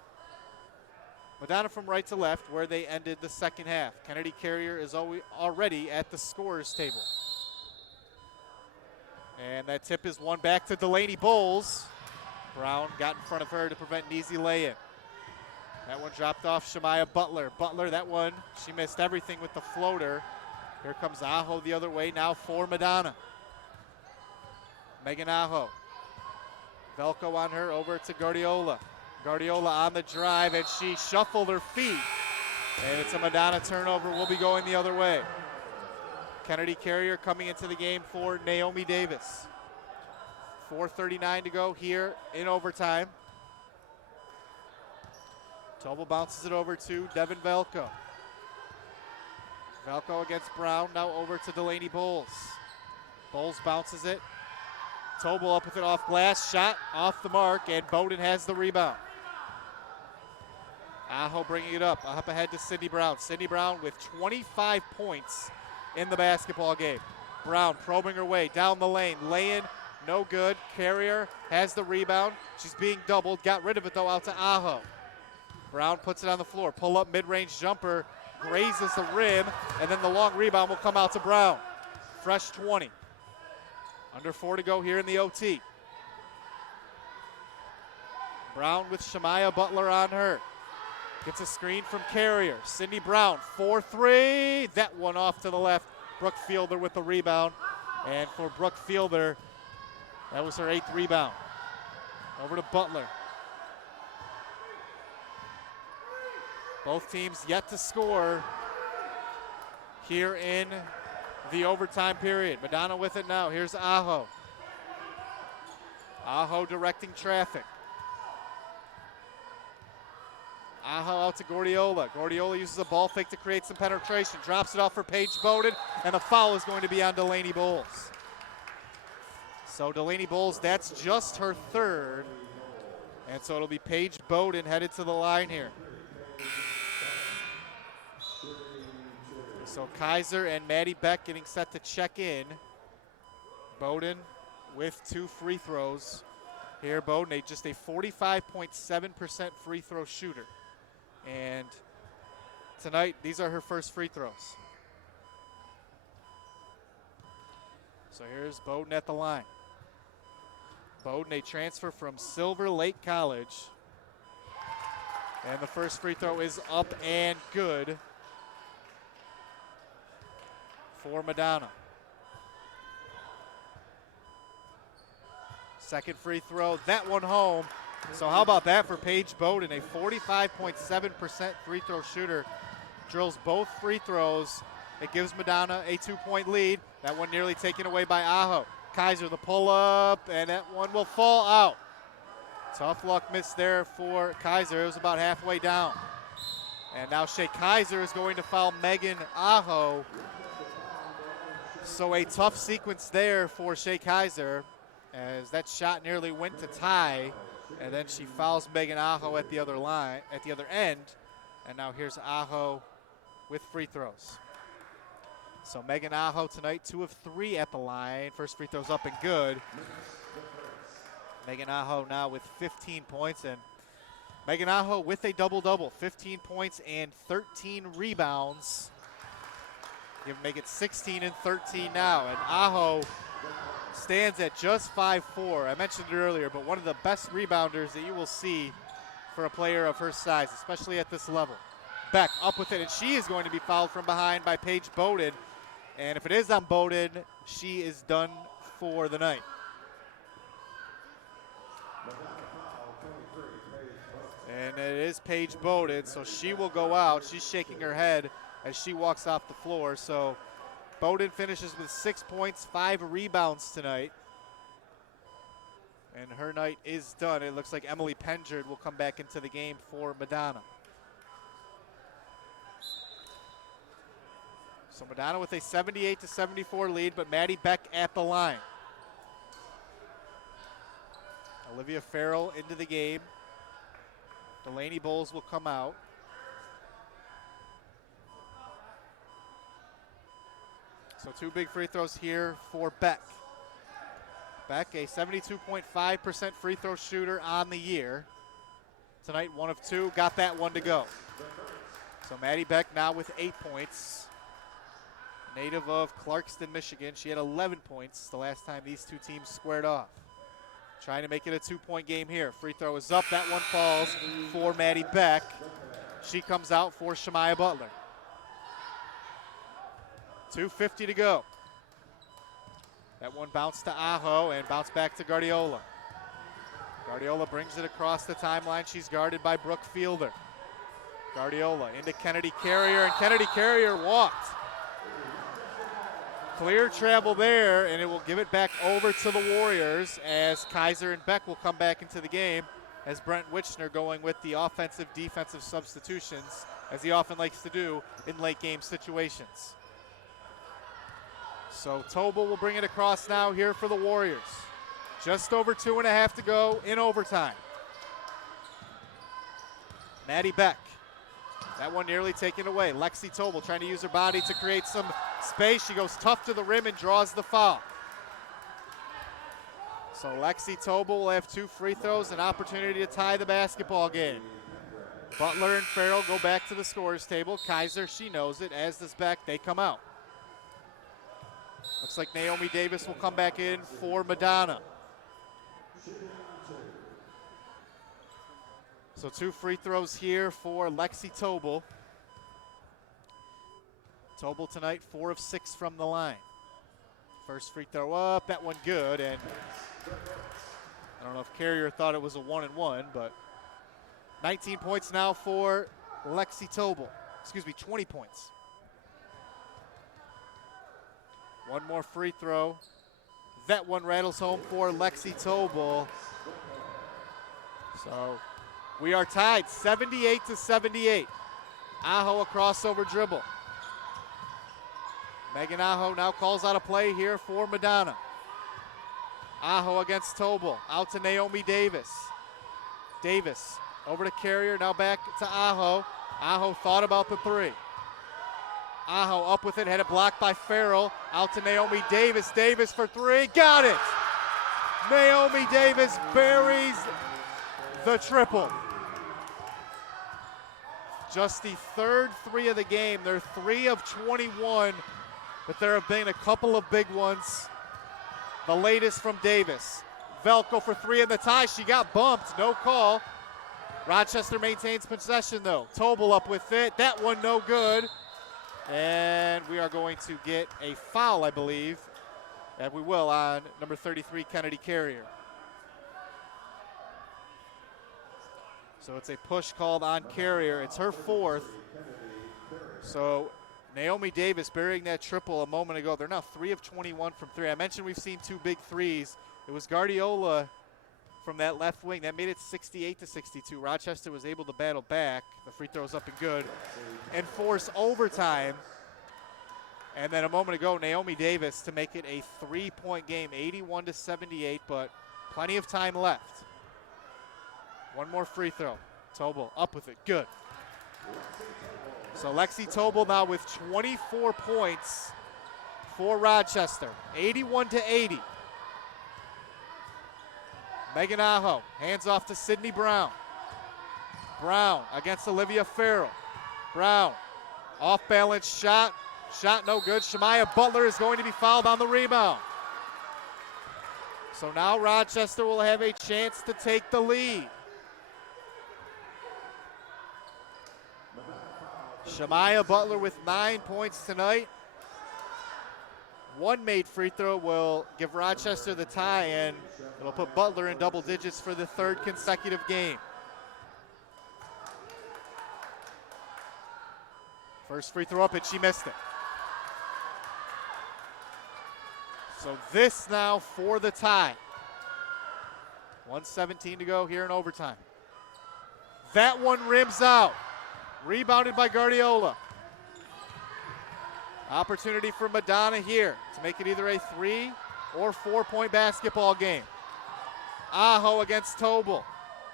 Madonna from right to left, where they ended the second half. Kennedy Carrier is already at the scorer's table. And that tip is one back to Delaney Bowles. Brown got in front of her to prevent an easy lay-in. That one dropped off Shamaya Butler. Butler, that one, she missed everything with the floater. Here comes Aho the other way now for Madonna. Megan Aho. Velko on her, over to Guardiola. Guardiola on the drive, and she shuffled her feet. And it's a Madonna turnover. We'll be going the other way. Kennedy Carrier coming into the game for Naomi Davis. 4:39 to go here in overtime. Tobel bounces it over to Devin Velko. Velko against Brown, now over to Delaney Bowles. Bowles bounces it. Tobel up with it off glass, shot off the mark, and Bowden has the rebound. Aho bringing it up ahead to Sydney Brown. Sydney Brown with 25 points in the basketball game. Brown probing her way down the lane, lay-in, no good. Carrier has the rebound. She's being doubled, got rid of it though, out to Aho. Brown puts it on the floor, pull-up mid-range jumper, grazes the rim, and then the long rebound will come out to Brown. Fresh 20. Under 4 to go here in the OT. Brown with Shamaya Butler on her. Gets a screen from Carrier. Sydney Brown, 4-3. That one off to the left. Brooke Fielder with the rebound. And for Brooke Fielder, that was her 8th rebound. Over to Butler. Both teams yet to score here in the overtime period. Madonna with it now. Here's Aho. Aho directing traffic. Aho out to Guardiola. Guardiola uses a ball fake to create some penetration. Drops it off for Paige Bowden, and the foul is going to be on Delaney Bowles. So Delaney Bowles, that's just her 3rd. And so it'll be Paige Bowden headed to the line here. So Kaiser and Maddie Beck getting set to check in. Bowden with 2 free throws. Here, Bowden, just a 45.7% free throw shooter. And tonight, these are her first free throws. So here's Bowden at the line. Bowden, a transfer from Silver Lake College. And the first free throw is up and good for Madonna. Second free throw, that one home. So how about that for Paige Bowden, a 45.7% free throw shooter. Drills both free throws. It gives Madonna a 2-point lead. That one nearly taken away by Aho. Kaiser the pull up, and that one will fall out. Tough luck miss there for Kaiser. It was about halfway down. And now Shea Kaiser is going to foul Megan Aho. So a tough sequence there for Shea Kaiser, as that shot nearly went to tie, and then she fouls Megan Aho at the other line, at the other end. And now here's Aho with free throws. So Megan Aho tonight, 2 of 3 at the line. First free throw's up and good. Megan Aho now with 15 points, and Megan Aho with a double-double, 15 points and 13 rebounds. Make it 16 and 13 now, and Aho stands at just 5'4". I mentioned it earlier, but one of the best rebounders that you will see for a player of her size, especially at this level. Beck up with it, and she is going to be fouled from behind by Paige Bowden. And if it is on Bowden, she is done for the night. And it is Paige Bowden, so she will go out. She's shaking her head as she walks off the floor. So Bowden finishes with 6 points, 5 rebounds tonight. And her night is done. It looks like Emily Pendred will come back into the game for Madonna. So Madonna with a 78-74 lead, but Maddie Beck at the line. Olivia Farrell into the game. Delaney Bowles will come out. So 2 big free throws here for Beck. Beck, a 72.5% free throw shooter on the year. Tonight, 1 of 2, got that one to go. So Maddie Beck now with 8 points. Native of Clarkston, Michigan. She had 11 points the last time these two teams squared off. Trying to make it a 2-point game here. Free throw is up. That one falls for Maddie Beck. She comes out for Shemaya Butler. 2:50 to go. That one bounced to Aho and bounced back to Guardiola. Guardiola brings it across the timeline. She's guarded by Brooke Fielder. Guardiola into Kennedy Carrier, and Kennedy Carrier walked. Clear travel there, and it will give it back over to the Warriors as Kaiser and Beck will come back into the game, as Brent Witchner going with the offensive-defensive substitutions, as he often likes to do in late-game situations. So Tobel will bring it across now here for the Warriors. Just over 2.5 to go in overtime. Maddie Beck. That one nearly taken away. Lexi Tobel trying to use her body to create some space. She goes tough to the rim and draws the foul. So Lexi Tobel will have 2 free throws, an opportunity to tie the basketball game. Butler and Farrell go back to the scorer's table. Kaiser, she knows it, as does Beck. They come out. Looks like Naomi Davis will come back in for Madonna. So 2 free throws here for Lexi Tobel. Tobel tonight 4 of 6 from the line. First free throw up, that one good, and I don't know if Carrier thought it was a 1-and-1, but 19 points now for Lexi Tobel. 20 points. One more free throw. That one rattles home for Lexi Tobel. So we are tied 78-78. Aho a crossover dribble. Megan Aho now calls out a play here for Madonna. Aho against Tobel. Out to Naomi Davis. Davis over to Carrier, now back to Aho. Aho thought about the 3. Aho up with it, had it blocked by Farrell. Out to Naomi Davis. Davis for 3, got it! Naomi Davis buries the triple. Just the 3rd 3 of the game. They're 3 of 21, but there have been a couple of big ones. The latest from Davis. Velko for 3 in the tie. She got bumped, no call. Rochester maintains possession though. Tobel up with it. That one no good. And we are going to get a foul, I believe. And we will on number 33, Kennedy Carrier. So it's a push called on Carrier. It's her fourth. So Naomi Davis burying that triple a moment ago. They're now 3 of 21 from three. I mentioned we've seen 2 big threes. It was Guardiola from that left wing. That made it 68-62. Rochester was able to battle back. The free throw's up and good. And force overtime. And then a moment ago, Naomi Davis to make it a 3-point game, 81-78, but plenty of time left. One more free throw. Tobel up with it, good. So Lexi Tobel now with 24 points for Rochester, 81-80. Megan Aho, hands off to Sydney Brown. Brown against Olivia Farrell. Brown, off balance shot. Shot no good. Shemaya Butler is going to be fouled on the rebound. So now Rochester will have a chance to take the lead. Shemaya Butler with 9 points tonight. One made free throw will give Rochester the tie, and it'll put Butler in double digits for the 3rd consecutive game. First free throw up, and she missed it. So this now for the tie. 1:17 to go here in overtime. That one rims out. Rebounded by Guardiola. Opportunity for Madonna here to make it either a 3 or 4-point basketball game. Aho against Tobel.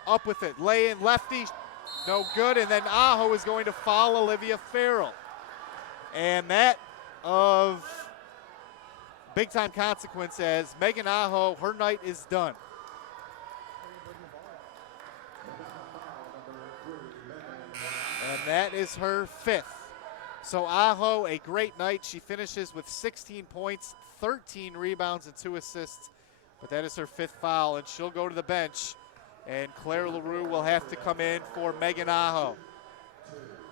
Up with it. Lay in lefty. No good. And then Aho is going to foul Olivia Farrell. And that of big time consequence as Megan Aho, her night is done. And that is her 5th. So Aho, a great night. She finishes with 16 points, 13 rebounds, and 2 assists. But that is her 5th foul, and she'll go to the bench. And Claire LaRue will have to come in for Megan Aho.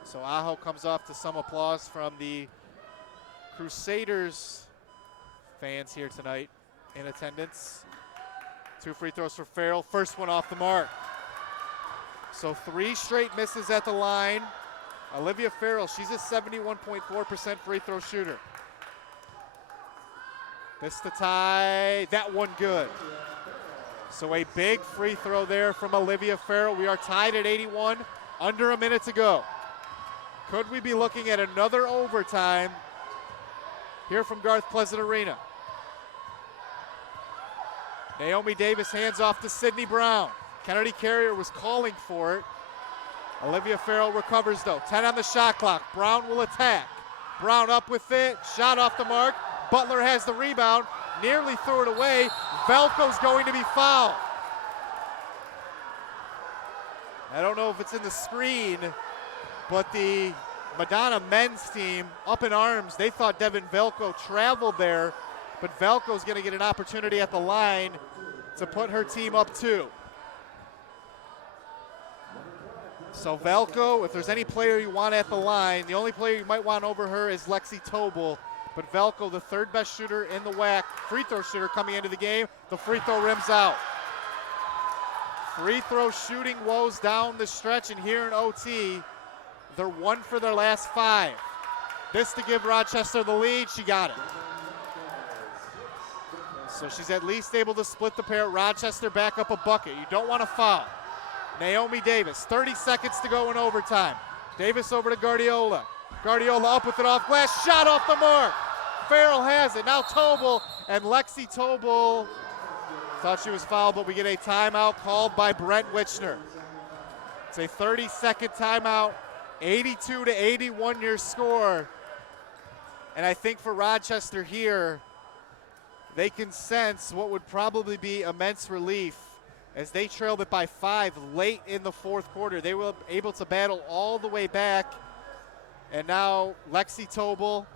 So Aho comes off to some applause from the Crusaders fans here tonight in attendance. 2 free throws for Farrell. First one off the mark. So 3 straight misses at the line. Olivia Farrell, she's a 71.4% free throw shooter. This to tie. That one good. So a big free throw there from Olivia Farrell. We are tied at 81, under a minute to go. Could we be looking at another overtime here from Garth Pleasant Arena? Naomi Davis hands off to Sydney Brown. Kennedy Carrier was calling for it. Olivia Farrell recovers though. 10 on the shot clock. Brown will attack. Brown up with it. Shot off the mark. Butler has the rebound. Nearly threw it away. Velko's going to be fouled. I don't know if it's in the screen, but the Madonna men's team up in arms. They thought Devin Velko traveled there, but Velko's going to get an opportunity at the line to put her team up 2. So Velko, if there's any player you want at the line, the only player you might want over her is Lexi Tobel. But Velko, the 3rd best shooter in the WAC, free throw shooter coming into the game. The free throw rims out. Free throw shooting woes down the stretch, and here in OT, they're 1 for their last 5. This to give Rochester the lead. She got it. So she's at least able to split the pair. Rochester back up a bucket. You don't want to foul. Naomi Davis, 30 seconds to go in overtime. Davis over to Guardiola. Guardiola up with it off glass. Shot off the mark. Farrell has it. Now Tobel, and Lexi Tobel thought she was fouled, but we get a timeout called by Brent Wichner. It's a 30-second timeout. 82-81 your score. And I think for Rochester here, they can sense what would probably be immense relief as they trailed it by 5 late in the 4th quarter. They were able to battle all the way back. And now Lexi Tobel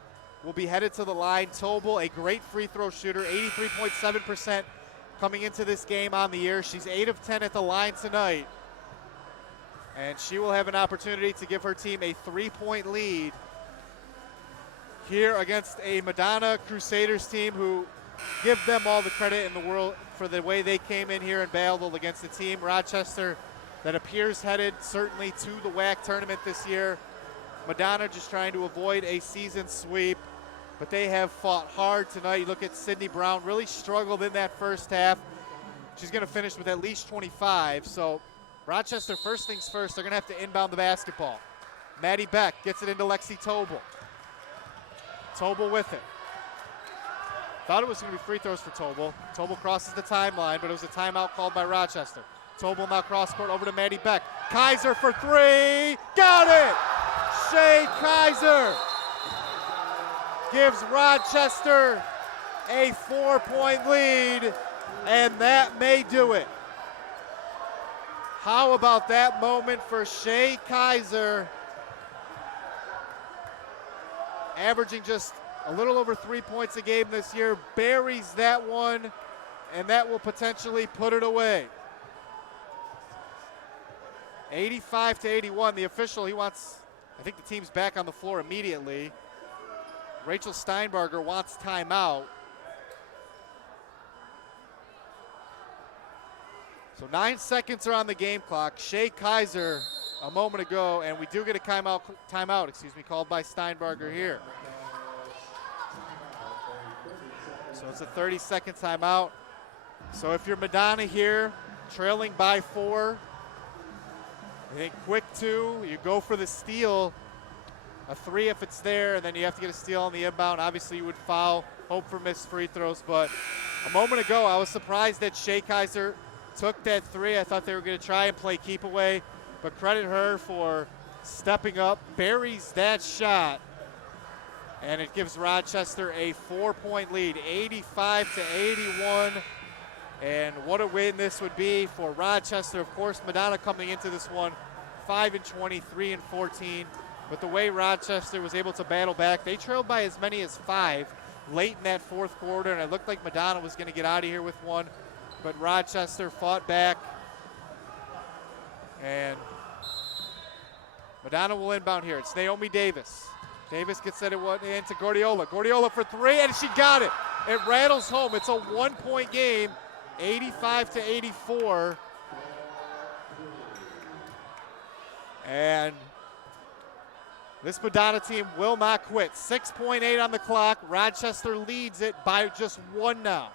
will be headed to the line. Tobel, a great free throw shooter, 83.7% coming into this game on the year. She's 8 of 10 at the line tonight. And she will have an opportunity to give her team a 3-point lead here against a Madonna Crusaders team who give them all the credit in the world for the way they came in here and battled against the team. Rochester that appears headed certainly to the WAC tournament this year. Madonna just trying to avoid a season sweep, but they have fought hard tonight. You look at Sydney Brown, really struggled in that first half. She's going to finish with at least 25. So Rochester, first things first, they're going to have to inbound the basketball. Maddie Beck gets it into Lexi Tobel. Tobel with it. Thought it was going to be free throws for Tobel. Tobel crosses the timeline, but it was a timeout called by Rochester. Tobel now cross court over to Maddie Beck. Kaiser for three. Got it! Shay Kaiser gives Rochester a 4-point lead, and that may do it. How about that moment for Shay Kaiser? Averaging just a little over 3 points a game this year, buries that one, and that will potentially put it away. 85-81, the official, he wants, I think the team's back on the floor immediately. Rachel Steinbarger wants timeout. So 9 seconds are on the game clock. Shay Kaiser a moment ago, and we do get a timeout called by Steinbarger here. So it's a 30-second timeout. So if you're Madonna here, trailing by 4, I think quick 2, you go for the steal. A 3 if it's there, and then you have to get a steal on the inbound. Obviously, you would foul, hope for missed free throws. But a moment ago, I was surprised that Shay Kaiser took that 3. I thought they were going to try and play keep away, but credit her for stepping up, buries that shot, and it gives Rochester a 4-point lead, 85-81. And what a win this would be for Rochester. Of course, Madonna coming into this one 5-20, 3-14. But the way Rochester was able to battle back, they trailed by as many as 5 late in that fourth quarter, and it looked like Madonna was going to get out of here with one. But Rochester fought back, and Madonna will inbound here. It's Naomi Davis. Davis gets it into Gordiola. Gordiola for 3, and she got it. It rattles home. It's a 1-point game, 85-84. And this Madonna team will not quit. 6.8 on the clock. Rochester leads it by just 1 now.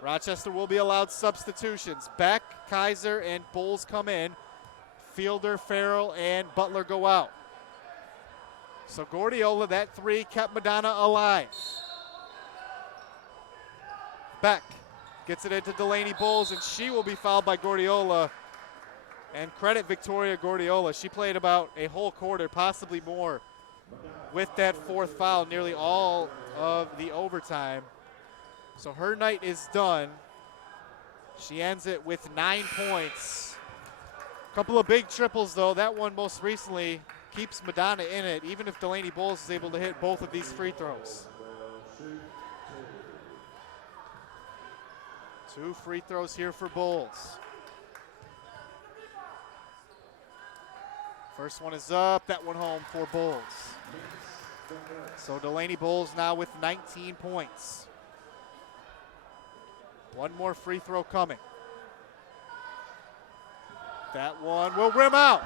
Rochester will be allowed substitutions. Beck, Kaiser, and Bowles come in. Fielder, Farrell, and Butler go out. So Gordiola, that 3 kept Madonna alive. Beck gets it into Delaney Bowles, and she will be fouled by Gordiola. And credit Victoria Gordiola. She played about a whole quarter, possibly more, with that 4th foul, nearly all of the overtime. So her night is done. She ends it with 9 points. A couple of big triples, though. That one most recently keeps Madonna in it, even if Delaney Bowles is able to hit both of these free throws. 2 free throws here for Bowles. First one is up, that one home for Bowles. So Delaney Bowles now with 19 points. One more free throw coming. That one will rim out.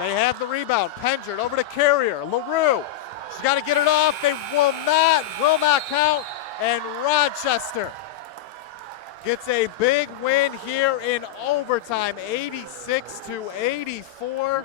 They have the rebound. Pendred over to Carrier. LaRue. She's got to get it off. They will not count. And Rochester gets a big win here in overtime, 86-84.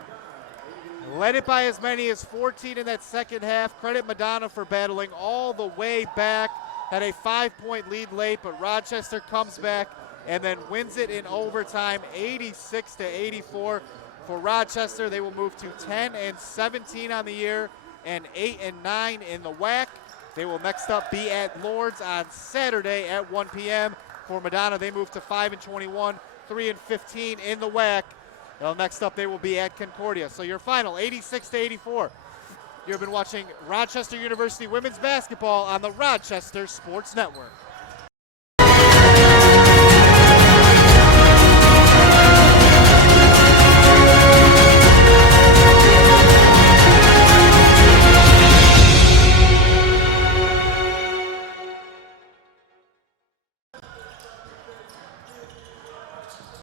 Led it by as many as 14 in that second half. Credit Madonna for battling all the way back. Had a 5-point lead late, but Rochester comes back and then wins it in overtime, 86-84. For Rochester, they will move to 10-17 on the year and 8-9 in the WAC. They will next up be at Lord's on Saturday at 1 p.m. For Madonna, they move to 5-21, 3-15 in the WAC. Well, next up, they will be at Concordia. So your final, 86-84. You've been watching Rochester University women's basketball on the Rochester Sports Network.